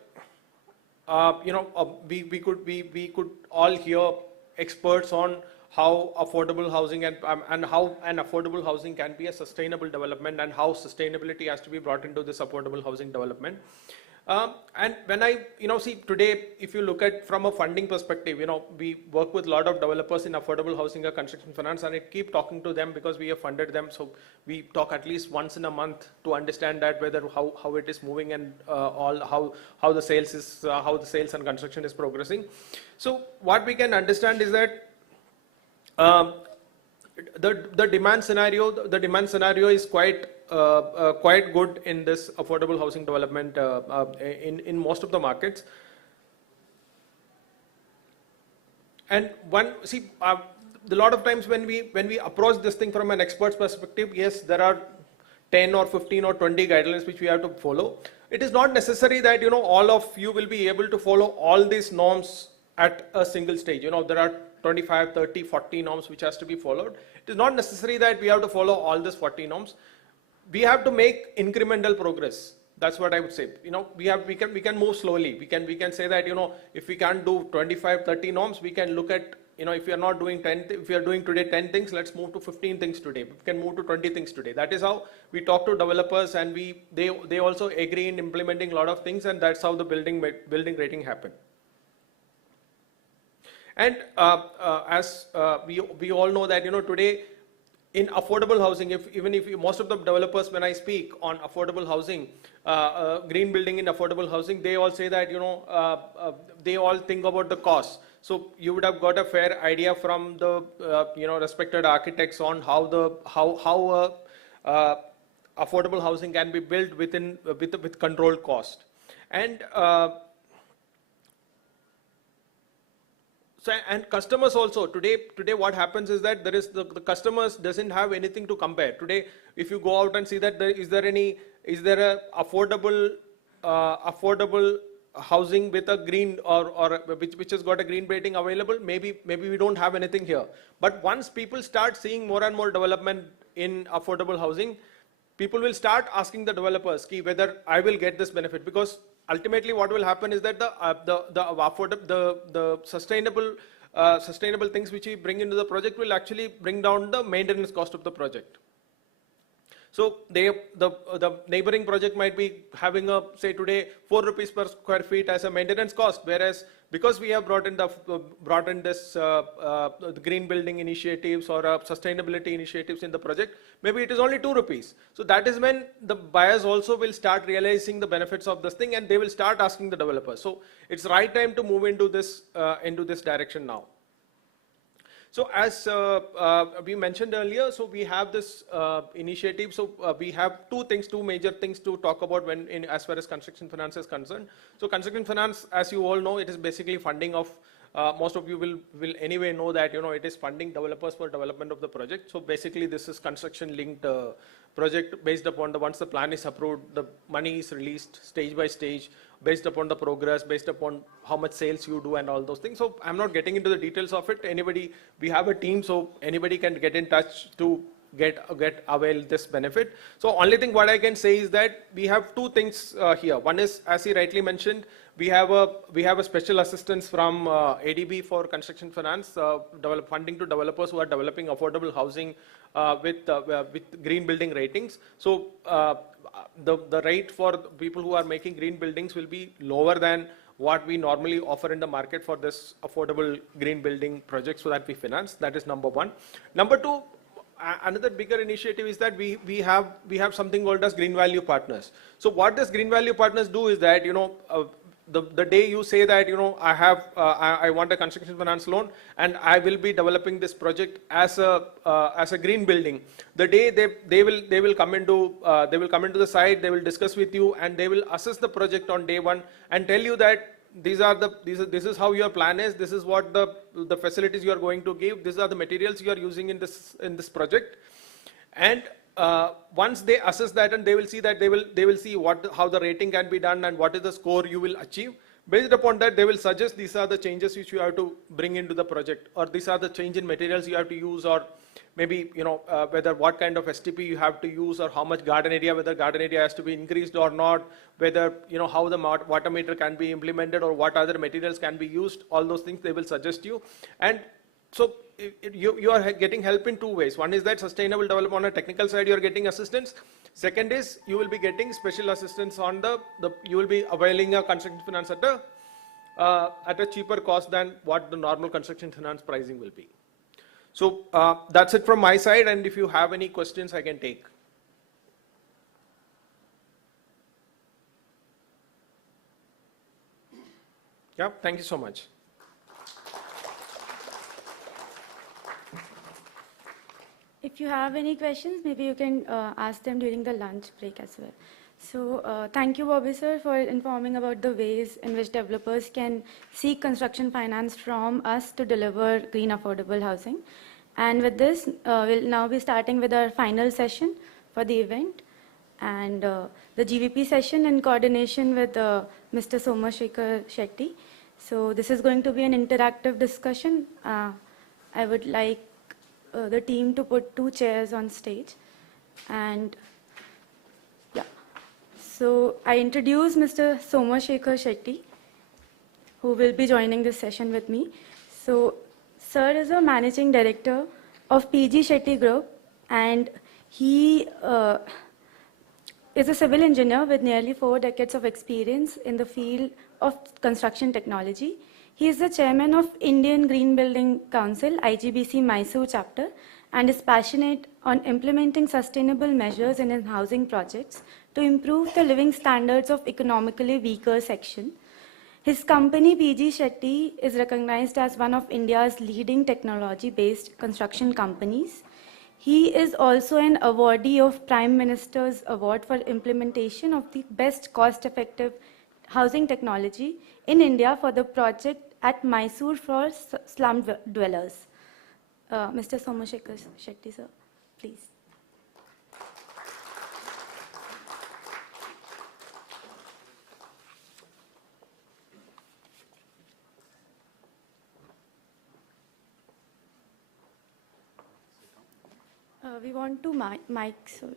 we could all hear experts on how affordable housing and how an affordable housing can be a sustainable development, and how sustainability has to be brought into this affordable housing development. And when I, see today, if you look at from a funding perspective, we work with a lot of developers in affordable housing or construction finance, and I keep talking to them because we have funded them. So we talk at least once in a month to understand that whether how it is moving, and how the sales and construction is progressing. So what we can understand is that the demand scenario is quite good in this affordable housing development in most of the markets. And a lot of times when we approach this thing from an expert's perspective, yes, there are 10 or 15 or 20 guidelines which we have to follow. It is not necessary that all of you will be able to follow all these norms at a single stage. There are 25, 30, 40 norms which has to be followed. It is not necessary that we have to follow all these 40 norms. We have to make incremental progress. That's what I would say. We can move slowly. We can say that, if we can't do 25, 30 norms, we can look at, if we are not doing 10, if we are doing today 10 things, let's move to 15 things today. We can move to 20 things today. That is how we talk to developers, and they also agree in implementing a lot of things, and that's how the building rating happened. And as we all know that, today in affordable housing, even if most of the developers, when I speak on affordable housing, green building in affordable housing, they all say that, they all think about the cost. So you would have got a fair idea from the respected architects on how affordable housing can be built with controlled cost. And and customers also, today what happens is that the customers doesn't have anything to compare. Today, if you go out and see that is there a affordable housing with a green or which has got a green rating available, maybe we don't have anything here. But once people start seeing more and more development in affordable housing, people will start asking the developers whether I will get this benefit, because ultimately what will happen is that the sustainable things which we bring into the project will actually bring down the maintenance cost of the project. So the neighboring project might be having say today 4 rupees per square feet as a maintenance cost, whereas because we have brought in this the green building initiatives or sustainability initiatives in the project, maybe it is only 2 rupees. So that is when the buyers also will start realizing the benefits of this thing, and they will start asking the developers. So it's right time to move into this direction now. So as we mentioned earlier, so we have this initiative. So we have two major things to talk about as far as construction finance is concerned. So construction finance, as you all know, it is basically funding of, most of you will anyway know that, it is funding developers for development of the project. So basically this is construction linked project based upon once the plan is approved, the money is released stage by stage, based upon the progress, based upon how much sales you do and all those things. So I'm not getting into the details of it. We have a team, so anybody can get in touch to avail this benefit. So only thing what I can say is that we have two things here. One is, as he rightly mentioned, we have a special assistance from ADB for construction finance, funding to developers who are developing affordable housing with green building ratings. So the rate for people who are making green buildings will be lower than what we normally offer in the market for this affordable green building projects, so that we finance. That is number one. Number two, another bigger initiative is that we have something called as Green Value Partners. So what does Green Value Partners do is that, the day you say that, I want a construction finance loan and I will be developing this project as a green building, the day they will come into the site, they will discuss with you, and they will assess the project on day one and tell you that this is how your plan is, this is what the facilities you are going to give, these are the materials you are using in this project. And once they assess that, and they will see that, they will see how the rating can be done and what is the score you will achieve. Based upon that, they will suggest these are the changes which you have to bring into the project, or these are the change in materials you have to use, or maybe whether what kind of STP you have to use, or how much garden area, whether garden area has to be increased or not, whether how the water meter can be implemented, or what other materials can be used. All those things they will suggest you. And so you are getting help in two ways. One is that sustainable development on a technical side, you are getting assistance. Second is you will be getting special assistance on you will be availing a construction finance at a cheaper cost than what the normal construction finance pricing will be. So that's it from my side, and if you have any questions, I can take. Yeah, thank you so much. If you have any questions, maybe you can ask them during the lunch break as well. So thank you, Bobby sir, for informing about the ways in which developers can seek construction finance from us to deliver green affordable housing. And with this, we'll now be starting with our final session for the event. And the GVP session in coordination with Mr. Somashekar Shetty. So this is going to be an interactive discussion. I would like the team to put 2 chairs on stage. And yeah, so I introduce Mr. Somashekar Shetty, who will be joining this session with me. So sir is a managing director of PG Shetty Group, and he is a civil engineer with nearly 4 decades of experience in the field of construction technology. He is the chairman of Indian Green Building Council, IGBC Mysore chapter, and is passionate on implementing sustainable measures in his housing projects to improve the living standards of economically weaker section. His company, PG Shetty, is recognized as one of India's leading technology-based construction companies. He is also an awardee of Prime Minister's Award for implementation of the best cost-effective housing technology in India for the project at Mysore for slum dwellers. Mr. Somashekar Shetty, sir, please. We want 2 mics also.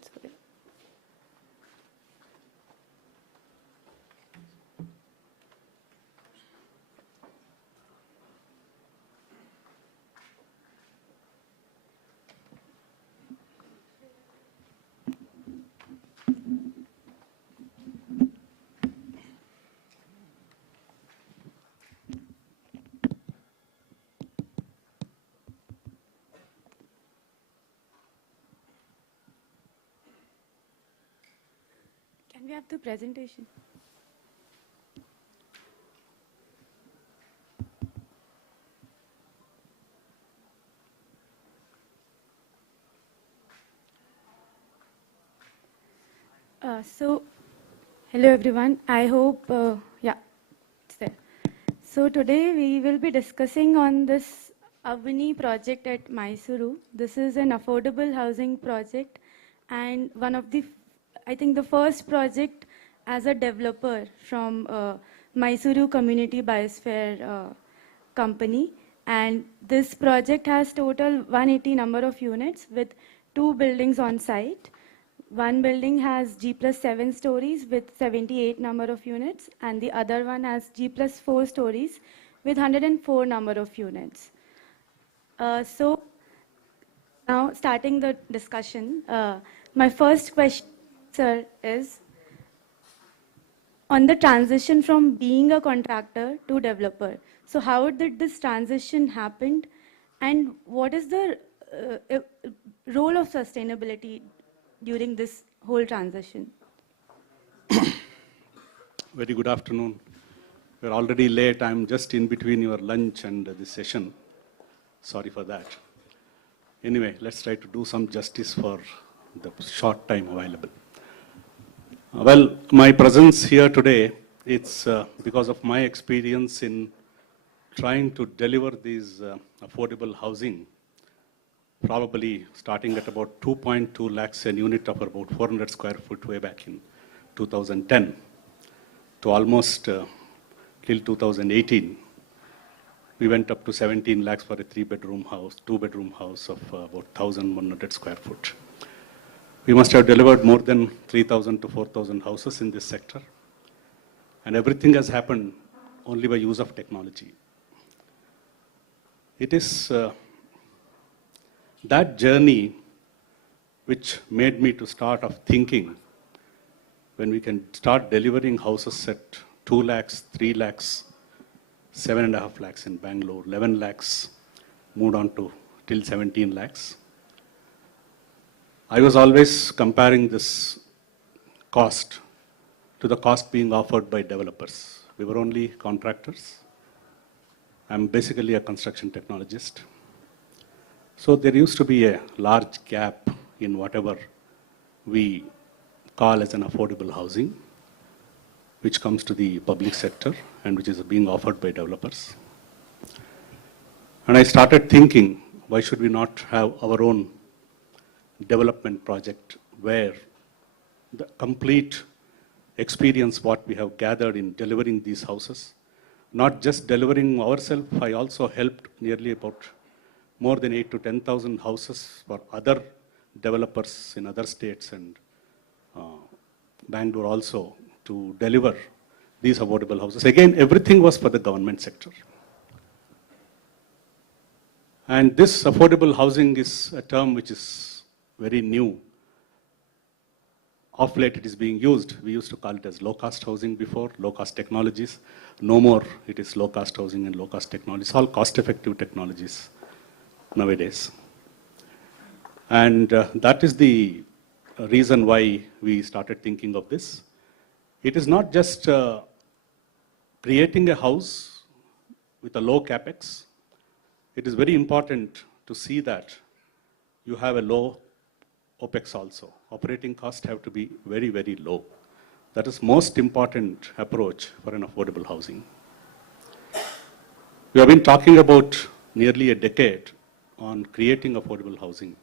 Can we have the presentation? So, hello everyone. I hope, yeah, it's there. So today we will be discussing on this Avani project at Mysuru. This is an affordable housing project and one of the, I think the first project as a developer from Mysuru Community Biosphere company. And this project has total 180 number of units with 2 buildings on site. One building has G plus 7 stories with 78 number of units, and the other one has G plus 4 stories with 104 number of units. So now starting the discussion, my first question, sir, is on the transition from being a contractor to developer. So how did this transition happen, and what is the role of sustainability during this whole transition? Very good afternoon. We're already late. I'm just in between your lunch and this session. Sorry for that. Anyway, let's try to do some justice for the short time available. Well, my presence here today, it's because of my experience in trying to deliver these affordable housing, probably starting at about 2.2 lakhs a unit of about 400 square foot way back in 2010 to almost till 2018. We went up to 17 lakhs for a 3-bedroom house, 2-bedroom house of about 1,100 square foot. We must have delivered more than 3,000 to 4,000 houses in this sector. And everything has happened only by use of technology. It is that journey which made me to start off thinking when we can start delivering houses at 2 lakhs, 3 lakhs, 7.5 lakhs in Bangalore, 11 lakhs, moved on to till 17 lakhs. I was always comparing this cost to the cost being offered by developers. We were only contractors. I'm basically a construction technologist. So there used to be a large gap in whatever we call as an affordable housing, which comes to the public sector and which is being offered by developers. And I started thinking, why should we not have our own development project where the complete experience what we have gathered in delivering these houses, not just delivering ourselves, I also helped nearly about more than 8,000 to 10,000 houses for other developers in other states and Bangalore also to deliver these affordable houses. Again, everything was for the government sector. And this affordable housing is a term which is very new. Of late it is being used. We used to call it as low-cost housing before, low-cost technologies. No more, it is low-cost housing and low-cost technologies, all cost-effective technologies nowadays. And that is the reason why we started thinking of this. It is not just creating a house with a low capex. It is very important to see that you have a low OPEX also. Operating costs have to be very, very low. That is most important approach for an affordable housing. We have been talking about nearly a decade on creating affordable housing,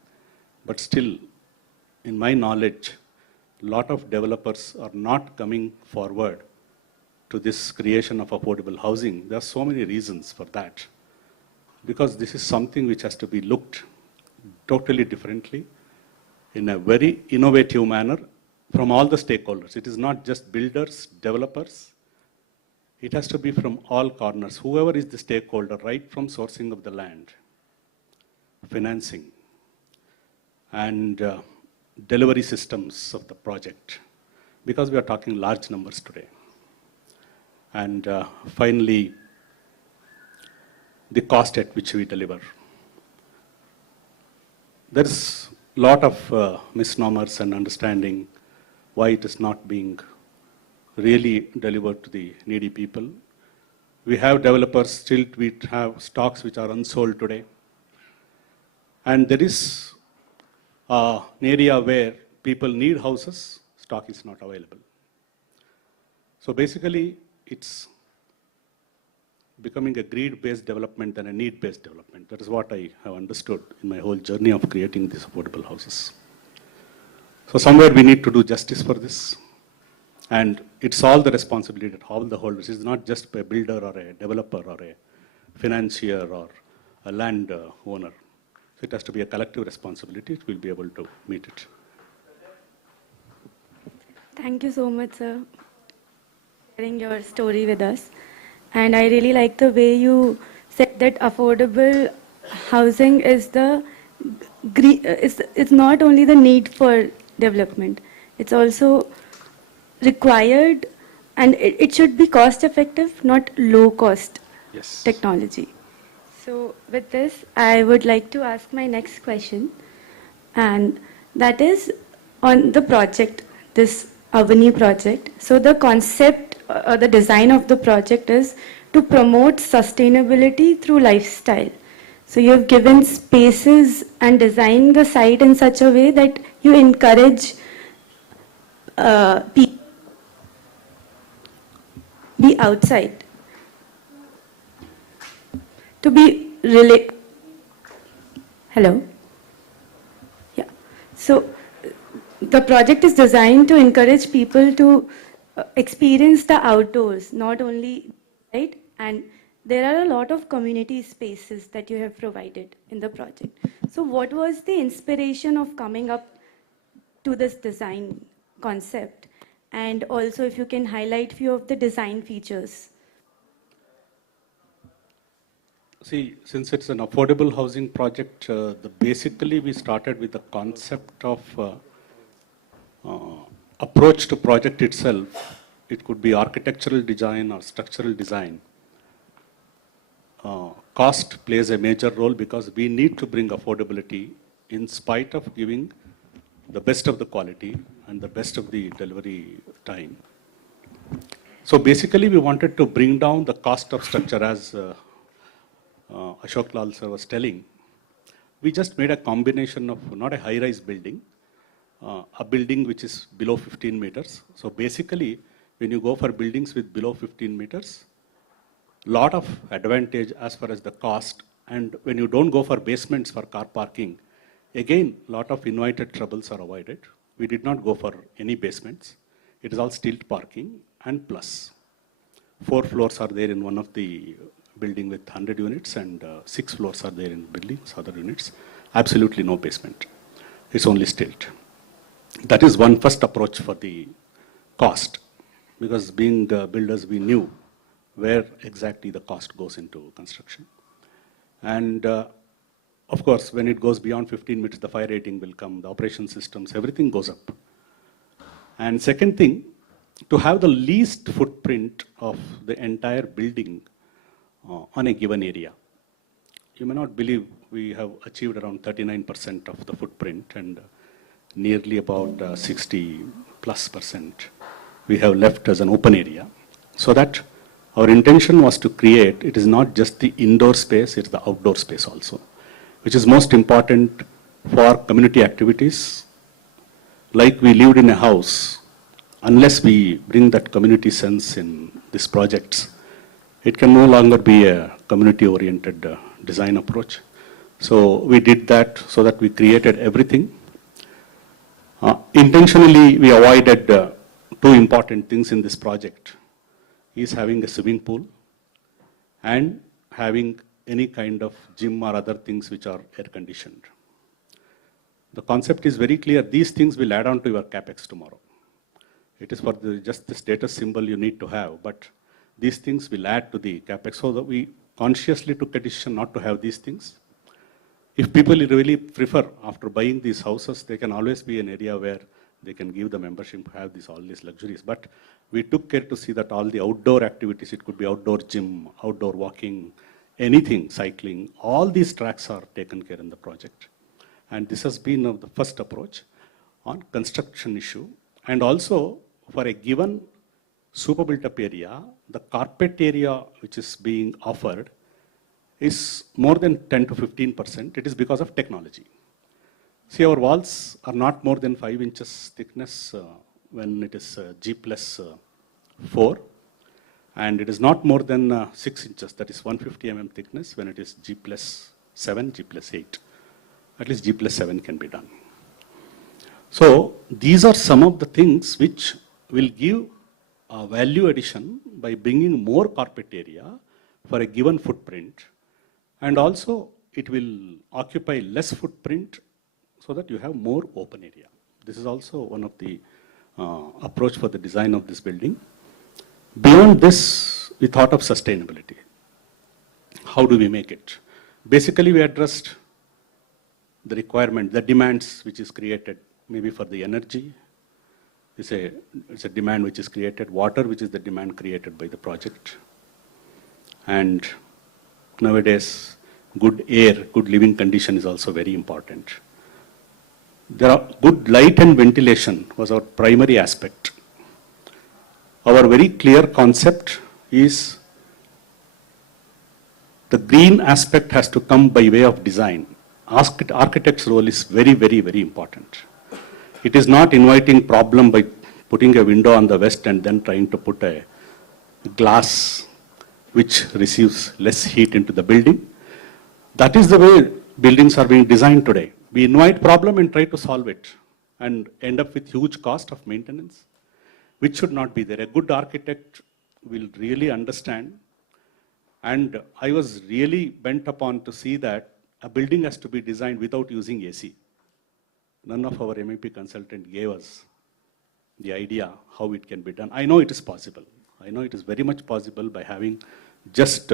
but still, in my knowledge, a lot of developers are not coming forward to this creation of affordable housing. There are so many reasons for that. Because this is something which has to be looked totally differently, in a very innovative manner from all the stakeholders. It is not just builders, developers. It has to be from all corners. Whoever is the stakeholder, right from sourcing of the land, financing, and delivery systems of the project, because we are talking large numbers today. And finally, the cost at which we deliver. There is a lot of misnomers and understanding why it is not being really delivered to the needy people. We have developers, still we have stocks which are unsold today. And there is an area where people need houses, stock is not available. So basically, it's becoming a greed-based development than a need-based development. That is what I have understood in my whole journey of creating these affordable houses. So somewhere we need to do justice for this. And it's all the responsibility of all the holders. It's not just a builder or a developer or a financier or a land owner. So it has to be a collective responsibility. It will be able to meet it. Thank you so much, sir, for sharing your story with us. And I really like the way you said that affordable housing is it's not only the need for development, it's also required, and it should be cost effective, not low cost technology. So with this, I would like to ask my next question, and that is on the project, this Avani project. So the concept or the design of the project is to promote sustainability through lifestyle. So you have given spaces and designed the site in such a way that you encourage people be outside, to be Hello? Yeah. So the project is designed to encourage people to experience the outdoors, not only, right? And there are a lot of community spaces that you have provided in the project. So what was the inspiration of coming up to this design concept? And also if you can highlight few of the design features. See, since it's an affordable housing project, basically we started with the concept of approach to project itself. It could be architectural design or structural design. Cost plays a major role because we need to bring affordability in spite of giving the best of the quality and the best of the delivery time. So basically we wanted to bring down the cost of structure, as Ashok Lal sir was telling. We just made a combination of not a high-rise building, a building which is below 15 meters. So basically, when you go for buildings with below 15 meters, lot of advantage as far as the cost. And when you don't go for basements for car parking, again, lot of invited troubles are avoided. We did not go for any basements. It is all stilt parking, and plus 4 floors are there in one of the building with 100 units, and 6 floors are there in buildings, other units. Absolutely no basement. It's only stilt. That is one first approach for the cost, because being builders, we knew where exactly the cost goes into construction. And of course, when it goes beyond 15 meters, the fire rating will come, the operation systems, everything goes up. And second thing, to have the least footprint of the entire building on a given area. You may not believe we have achieved around 39% of the footprint, and nearly about 60+% we have left as an open area. So that our intention was to create, it is not just the indoor space, it's the outdoor space also, which is most important for community activities. Like we lived in a house, unless we bring that community sense in these projects, it can no longer be a community-oriented design approach. So we did that so that we created everything. Intentionally, we avoided 2 important things in this project, is having a swimming pool and having any kind of gym or other things which are air-conditioned. The concept is very clear. These things will add on to your capex tomorrow. It is for just the status symbol you need to have, but these things will add to the capex. So that we consciously took a decision not to have these things. If people really prefer, after buying these houses, they can always be an area where they can give the membership, have all these luxuries. But we took care to see that all the outdoor activities, it could be outdoor gym, outdoor walking, anything, cycling, all these tracks are taken care in the project. And this has been the first approach on construction issue. And also, for a given super built up area, the carpet area which is being offered is more than 10 to 15%. It is because of technology. See, our walls are not more than 5 inches thickness when it is G plus 4, and it is not more than 6 inches, that is 150 mm thickness when it is G plus 7, G plus 8. At least G plus 7 can be done. So these are some of the things which will give a value addition by bringing more carpet area for a given footprint, and also it will occupy less footprint so that you have more open area. This is also one of the approach for the design of this building. Beyond this, we thought of sustainability. How do we make it? Basically, we addressed the requirement, the demands which is created maybe for the energy. It's a demand which is created, water which is the demand created by the project. And nowadays, good air, good living condition is also very important. There are good light and ventilation was our primary aspect. Our very clear concept is the green aspect has to come by way of design. Architect's role is very, very, very important. It is not inviting problem by putting a window on the west and then trying to put a glass which receives less heat into the building. That is the way buildings are being designed today. We invite problem and try to solve it and end up with huge cost of maintenance, which should not be there. A good architect will really understand, and I was really bent upon to see that a building has to be designed without using AC. None of our MEP consultant gave us the idea how it can be done. I know it is possible. I know it is very much possible by having just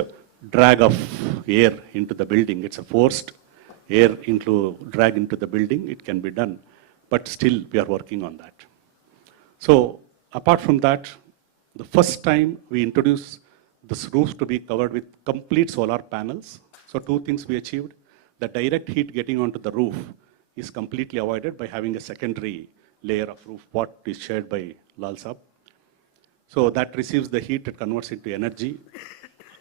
drag of air into the building. It's a forced air drag into the building. It can be done, but still we are working on that. So apart from that, the first time we introduced this roof to be covered with complete solar panels. So two things we achieved. The direct heat getting onto the roof is completely avoided by having a secondary layer of roof, what is shared by Lal Saab. So that receives the heat, it converts into energy.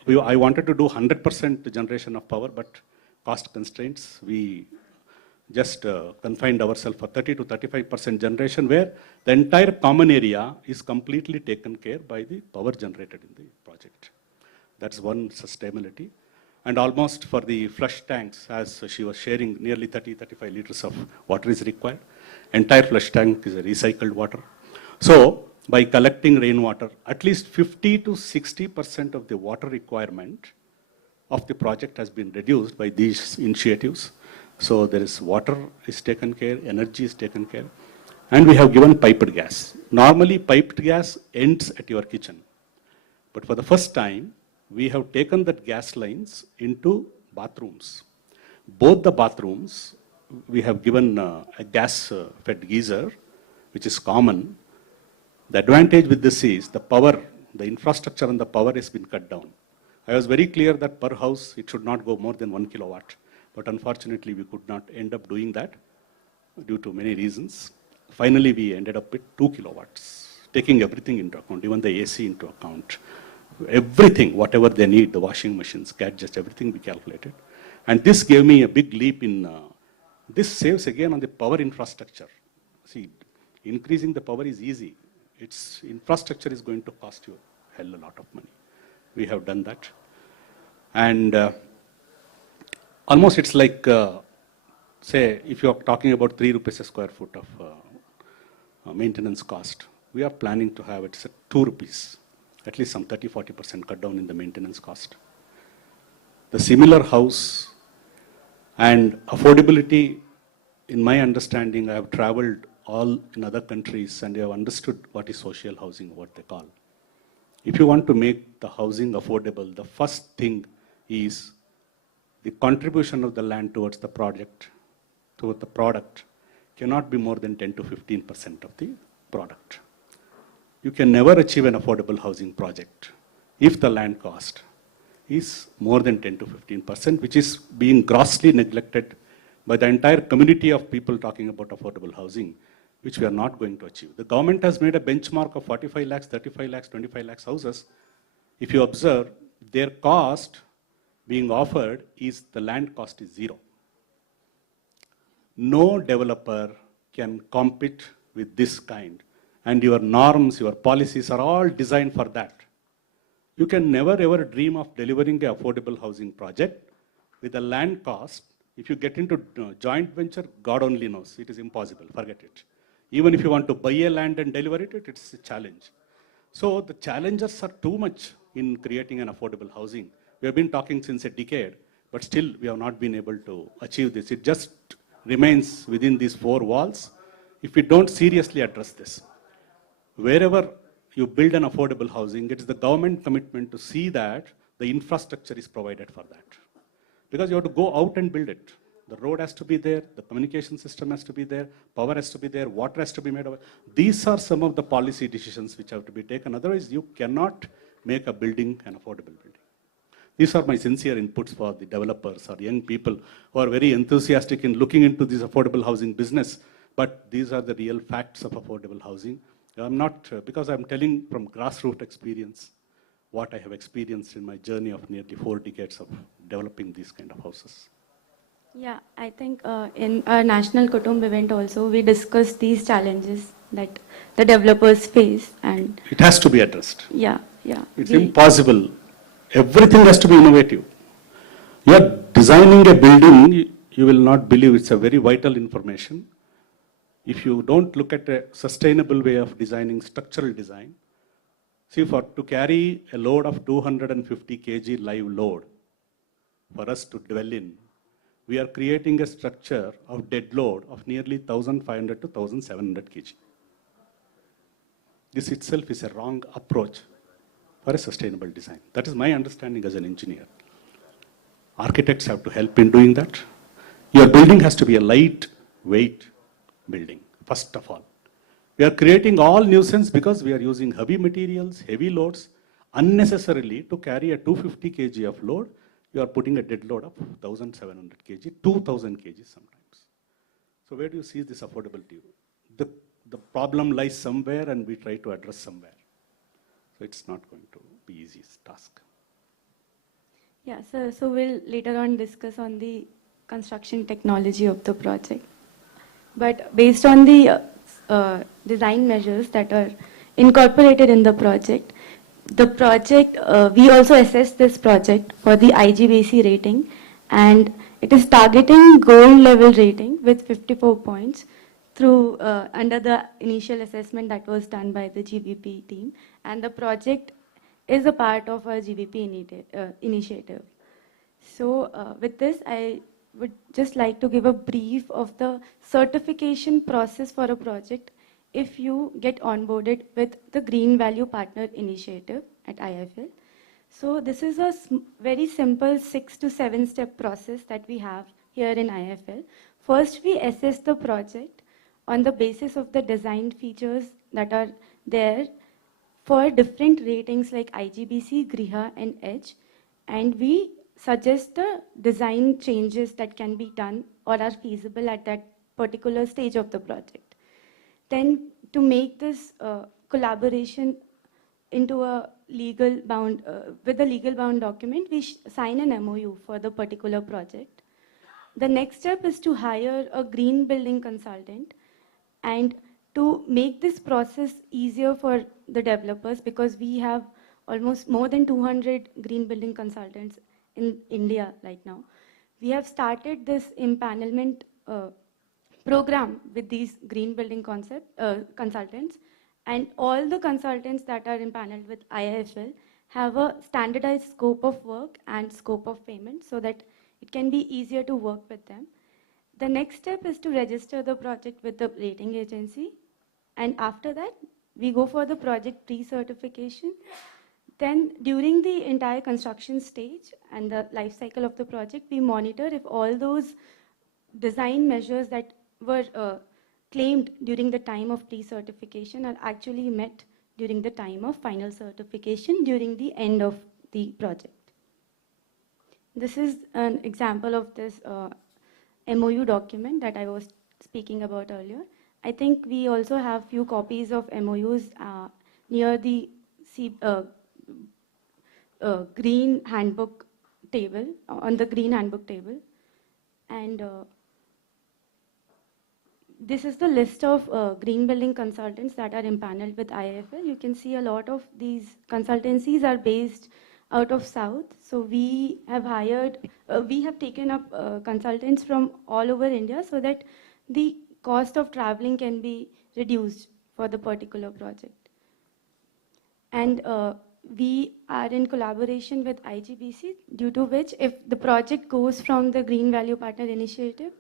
I wanted to do 100% generation of power, but cost constraints, we just confined ourselves for 30 to 35% generation, where the entire common area is completely taken care by the power generated in the project. That's one sustainability. And almost for the flush tanks, as she was sharing, nearly 30-35 liters of water is required. Entire flush tank is a recycled water. So by collecting rainwater, at least 50 to 60% of the water requirement of the project has been reduced by these initiatives. So there is water is taken care, energy is taken care, and we have given piped gas. Normally piped gas ends at your kitchen. But for the first time, we have taken that gas lines into bathrooms. Both the bathrooms, we have given a gas-fed geyser, which is common. The advantage with this is the power, the infrastructure and the power has been cut down. I was very clear that per house, it should not go more than 1 kilowatt. But unfortunately, we could not end up doing that due to many reasons. Finally, we ended up with 2 kilowatts, taking everything into account, even the AC into account. Everything, whatever they need, the washing machines, gadgets, everything we calculated. And this gave me a big leap in, this saves again on the power infrastructure. See, increasing the power is easy. Its infrastructure is going to cost you a hell of a lot of money. We have done that. And almost it's like, say, if you are talking about 3 rupees a square foot of maintenance cost, we are planning to have it at 2 rupees. At least some 30-40% cut down in the maintenance cost. The similar house and affordability, in my understanding, I have traveled all in other countries and I have understood what is social housing, what they call. If you want to make the housing affordable, the first thing is the contribution of the land towards the project, toward the product, cannot be more than 10 to 15% of the product. You can never achieve an affordable housing project if the land cost is more than 10 to 15%, which is being grossly neglected by the entire community of people talking about affordable housing, which we are not going to achieve. The government has made a benchmark of 45 lakhs, 35 lakhs, 25 lakhs houses. If you observe, their cost being offered is the land cost is 0. No developer can compete with this kind. and your norms, your policies are all designed for that. You can never ever dream of delivering an affordable housing project with a land cost. If you get into joint venture, God only knows, it is impossible, forget it. Even if you want to buy a land and deliver it, it's a challenge. So the challenges are too much in creating an affordable housing. We have been talking since a decade, but still we have not been able to achieve this. It just remains within these four walls if we don't seriously address this. Wherever you build an affordable housing, it is the government commitment to see that the infrastructure is provided for that. Because you have to go out and build it. The road has to be there, the communication system has to be there, power has to be there, water has to be made. These are some of the policy decisions which have to be taken. Otherwise, you cannot make a building an affordable building. These are my sincere inputs for the developers or young people who are very enthusiastic in looking into this affordable housing business. But these are the real facts of affordable housing. I'm not, because I'm telling from grassroots experience what I have experienced in my journey of nearly 4 decades of developing these kind of houses. Yeah, I think in our National Kutumb event also, we discussed these challenges that the developers face, and it has to be addressed. Yeah. It's impossible. Everything has to be innovative. You are designing a building, you will not believe it's a very vital information. If you don't look at a sustainable way of designing structural design, see, to carry a load of 250 kg live load, for us to dwell in, we are creating a structure of dead load of nearly 1,500 to 1,700 kg. This itself is a wrong approach for a sustainable design. That is my understanding as an engineer. Architects have to help in doing that. Your building has to be a lightweight building, first of all. We are creating all nuisance because we are using heavy materials, heavy loads, unnecessarily. To carry a 250 kg of load, you are putting a dead load of 1,700 kg, 2,000 kg sometimes. So where do you see this affordability? The problem lies somewhere and we try to address somewhere. So it's not going to be easy task. Yeah, so we'll later on discuss on the construction technology of the project. But based on the design measures that are incorporated in the project, we also assessed this project for the IGBC rating, and it is targeting gold level rating with 54 points through under the initial assessment that was done by the GBP team, and the project is a part of our GBP initiative. So with this, I would just like to give a brief of the certification process for a project if you get onboarded with the Green Value Partner Initiative at IIFL. So this is a very simple 6 to 7 step process that we have here in IIFL. First, we assess the project on the basis of the design features that are there for different ratings like IGBC, Griha and Edge, and we suggest the design changes that can be done or are feasible at that particular stage of the project. Then to make this collaboration into a legal bound, with a legal bound document, we sign an MOU for the particular project. The next step is to hire a green building consultant, and to make this process easier for the developers, because we have almost more than 200 green building consultants in India right now. We have started this empanelment program with these green building consultants, and all the consultants that are empaneled with IIFL have a standardized scope of work and scope of payment so that it can be easier to work with them. The next step is to register the project with the rating agency, and after that, we go for the project pre-certification. Then during the entire construction stage and the life cycle of the project, we monitor if all those design measures that were claimed during the time of pre-certification are actually met during the time of final certification during the end of the project. This is an example of this MOU document that I was speaking about earlier. I think we also have few copies of MOUs near the green handbook table, on the green handbook table. And this is the list of green building consultants that are impaneled with IIFL. You can see a lot of these consultancies are based out of South. So we have we have taken up consultants from all over India so that the cost of traveling can be reduced for the particular project. And we are in collaboration with IGBC, due to which if the project goes from the Green Value Partner Initiative,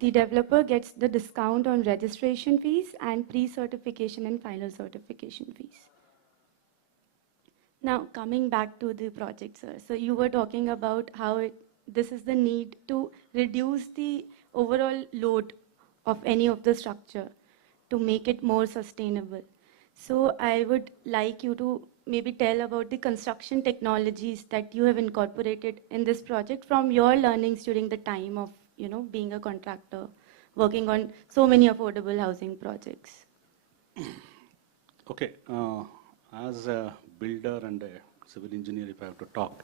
the developer gets the discount on registration fees and pre-certification and final certification fees. Now, coming back to the project, sir. So you were talking about how this is the need to reduce the overall load of any of the structure to make it more sustainable. So I would like you to maybe tell about the construction technologies that you have incorporated in this project from your learnings during the time of, being a contractor, working on so many affordable housing projects. Okay, as a builder and a civil engineer, if I have to talk,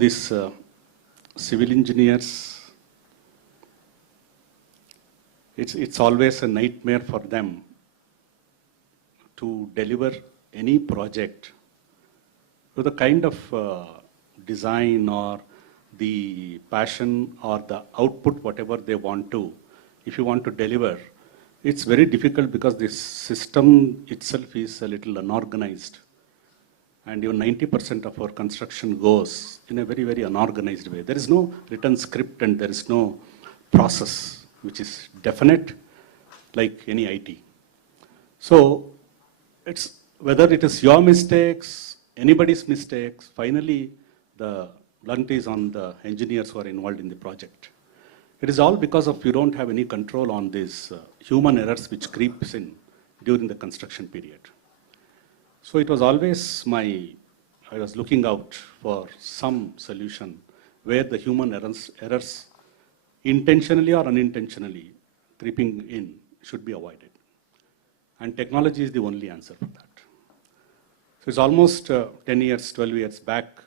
these civil engineers, it's always a nightmare for them to deliver any project with the kind of design or the passion or the output, whatever they want to, if you want to deliver, it's very difficult because this system itself is a little unorganized. And even 90% of our construction goes in a very, very unorganized way. There is no written script and there is no process which is definite like any IT. So it's whether it is your mistakes, anybody's mistakes, finally the blunt is on the engineers who are involved in the project. It is all because of you don't have any control on these human errors which creeps in during the construction period. So it was always I was looking out for some solution where the human errors intentionally or unintentionally creeping in should be avoided. And technology is the only answer for that. So it's almost 10 years, 12 years back,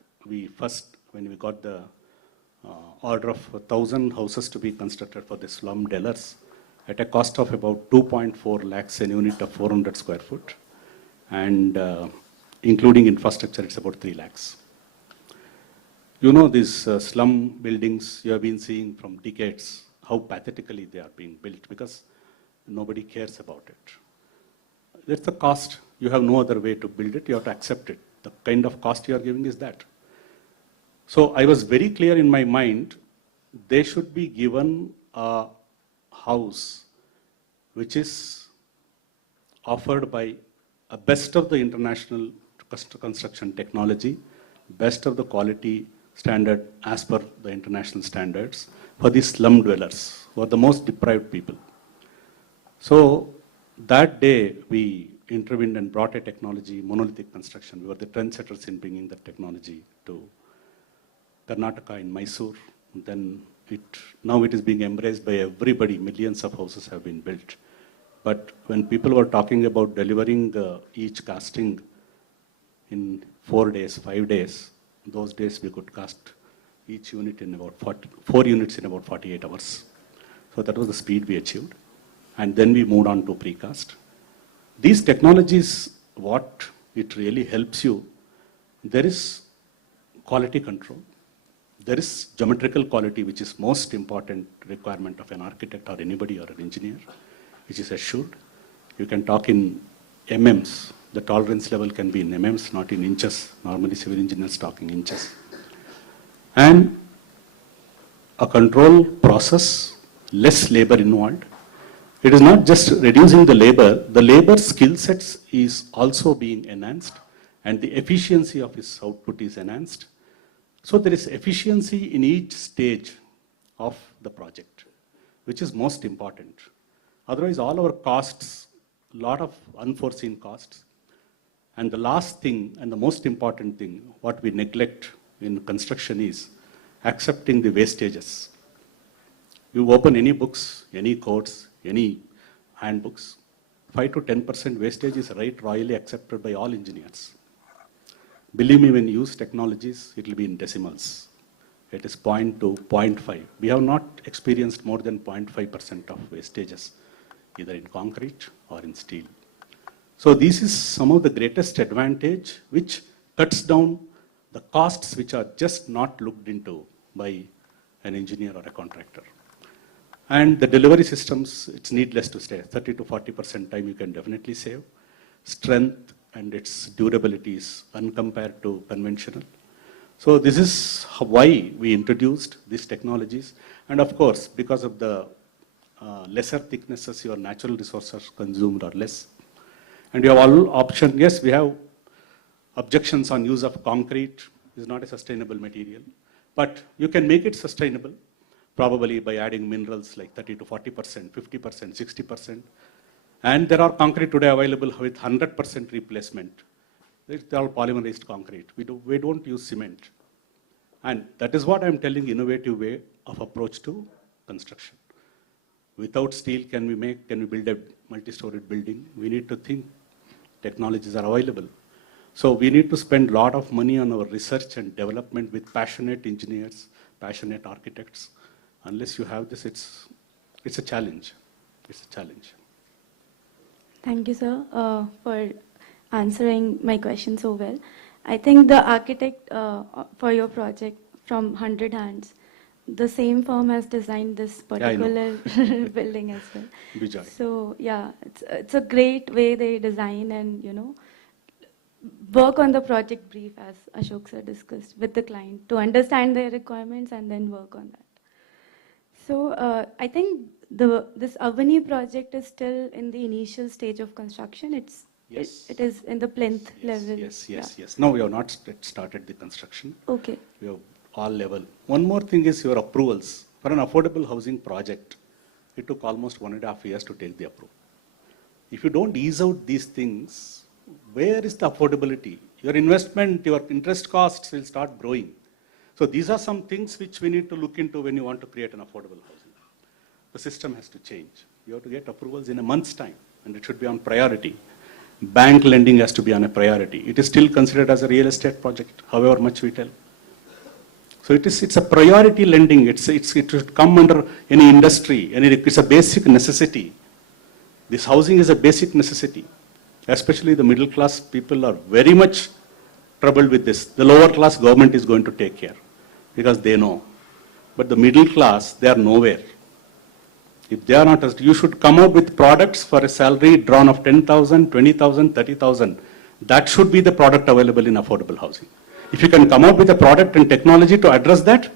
when we got the order of 1,000 houses to be constructed for the slum dwellers at a cost of about 2.4 lakhs a unit of 400 square foot. And including infrastructure, it's about 3 lakhs. These slum buildings you have been seeing from decades, how pathetically they are being built because nobody cares about it. That's the cost. You have no other way to build it. You have to accept it. The kind of cost you are giving is that. So I was very clear in my mind, they should be given a house which is offered by a best of the international construction technology, best of the quality standard as per the international standards for the slum dwellers, who are the most deprived people. So that day we intervened and brought a technology, monolithic construction. We were the trendsetters in bringing that technology to Karnataka in Mysore. Then now it is being embraced by everybody. Millions of houses have been built. But when people were talking about delivering each casting in 4 days, 5 days, those days we could cast each unit in about 4 units in about 48 hours. So that was the speed we achieved. And then we moved on to precast. These technologies, what it really helps you, there is quality control. There is geometrical quality, which is most important requirement of an architect or anybody or an engineer, which is assured. You can talk in MMs. The tolerance level can be in MMs, not in inches. Normally civil engineers talk in inches. And a control process, less labor involved. It is not just reducing the labor skill sets is also being enhanced and the efficiency of its output is enhanced. So there is efficiency in each stage of the project, which is most important. Otherwise, all our costs, a lot of unforeseen costs. And the last thing and the most important thing, what we neglect in construction is accepting the wastages. You open any books, any codes, any handbooks, 5 to 10% wastage is royally accepted by all engineers. Believe me, when you use technologies, it will be in decimals. It is 0.2, 0.5. We have not experienced more than 0.5% of wastages, either in concrete or in steel. So this is some of the greatest advantage which cuts down the costs which are just not looked into by an engineer or a contractor. And the delivery systems, it's needless to say, 30 to 40% time you can definitely save. Strength and its durability is uncompared to conventional. So this is why we introduced these technologies. And of course, because of the lesser thicknesses, your natural resources consumed are less. And you have all options. Yes, we have objections on use of concrete. Is not a sustainable material. But you can make it sustainable, probably by adding minerals like 30 to 40%, 50%, 60%. And there are concrete today available with 100% replacement. They're all polymerized concrete. We don't use cement. And that is what I'm telling, innovative way of approach to construction. Without steel, can we build a multi-storied building? We need to think technologies are available. So we need to spend a lot of money on our research and development with passionate engineers, passionate architects. Unless you have this, it's a challenge. It's a challenge. Thank you, sir, for answering my question so well. I think the architect for your project from 100 Hands, the same firm has designed this particular building as well. Vijay. So yeah, it's a great way they design and, you know, work on the project brief as Ashok sir discussed with the client to understand their requirements and then work on that. So I think this Avani project is still in the initial stage of construction. It is in the plinth level. Yes. No, we have not started the construction. Okay. We have all level. One more thing is your approvals. For an affordable housing project, it took almost 1.5 years to take the approval. If you don't ease out these things, where is the affordability? Your investment, your interest costs will start growing. So these are some things which we need to look into when you want to create an affordable housing. The system has to change. You have to get approvals in a month's time, and it should be on priority. Bank lending has to be on a priority. It is still considered as a real estate project, however much we tell. So it's a priority lending. It should come under any industry, and it's a basic necessity. This housing is a basic necessity. Especially the middle class people are very much troubled with this. The lower class government is going to take care because they know. But the middle class, they are nowhere. If they are not, you should come up with products for a salary drawn of 10,000, 20,000, 30,000. That should be the product available in affordable housing. If you can come up with a product and technology to address that,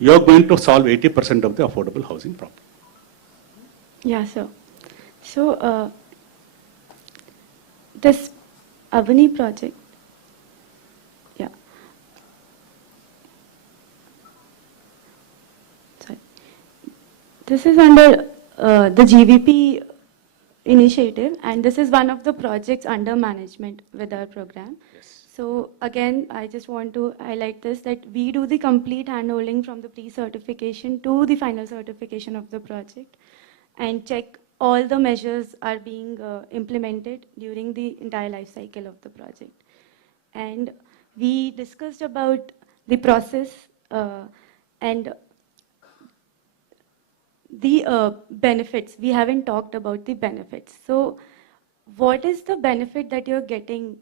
you're going to solve 80% of the affordable housing problem. Yeah, sir. So this Avani project, this is under the GVP initiative, and this is one of the projects under management with our program. So again, I just want to highlight this, that we do the complete handholding from the pre-certification to the final certification of the project and check all the measures are being implemented during the entire life cycle of the project. And we discussed about the process and the benefits. We haven't talked about the benefits. So what is the benefit that you're getting,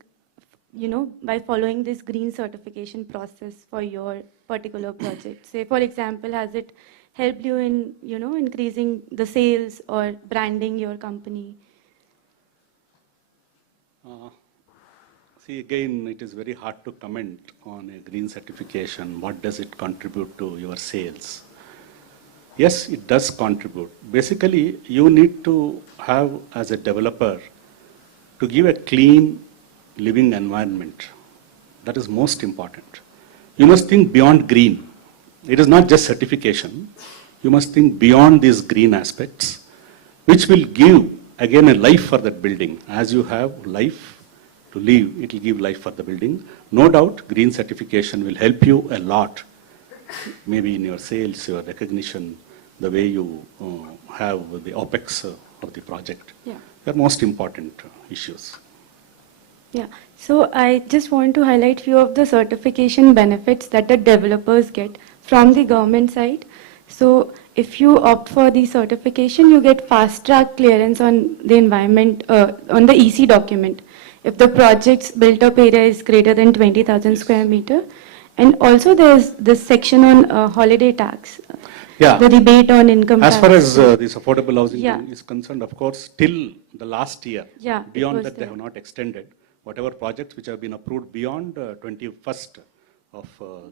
you know, by following this green certification process for your particular project? Say, for example, has it helped you in, you know, increasing the sales or branding your company? See, again, it is very hard to comment on a green certification. What does it contribute to your sales? Yes, it does contribute. Basically, you need to have, as a developer, to give a clean living environment. That is most important. You must think beyond green. It is not just certification. You must think beyond these green aspects, which will give, again, a life for that building. As you have life to live, it will give life for the building. No doubt, green certification will help you a lot, maybe in your sales, your recognition, the way you have the OPEX of the project. Yeah. They are most important issues. Yeah, so I just want to highlight few of the certification benefits that the developers get from the government side. So if you opt for the certification, you get fast track clearance on the environment, on the EC document. If the project's built up area is greater than 20,000 square meter. And also there's this section on holiday tax. Yeah. The rebate on income tax. As far as this affordable housing Yeah. is concerned, of course, till the last year, Yeah, beyond that they have not extended. Whatever projects which have been approved beyond 21st of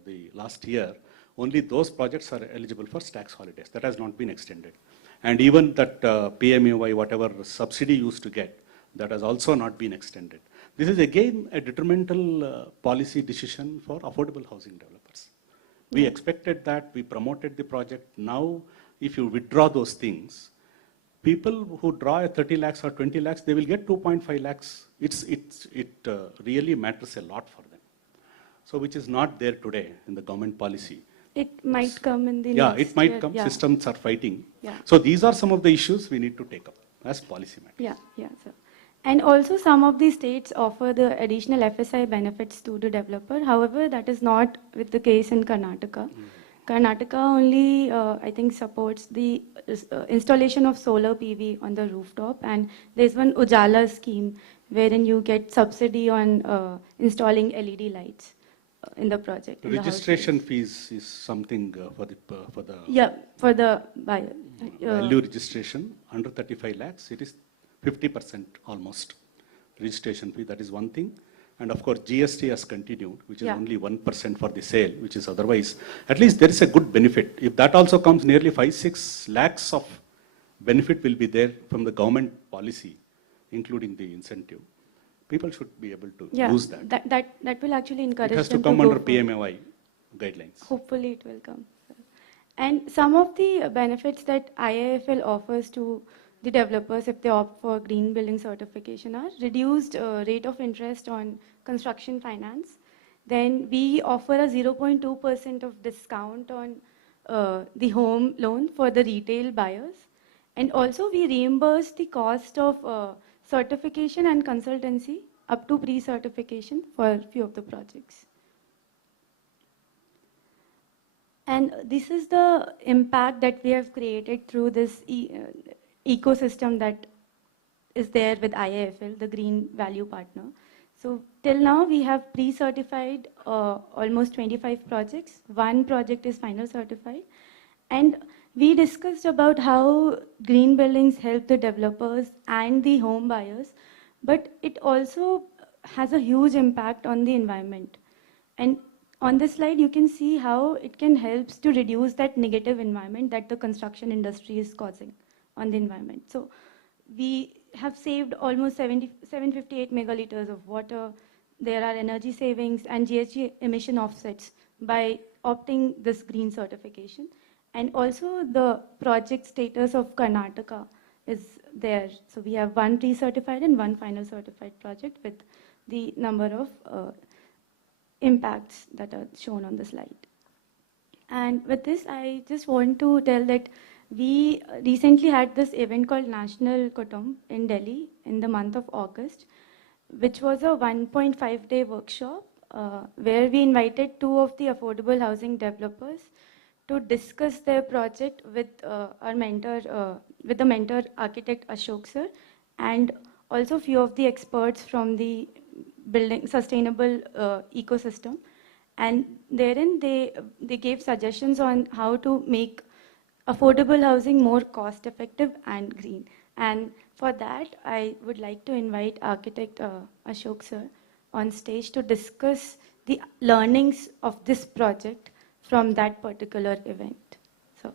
the last year, only those projects are eligible for tax holidays. That has not been extended. And even that PMUY, whatever subsidy used to get, that has also not been extended. This is again a detrimental policy decision for affordable housing developers. We expected that, we promoted the project. Now, if you withdraw those things, people who draw a 30 lakhs or 20 lakhs, they will get 2.5 lakhs. It really matters a lot for them. So, which is not there today in the government policy. It might come in the Yeah, next it might year. come. Yeah. Systems are fighting. Yeah. So, these are some of the issues we need to take up as policy matters. Yeah, yeah, sir. And also some of the states offer the additional FSI benefits to the developer. However, that is not with the case in Karnataka. Karnataka only, I think, supports the installation of solar PV on the rooftop. And there's one Ujala scheme wherein you get subsidy on installing LED lights in the project. Registration fees is something for the Yeah, for the buyer. value registration under 35 lakhs. It is 50% almost registration fee. That is one thing. And of course, GST has continued, which is only 1% for the sale, which is otherwise, at least there is a good benefit. If that also comes, nearly 5-6 lakhs of benefit will be there from the government policy, including the incentive. People should be able to use that. That will actually encourage It has them to come go under for PMAY guidelines. Hopefully it will come. And some of the benefits that IIFL offers to the developers if they opt for green building certification are reduced rate of interest on construction finance. Then we offer a 0.2% of discount on the home loan for the retail buyers. And also we reimburse the cost of certification and consultancy up to pre-certification for a few of the projects. And this is the impact that we have created through this ecosystem that is there with IIFL, the Green Value Partner. So till now we have pre-certified almost 25 projects. One project is final certified. And we discussed about how green buildings help the developers and the home buyers, but it also has a huge impact on the environment. And on this slide, you can see how it can help to reduce that negative environment that the construction industry is causing on the environment. So we have saved almost 758 megaliters of water. There are energy savings and GHG emission offsets by opting this green certification. And also the project status of Karnataka is there. So we have one pre-certified and one final certified project with the number of impacts that are shown on the slide. And with this, I just want to tell that we recently had this event called National Kutumb in Delhi in the month of August, which was a 1.5-day workshop where we invited 2 of the affordable housing developers to discuss their project with our mentor, with the mentor architect Ashok sir, and also few of the experts from the building sustainable ecosystem. And therein they gave suggestions on how to make affordable housing more cost effective and green. And for that, I would like to invite architect Ashok sir on stage to discuss the learnings of this project from that particular event. So.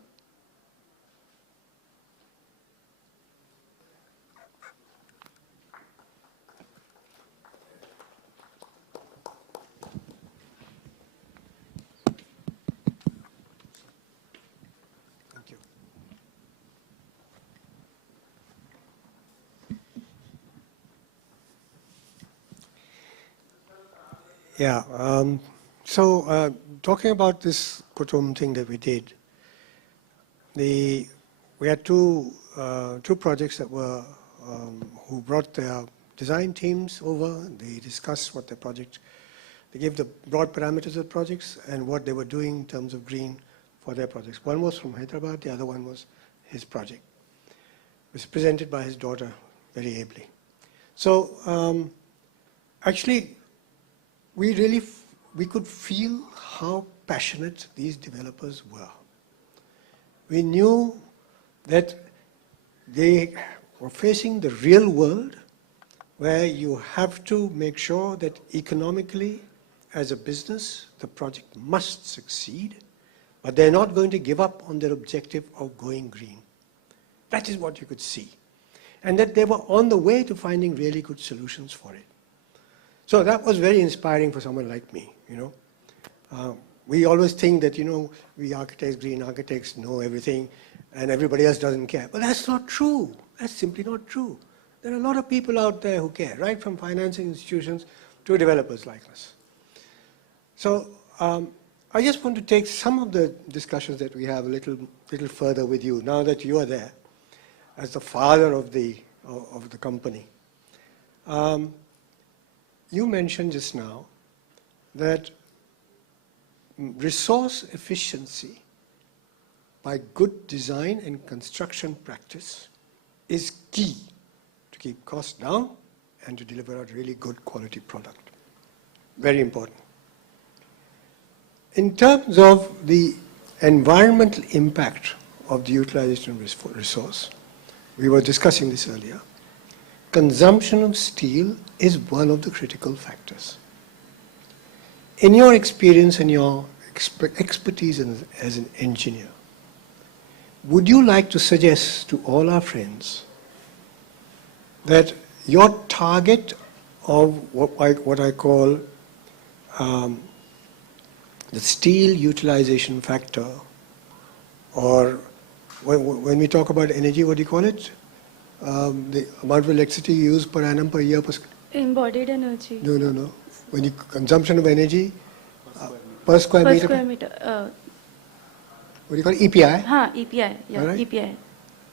Thank you. Yeah, talking about this Kutumb thing that we did, we had two projects that were, who brought their design teams over. They discussed what their project, they gave the broad parameters of the projects and what they were doing in terms of green for their projects. One was from Hyderabad, the other one was his project. It was presented by his daughter very ably. So actually, we could feel how passionate these developers were. We knew that they were facing the real world where you have to make sure that economically, as a business, the project must succeed, but they're not going to give up on their objective of going green. That is what you could see. And that they were on the way to finding really good solutions for it. So that was very inspiring for someone like me, you know. We always think that, you know, we architects, green architects know everything and everybody else doesn't care. But that's not true. That's simply not true. There are a lot of people out there who care, right from financing institutions to developers like us. So I just want to take some of the discussions that we have a little further with you, now that you are there as the father of the company. You mentioned just now that resource efficiency by good design and construction practice is key to keep costs down and to deliver a really good quality product. Very important. In terms of the environmental impact of the utilization of resource, we were discussing this earlier, consumption of steel is one of the critical factors. In your experience and your expertise as an engineer, would you like to suggest to all our friends that your target of what I call the steel utilization factor, or when we talk about energy, what do you call it? The amount of electricity used per annum per year per embodied energy. No. When you consumption of energy per square Per meter. square meter. What do you call it? EPI? EPI. Yeah, Right. EPI.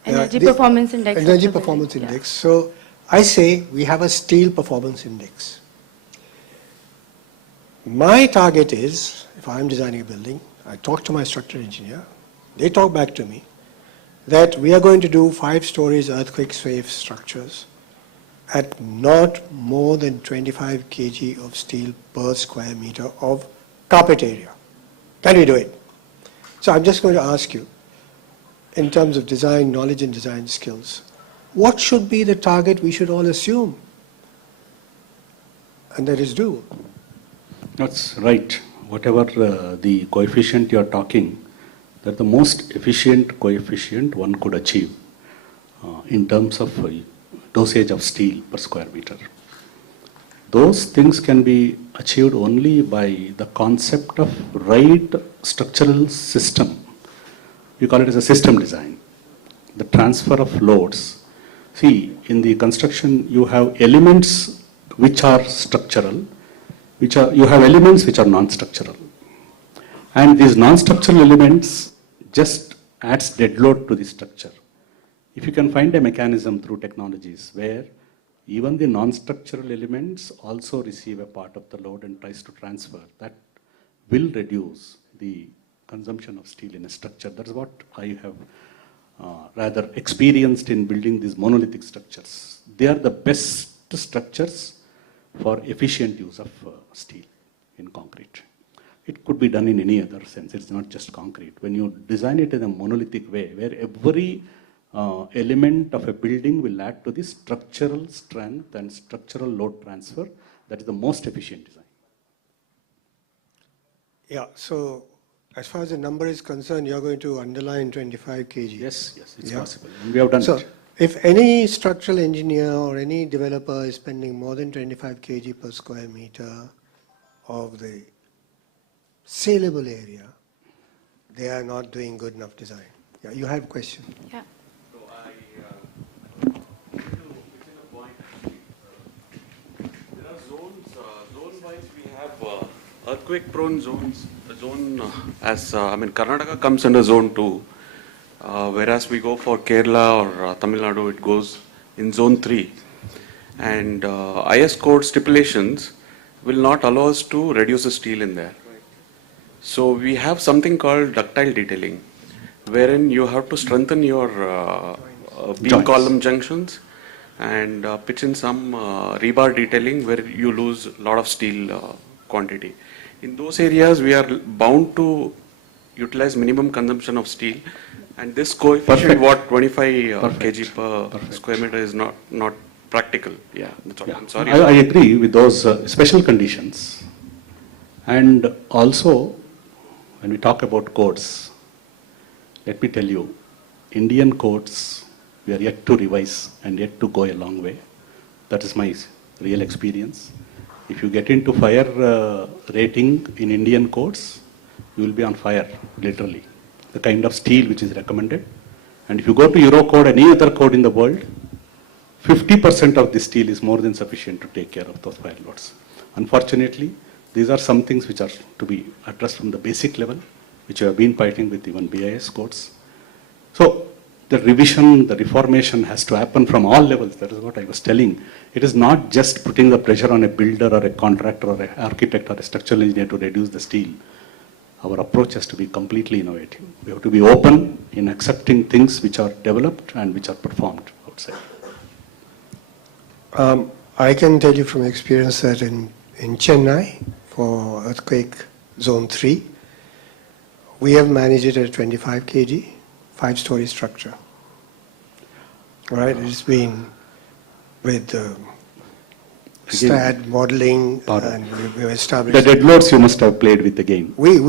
Energy Performance Index. Energy Performance Index. So I say we have a steel performance index. My target is, if I'm designing a building, I talk to my structural engineer, they talk back to me, that we are going to do 5 stories earthquake safe structures at not more than 25 kg of steel per square meter of carpet area. Can we do it? So I'm just going to ask you, in terms of design knowledge and design skills, what should be the target we should all assume? And that is doable. That's right. Whatever the coefficient you're talking, that's the most efficient coefficient one could achieve in terms of dosage of steel per square meter. Those things can be achieved only by the concept of right structural system. We call it as a system design. The transfer of loads. See, in the construction, you have elements which are structural, you have elements which are non-structural. And these non-structural elements just adds dead load to the structure. If you can find a mechanism through technologies where even the non-structural elements also receive a part of the load and tries to transfer, that will reduce the consumption of steel in a structure. That's what I have rather experienced in building these monolithic structures. They are the best structures for efficient use of steel in concrete. It could be done in any other sense. It's not just concrete. When you design it in a monolithic way, where every element of a building will add to the structural strength and structural load transfer, that is the most efficient design. Yeah, so as far as the number is concerned, you're going to underline 25 kg. Yes, it's possible. And we have done it. If any structural engineer or any developer is spending more than 25 kg per square meter of the saleable area, they are not doing good enough design. Yeah, you have a question. Yeah. So within a point, there are zones, zone-wise we have earthquake-prone zones. Karnataka comes under zone 2. Whereas we go for Kerala or Tamil Nadu, it goes in zone 3. And IS code stipulations will not allow us to reduce the steel in there. So we have something called ductile detailing, wherein you have to strengthen your beam Joints. column junctions and pitch in some rebar detailing where you lose a lot of steel quantity. In those areas, we are bound to utilize minimum consumption of steel, and this coefficient, Perfect. what 25 Perfect. kg per square meter, is not practical. Yeah, that's all. Yeah. I'm sorry. I agree with those special conditions. And also, when we talk about codes, let me tell you, Indian codes, we are yet to revise and yet to go a long way. That is my real experience. If you get into fire rating in Indian codes, you will be on fire, literally. The kind of steel which is recommended. And if you go to Euro code, any other code in the world, 50% of the steel is more than sufficient to take care of those fire loads. Unfortunately, these are some things which are to be addressed from the basic level, which we have been fighting with even BIS codes. So the revision, the reformation has to happen from all levels. That is what I was telling. It is not just putting the pressure on a builder or a contractor or an architect or a structural engineer to reduce the steel. Our approach has to be completely innovative. We have to be open in accepting things which are developed and which are performed outside. I can tell you from experience that in Chennai, for earthquake zone 3, we have managed it at 25 kg, 5-story structure. All right, it's been with STAD modeling, and we established. The dead loads you must have played with again. We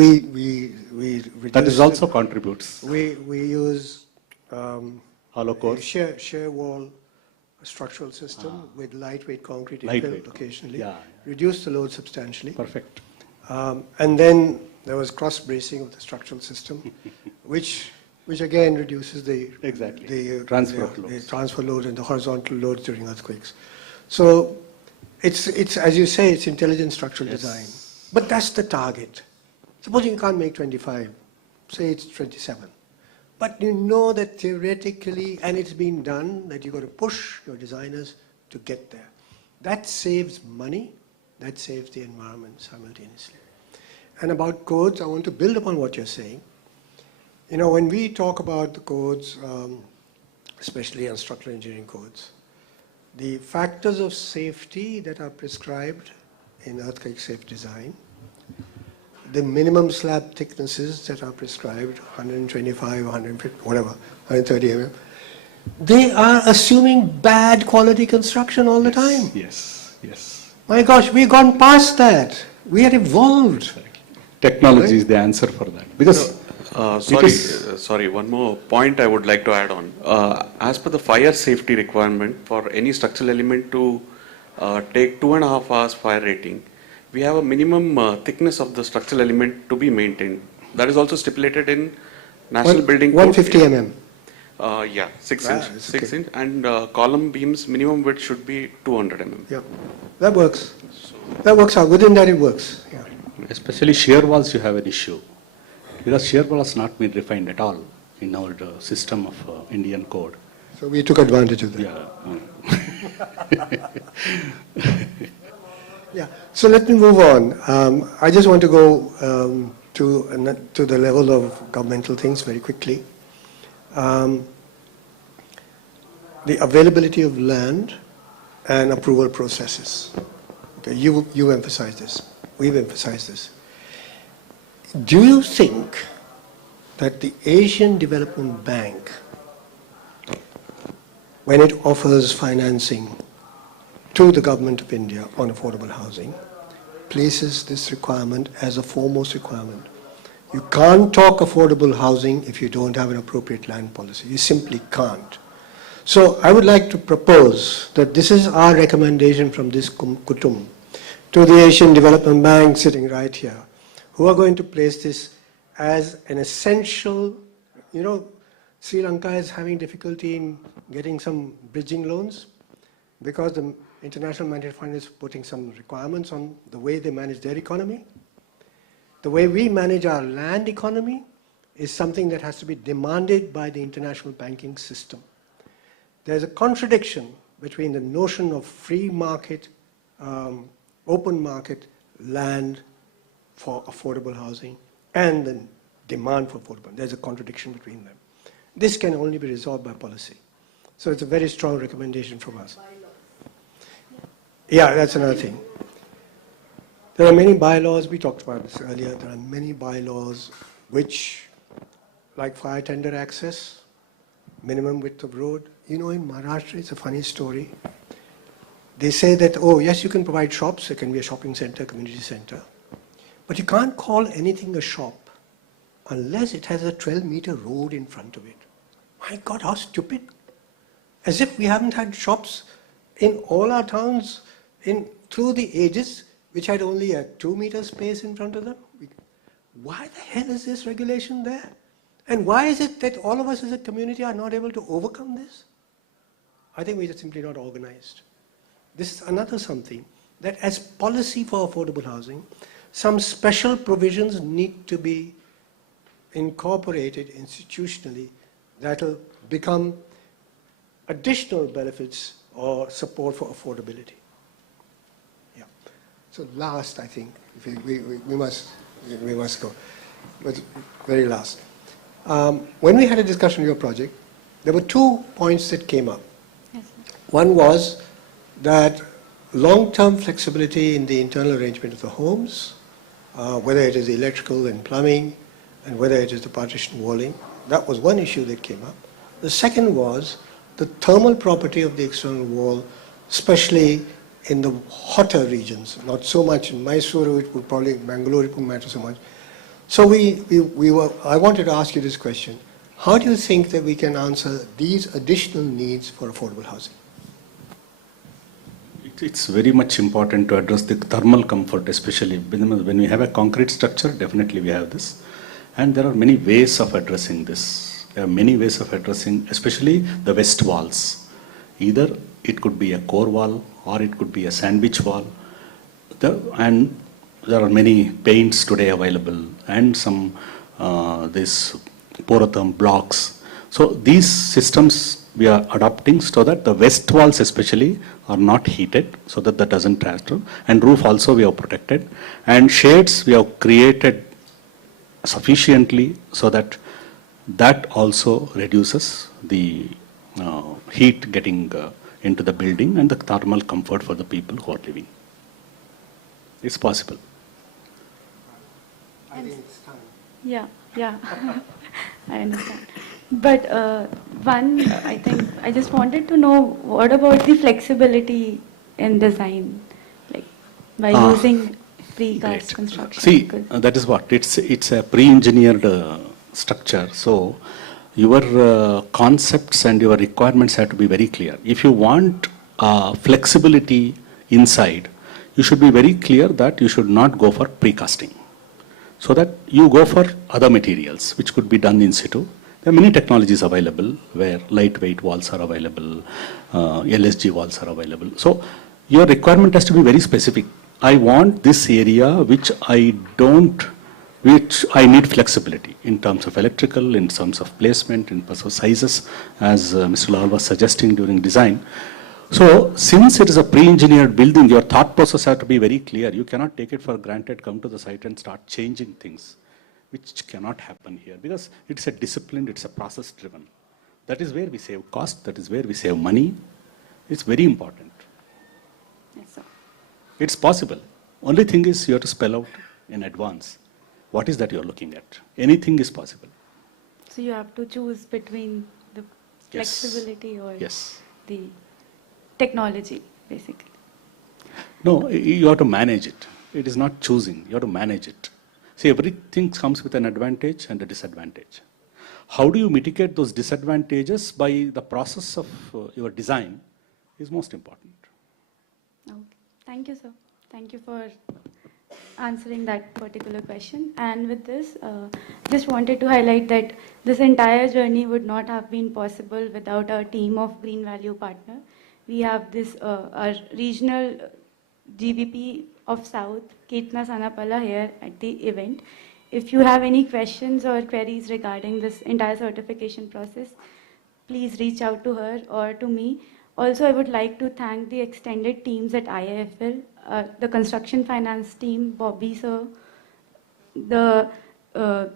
that is also contributes. We use hollow core, shear wall structural system with lightweight concrete infill occasionally. Yeah. Reduce the load substantially. Perfect. And then there was cross bracing of the structural system, which again reduces the transfer load and the horizontal loads during earthquakes. So it's as you say, it's intelligent structural design. But that's the target. Supposing you can't make 25, say it's 27. But you know that theoretically, and it's been done, that you've got to push your designers to get there. That saves money, that saves the environment simultaneously. And about codes, I want to build upon what you're saying. You know, when we talk about the codes, especially on structural engineering codes, the factors of safety that are prescribed in earthquake safe design, the minimum slab thicknesses that are prescribed, 125, 150, whatever, 130 mm, they are assuming bad quality construction all the time. Yes. My gosh, we've gone past that. We are evolved. Technology is the answer for that. Because sorry, one more point I would like to add on. As per the fire safety requirement for any structural element to take 2.5 hours fire rating, we have a minimum thickness of the structural element to be maintained. That is also stipulated in National Building Code. 150 mm. Yeah, 6 inch, and column beams minimum width should be 200 mm. Yeah, that works. That works out. Within that, it works. Yeah. Especially shear walls, you have an issue. Because shear wall has not been refined at all in our system of Indian code. So we took advantage of that. Yeah. Yeah. So let me move on. I just want to go to the level of governmental things very quickly. The availability of land and approval processes. Okay, you emphasize this. We've emphasized this. Do you think that the Asian Development Bank, when it offers financing to the government of India on affordable housing, places this requirement as a foremost requirement? You can't talk affordable housing if you don't have an appropriate land policy. You simply can't. So I would like to propose that this is our recommendation from this Kutumb to the Asian Development Bank sitting right here, who are going to place this as an essential. You know, Sri Lanka is having difficulty in getting some bridging loans because the International Monetary Fund is putting some requirements on the way they manage their economy. The way we manage our land economy is something that has to be demanded by the international banking system. There's a contradiction between the notion of free market, open market land for affordable housing and the demand for affordable. There's a contradiction between them. This can only be resolved by policy. So it's a very strong recommendation from us. Yeah, that's another thing. There are many bylaws, we talked about this earlier, there are many bylaws which, like fire tender access, minimum width of road. You know, in Maharashtra, it's a funny story. They say that, oh, yes, you can provide shops, it can be a shopping center, community center, but you can't call anything a shop unless it has a 12-meter road in front of it. My God, how stupid. As if we haven't had shops in all our towns through the ages, which had only a 2-meter space in front of them. Why the hell is this regulation there? And why is it that all of us as a community are not able to overcome this? I think we are simply not organized. This is another something that as policy for affordable housing, some special provisions need to be incorporated institutionally that will become additional benefits or support for affordability. Yeah. So last, I think, we must go, but very last. When we had a discussion on your project, there were 2 points that came up. Yes, One was that long-term flexibility in the internal arrangement of the homes, whether it is electrical and plumbing, and whether it is the partition walling, that was one issue that came up. The second was the thermal property of the external wall, especially in the hotter regions, not so much in Mysuru, it would probably, Bangalore, it wouldn't matter so much. So I wanted to ask you this question. How do you think that we can answer these additional needs for affordable housing? It's very much important to address the thermal comfort, especially when we have a concrete structure, definitely we have this. And there are many ways of addressing this. There are many ways of addressing, especially the west walls. Either it could be a core wall or it could be a sandwich wall. And there are many paints today available and some this porotherm blocks. So these systems we are adopting so that the west walls especially are not heated, so that doesn't transfer. And roof also we have protected. And shades we have created sufficiently so that also reduces the heat getting into the building and the thermal comfort for the people who are living. It's possible. I think it's time. Yeah, I understand. But I think I just wanted to know, what about the flexibility in design, like by using precast construction? See, that is what it's a pre-engineered structure. So your concepts and your requirements have to be very clear. If you want flexibility inside, you should be very clear that you should not go for precasting. So that you go for other materials which could be done in situ. There are many technologies available where lightweight walls are available, LSG walls are available. So your requirement has to be very specific. I want this area which I need flexibility in terms of electrical, in terms of placement, in terms of sizes, as Mr. Lal was suggesting during design. So since it is a pre-engineered building, your thought process has to be very clear. You cannot take it for granted, come to the site and start changing things, which cannot happen here because it's a disciplined, it's a process driven. That is where we save cost, that is where we save money. It's very important. Yes, sir. It's possible. Only thing is you have to spell out in advance what is that you're looking at. Anything is possible. So you have to choose between the flexibility or the technology, basically. No, you have to manage it. It is not choosing, you have to manage it. See, everything comes with an advantage and a disadvantage. How do you mitigate those disadvantages? By the process of your design is most important. Okay. Thank you, sir. Thank you for answering that particular question. And with this, just wanted to highlight that this entire journey would not have been possible without our team of Green Value Partner. We have this our regional GVP of South, Ketna Sanapala, here at the event. If you have any questions or queries regarding this entire certification process, please reach out to her or to me. Also, I would like to thank the extended teams at IIFL, the construction finance team, Bobby sir, the uh,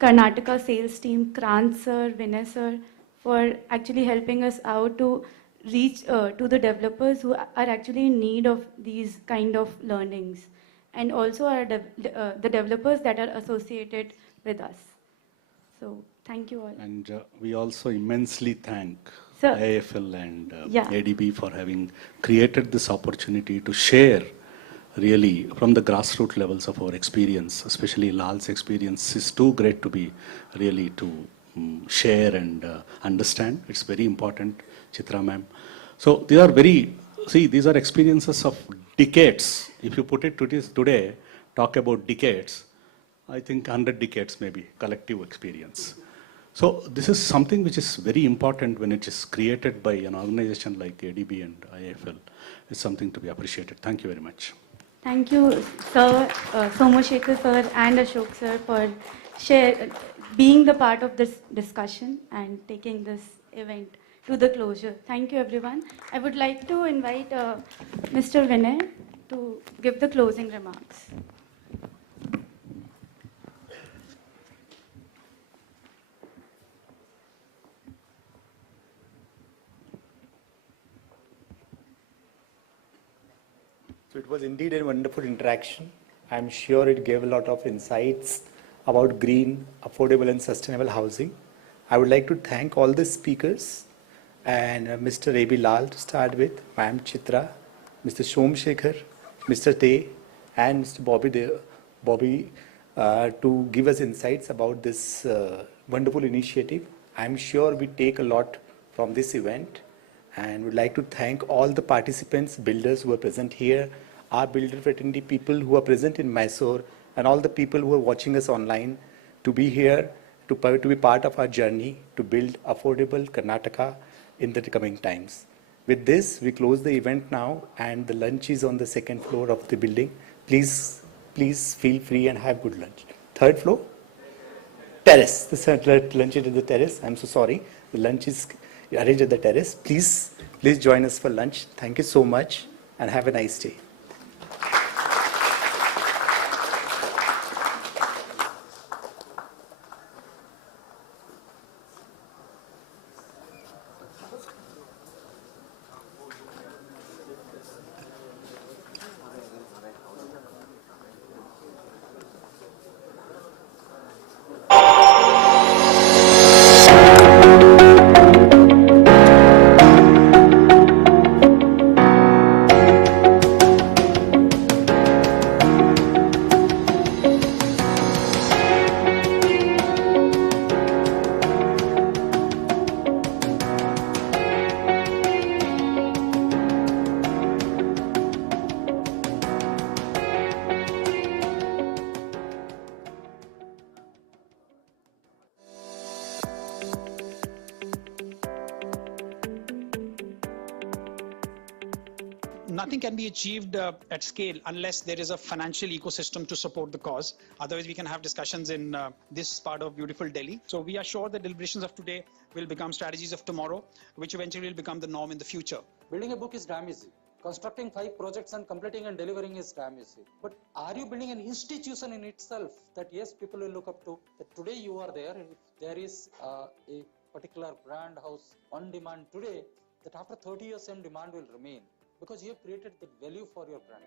Karnataka sales team, Krant sir, Vinay sir, for actually helping us out to reach to the developers who are actually in need of these kind of learnings, and also the developers that are associated with us. So thank you all. And we also immensely thank Sir, IIFL and yeah. ADB for having created this opportunity to share really from the grassroots levels of our experience, especially Lal's experience is too great to be really to share and understand. It's very important, Chitra ma'am. So these are experiences of decades. If you put it today, talk about decades, I think 100 decades maybe, collective experience. So this is something which is very important when it is created by an organization like ADB and IIFL. It's something to be appreciated. Thank you very much. Thank you, sir, Somashekar sir and Ashok sir for being the part of this discussion and taking this event to the closure. Thank you, everyone. I would like to invite Mr. Vinay to give the closing remarks. So it was indeed a wonderful interaction. I'm sure it gave a lot of insights about green, affordable and sustainable housing. I would like to thank all the speakers and Mr. A.B. Lal to start with, Ma'am Chitra, Mr. Somashekar, Mr. Te and Mr. Bobby to give us insights about this wonderful initiative. I'm sure we take a lot from this event and would like to thank all the participants, builders who are present here, our builder fraternity people who are present in Mysore, and all the people who are watching us online to be here, to be part of our journey to build affordable Karnataka in the coming times. With this, we close the event now, and the lunch is on the second floor of the building. Please feel free and have good lunch. Third floor? Terrace. The lunch is at the terrace. I'm so sorry. The lunch is arranged at the terrace. Please join us for lunch. Thank you so much and have a nice day. Nothing can be achieved at scale unless there is a financial ecosystem to support the cause. Otherwise, we can have discussions in this part of beautiful Delhi. So we are sure the deliberations of today will become strategies of tomorrow, which eventually will become the norm in the future. Building a book is damn easy. Constructing 5 projects and completing and delivering is damn easy. But are you building an institution in itself that yes, people will look up to? That today you are there. If there is a particular brand house on demand today, that after 30 years same demand will remain because you have created that value for your brand.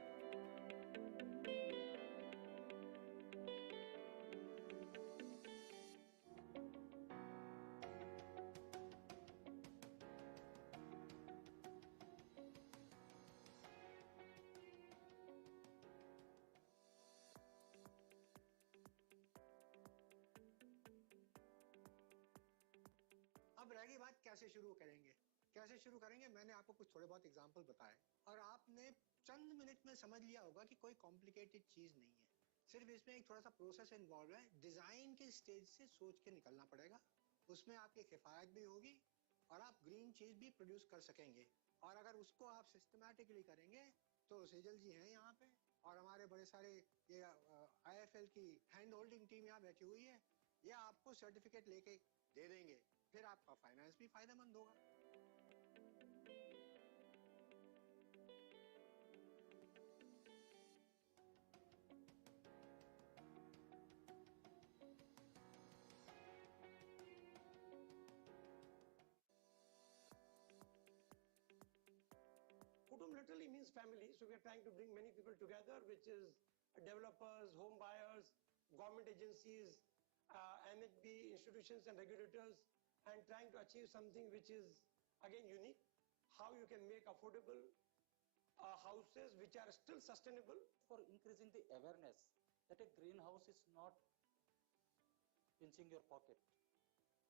अब रह गई बात कैसे शुरू करेंगे मैंने आपको कुछ थोड़े बहुत एग्जांपल बताए और आपने चंद मिनट में समझ लिया होगा कि कोई कॉम्प्लिकेटेड चीज नहीं है सिर्फ इसमें एक थोड़ा सा प्रोसेस इन्वॉल्व है डिजाइन के स्टेज से सोच के निकलना पड़ेगा उसमें आपकी किफायत भी होगी और आप ग्रीन चीज भी प्रोड्यूस कर सकेंगे और अगर उसको आप सिस्टमैटिकली करेंगे तो सेजल जी हैं यहाँ पे और हमारे बड़े सारे ये आईएफएल की हैंड होल्डिंग टीम यहाँ बैठी हुई है ये आपको सर्टिफिकेट लेके दे देंगे फिर आपका फाइनेंस भी फायदेमंद होगा family, so we are trying to bring many people together, which is developers, home buyers, government agencies, MHB institutions and regulators, and trying to achieve something which is again unique, how you can make affordable houses which are still sustainable. For increasing the awareness that a greenhouse is not pinching your pocket.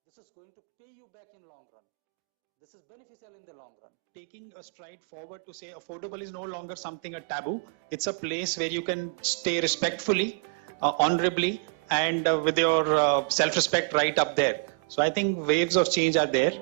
This is going to pay you back in long run. This is beneficial in the long run. Taking a stride forward to say affordable is no longer something a taboo. It's a place where you can stay respectfully, honorably, and with your self-respect right up there. So I think waves of change are there.